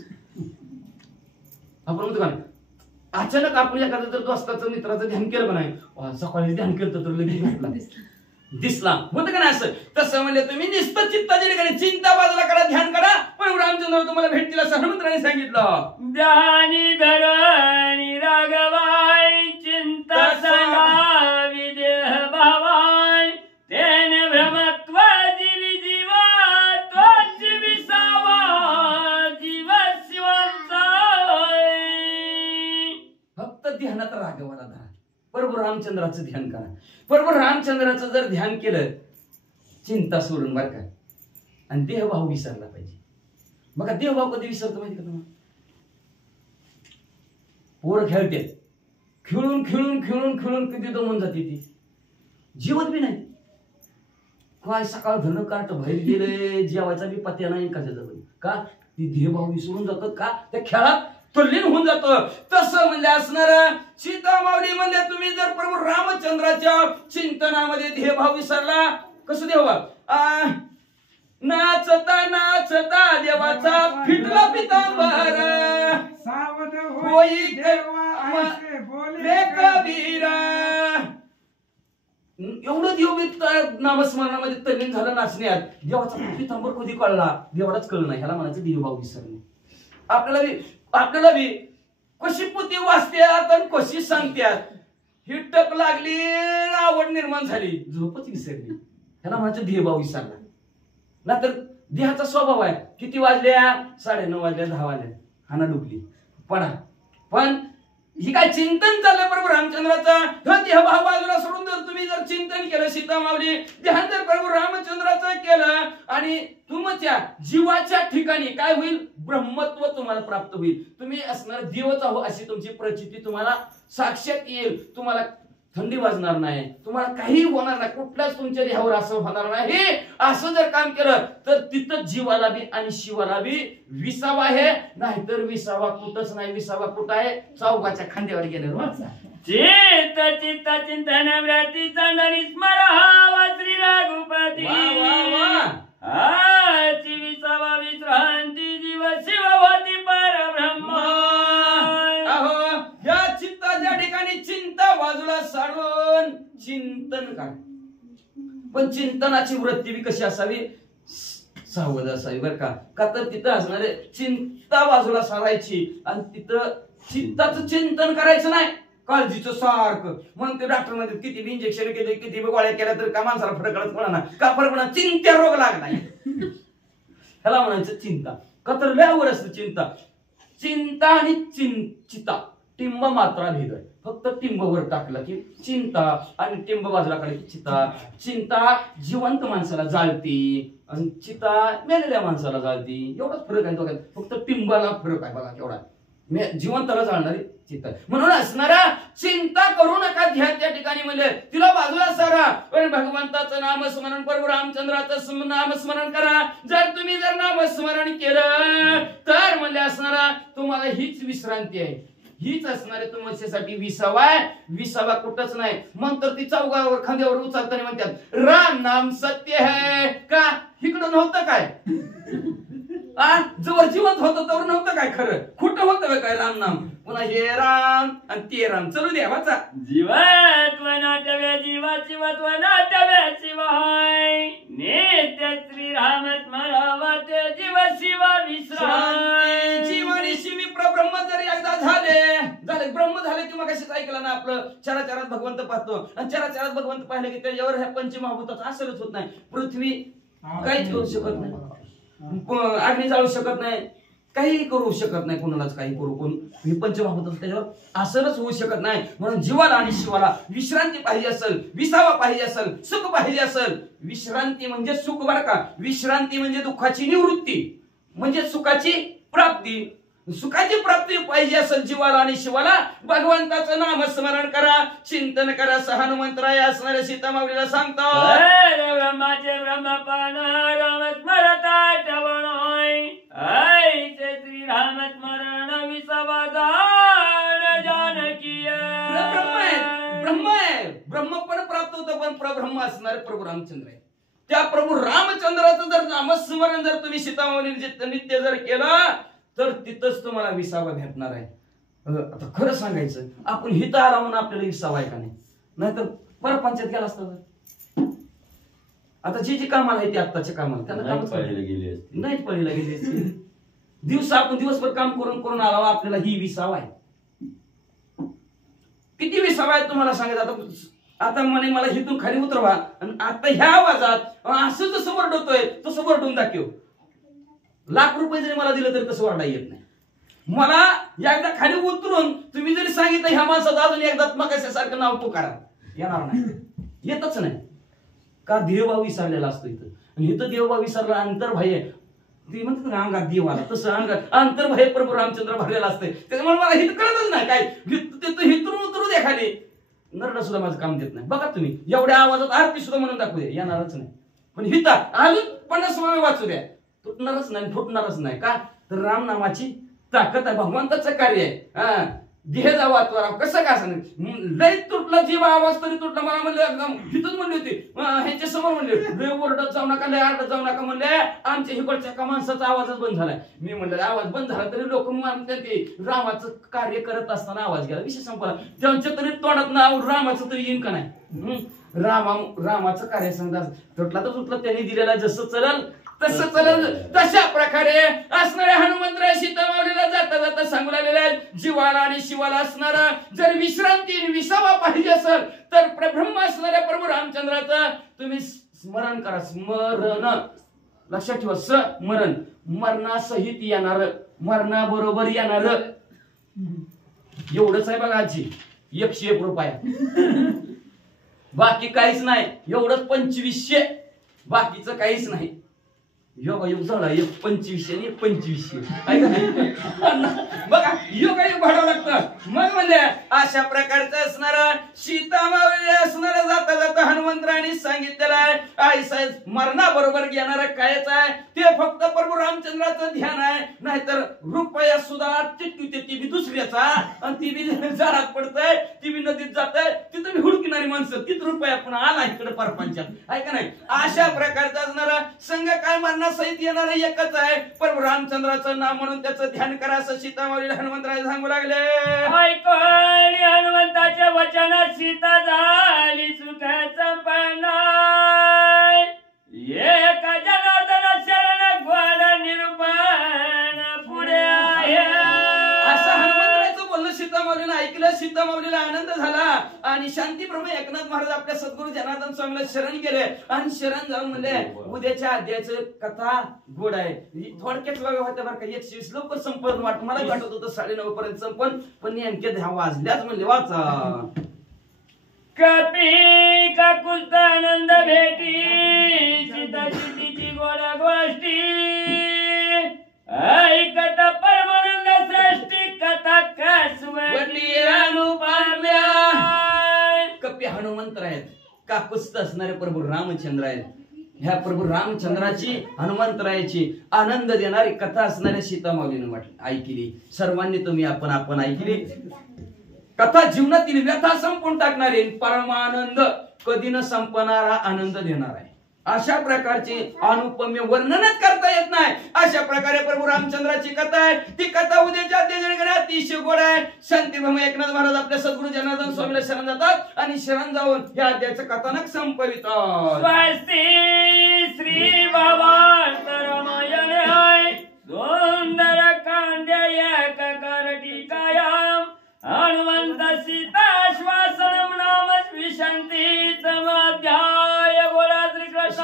आपण म्हणतो का अचानक आपण एखादं जर दोस्ताचं मित्राचं ध्यान केलं पण आहे, सकाळी ध्यान केलं तर लगेच भेटला दिसला होतं का नाही असं. तसं म्हणले तुम्ही निस्तर चित्ताच्या ठिकाणी चिंता बाजूला करा, ध्यान करा, पण रामचंद्र तुम्हाला भेटतील असं हनुमंतराने सांगितलं. ध्यानी धरणी राघवाय चिंता सलावी देह भावाय, तेने भ्रमत्व दिली जीवा तोच विसावा जीव शिवांचा. फक्त ध्यानात राघवाला धरा, प्रभू रामचंद्राचं ध्यान करा. प्रभू रामचंद्राचं जर ध्यान केलं चिंता सोडून बरं का, आणि देहभाव विसरला पाहिजे. बघा देहभाव कधी विसरतो माहिती का तुम्हाला, पोरं खेळते खेळून खेळून खेळून खेळून कधी दमून जाते ती, जीवत बी नाही. काय सकाळ धरण काट बाहेर गेले, जेवायचा बी पत्या नाही कशाचा का, ती देहभाव विसरून जातात का, त्या खेळात तल्लीन होऊन जातो. तसं म्हणजे असणार सीता माऊली म्हणले तुम्ही जर प्रभू रामचंद्राच्या चिंतनामध्ये देहभाव विसरला, कसं देवा नाचता नाचता देवाचा फिटला पितांबर, होई रे कबीरा. एवढं देव नामस्मरणामध्ये तल्लीन झालं नाचण्यात, देवाचा पितांबर कधी कळला देवालाच कळलं नाही. ह्याला म्हणायचं देहभाव विसरणे. आपल्याला बी कशी पोती वाचत्यात आणि कशी सांगत्यात, ही टक लागली आवड निर्माण झाली, झोपच विसरली. ह्याला म्हणायचं देहभाव विसरला. नाहीतर देहाचा स्वभाव आहे, किती वाजल्या 9:30 वाजल्या 10 वाजल्या हाना डुबली पडा. पण ही काय चिंतन चाललंय प्रभू रामचंद्राचं, देहभाव बाजूला सोडून जर तुम्ही जर चिंतन केलं सीता माऊली, ध्यान जर प्रभू रामचंद्राचं केलं आणि तुमच्या जीवाच्या ठिकाणी काय होईल, ब्रह्मत्व तुम्हाला प्राप्त होईल. तुम्ही असणार देवच आहो अशी तुमची प्रचिती तुम्हाला साक्षात येईल. तुम्हाला थंडी वाजणार नाही, तुम्हाला काही होणार नाही, कुठल्याच तुमच्या देहावर असं होणार नाही. असं जर काम केलं तर तिथं जीवाला बी आणि शिवाला बी विसावा आहे. नाहीतर विसावा कुठंच नाही. विसावा कुठं आहे, चौकाच्या खांद्यावर गेल्यावर. चित्त चित्त चिंतन व्रती चंदनी स्मरावा श्री रघुपती. विसावा विश्रांती जीव शिववती परब्रह्म. या चित्ताच्या ठिकाणी चिंता बाजूला साडून चिंतन करा. पण चिंतनाची वृत्ती बी कशी असावी, सावध असावी बरं का. का तर तिथं असणारे चिंता बाजूला सारायची आणि तिथं चित्ताचं चिंतन करायचं नाही, काळजीचं सारखं. म्हणून ते डॉक्टर मध्ये किती बी इंजेक्शन केले, किती बी गोळ्या केल्या तर का माणसाला फरक पडत ना, का फरक पडणार, चिंत्या रोग लागला. ह्याला म्हणायचं चिंता. का तर लयावर असतं चिंता. चिंता आणि चिंता टिंब मात्रा भेद आहे. फक्त टिंबवर टाकलं की चिंता आणि टिंब बाजूला काढली की चिंता. चिंता जिवंत माणसाला जाळती आणि चिंता मेलेल्या माणसाला जाळती. एवढाच फरक आहे दोघांत, फक्त टिंबाला फरक आहे बघा केवढा. जिवंताला जाणणारी चित्त म्हणून असणारा चिंता करू नका ध्यान त्या ठिकाणी म्हणले तिला बाजूला सारा पण भगवंताचं नामस्मरण प्रभू रामचंद्राचं नामस्मरण करा. जर नामस्मरण केलं तर म्हणले असणारा तुम्हाला हीच विश्रांती आहे, हीच असणारे तुमच्यासाठी विसावा आहे. विसावा कुठंच नाही. मग तर ती चौघावर खांद्यावर उचलताना म्हणतात राम नाम सत्य है का. इकडं नव्हतं काय जवळ जिवंत होतं तर नव्हतं काय खरं, खोटं होतं काय राम नाम. पुन्हा हे राम आणि ते राम चलू द्या वाचा. जीवत्व नाट्यव्य जीवाचिवत्व नाट्यव्य शिवाय नित्य श्रीराम स्मरावते जीव शिवा विश्रांती. जीव आणि शिवी ब्रह्म जर एकदा झाले ब्रह्म झाले किंवा कशाच ऐकलं ना आपलं चराचरात भगवंत पाहतो आणि चराचरात भगवंत पाहिलं की त्याच्यावर ह्या पंचमहाभूताचा असरच होत नाही. पृथ्वी काहीच करू शकत नाही, अग्नी जाळू शकत नाही, काही करू शकत नाही, कोणालाच काही करू कोण हे पंचमहाभूताचं त्याच्यावर असरच होऊ शकत नाही. म्हणून जीवाला आणि शिवाला विश्रांती पाहिजे असेल, विसावा पाहिजे असेल, सुख पाहिजे असेल. विश्रांती म्हणजे सुख बरं का, विश्रांती म्हणजे दुःखाची निवृत्ती म्हणजे सुखाची प्राप्ती. सुखाची प्राप्ती पाहिजे असेल जीवाला आणि शिवाला भगवंताचं नामस्मरण करा, चिंतन करा. हनुमंतराय असणाऱ्या सीतामाऊलीला सांगतो ब्रह्माचे ब्रह्मपान राम स्मरताय ठेवणोय ऐसे श्रीराम स्मरण विसावा जानकी. ब्रह्म पण प्राप्त होतं पण प्रब्रह्म असणारे प्रभू रामचंद्र आहे. त्या प्रभू रामचंद्राचं जर नामस्मरण जर तुम्ही सीतामाऊली नित्य जर केलं तर तिथंच तुम्हाला विसावा भेटणार आहे. आता खरं सांगायचं आपण हित आला म्हणून आपल्याला विसावा आहे का नाही, नाहीतर परपंचायत गेला असतं. आता जी कामाला आहे ती आत्ताच्या कामाला त्यांना नाहीच पळीला गेली असती. आपण दिवसभर काम करून करून आला आपल्याला ही विसावा आहे. किती विसावा आहे तुम्हाला सांगायचं. आता म्हणे मला हिथून खाली उतरवा आणि आता ह्या आवाजात असं जसं वरडतोय तसं वरडून दाखव. लाख रुपये जरी मला दिलं तरी तसं वरडा येत नाही मला. एकदा खाली उतरून तुम्ही जरी सांगितलं ह्या माणसाचं अजून एकदा मगाशासारखं नाव पुकारा, येणार नाही, येतच नाही. का देवभाव विसरलेला असतो इथं. आणि इथं देवभाव विसरला अंतर्बाह्य ते म्हणतात ना अंगात देव आला तसं अंगात अंतर्बाह्य प्रभू रामचंद्र भरलेला असते. त्याच्यामुळे मला हित कळतच नाही काय हितून उतरू दे खाली. नरडा सुद्धा माझं काम देत नाही. बघा तुम्ही एवढ्या आवाजात आरती सुद्धा म्हणून दाखवू द्या, येणारच नाही. पण हिता अजून 50 वेळ वाचू द्या, तुटणारच नाही, फुटणारच नाही. का तर राम नामाची ताकद आहे, भगवंताचं कार्य आहे. देह जावा त्वरा कसं काय सांग लय तुटला जीव आवाज तरी तुटला. मला म्हणले एकदम हिथून म्हणली होती ह्यांच्या समोर म्हणले लय ओरडत जाऊ नका, लय आरडत जाऊ नका म्हणले. आमच्या हिकडच्या का माणसाचा आवाजच बंद झालाय. मी म्हणलं आवाज बंद झाला तरी लोक म्हणतात की रामाचं कार्य करत असताना आवाज गेला, विषय संपला. त्यांच्या तरी तोंडात नाव रामाचं तरी येईन का नाही. रामाचं कार्य सांगता तुटला तर तुटला, त्यांनी दिलेला जसं चलल तसं चलल. तशा प्रकारे असणाऱ्या हनुमंतराय सीतामाऊलीला जाता जाता सांगू लागलेले आहेत जीवाला आणि शिवाला असणारा जर विश्रांती विसावा पाहिजे असेल तर ब्रह्म असणाऱ्या प्रभू रामचंद्राचं तुम्ही स्मरण करा. स्मरण लक्षात ठेवा, स्मरण मरणासहित येणार, मरणाबरोबर येणार. एवढंच आहे बघा आजी, 101 रुपया बाकी काहीच नाही. एवढंच 2500, बाकीचं काहीच नाही. योगायोग झाला 2500 आणि 2500 बघा योगायोग भाडावं लागतं. मग म्हणजे अशा प्रकारचं असणार सीतामाऊली असणार जाता जाता हनुमंतरायांनी सांगितलेलं आहे आईसाहेब मरणाबरोबर घेणारं कायच आहे ते फक्त प्रभू रामचंद्राचं ध्यान आहे. नाहीतर रुपया सुद्धा चिटकते ती बी दुसऱ्याचा आणि ती बी जारात पडतंय, ती बी नदीत जात आहे, तिथं बी हुडकिणारी माणसं तिथं रुपया पुन्हा आला इकडे परपंचात आहे का नाही. अशा प्रकारचा असणारा संघ काय मरणा सहित येणार एकच आहे प्रभू रामचंद्राचं नाव म्हणून त्याचं ध्यान करा असं सीतामाऊलीला हनुमंतराय सांगू लागले. ऐकली हनुमंताचे वचन सीता झाली सुखाचा पाना एक जनार्दन शरण ग्वाल निरूपण पुढे आहे. असं हनुमंतरायचं बोलणं सीतामाऊलीला ऐकलं. सीतामाऊलीला आनंद झाला आणि शांतीप्रभू एकनाथ महाराज आपल्या सद्गुरू जनार्दन स्वामीला शरण गेले आणि शरण जाऊन म्हणले उद्याच्या अध्यायाचं कथा गोड आहे. थोडक्यात बघा होत्या बरं का 120 लवकर संपन्न वाटत मला वाटत होतं 9:30 पर्यंत संपन्न, पण नेमके 10 वाजल्याच म्हणले वाचा. कपी काकुलता आनंद भेटी सीता सीतेची गोड गोष्टी ऐकत परमानंद सृष्टी कथा हनुमंत आहेत, काकुस्त असणारे प्रभू रामचंद्र आहेत. ह्या प्रभू रामचंद्राची हनुमंतरायाची आनंद देणारी कथा असणाऱ्या सीतामाऊलीने ऐकली. सर्वांनी तुम्ही आपण ऐकली. कथा जीवनातील व्यथा संपून टाकणारी, परमानंद कधी न संपणारा आनंद देणार आहे. अशा प्रकारची अनुपम्य वर्णनच करता येत नाही. अशा प्रकारे प्रभू रामचंद्राची कथा आहे. ती कथा उद्याच्या अतिशय गोड आहे. संत भ्रम एकनाथ महाराज आपल्या सद्गुरू जनार्दन स्वामीला शरण जातात आणि शरण जाऊन या अध्यायाचं कथानक संपवितात. स्वस्ति श्री भगवंत रामायण आहे सुंदर कांद्या टीकायाम हनुमंत सीता श्वासनम नाम विशांती अध्याय. बोला श्री कृष्ण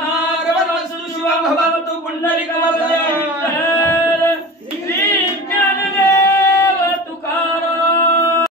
भगवंतु पुंडलिक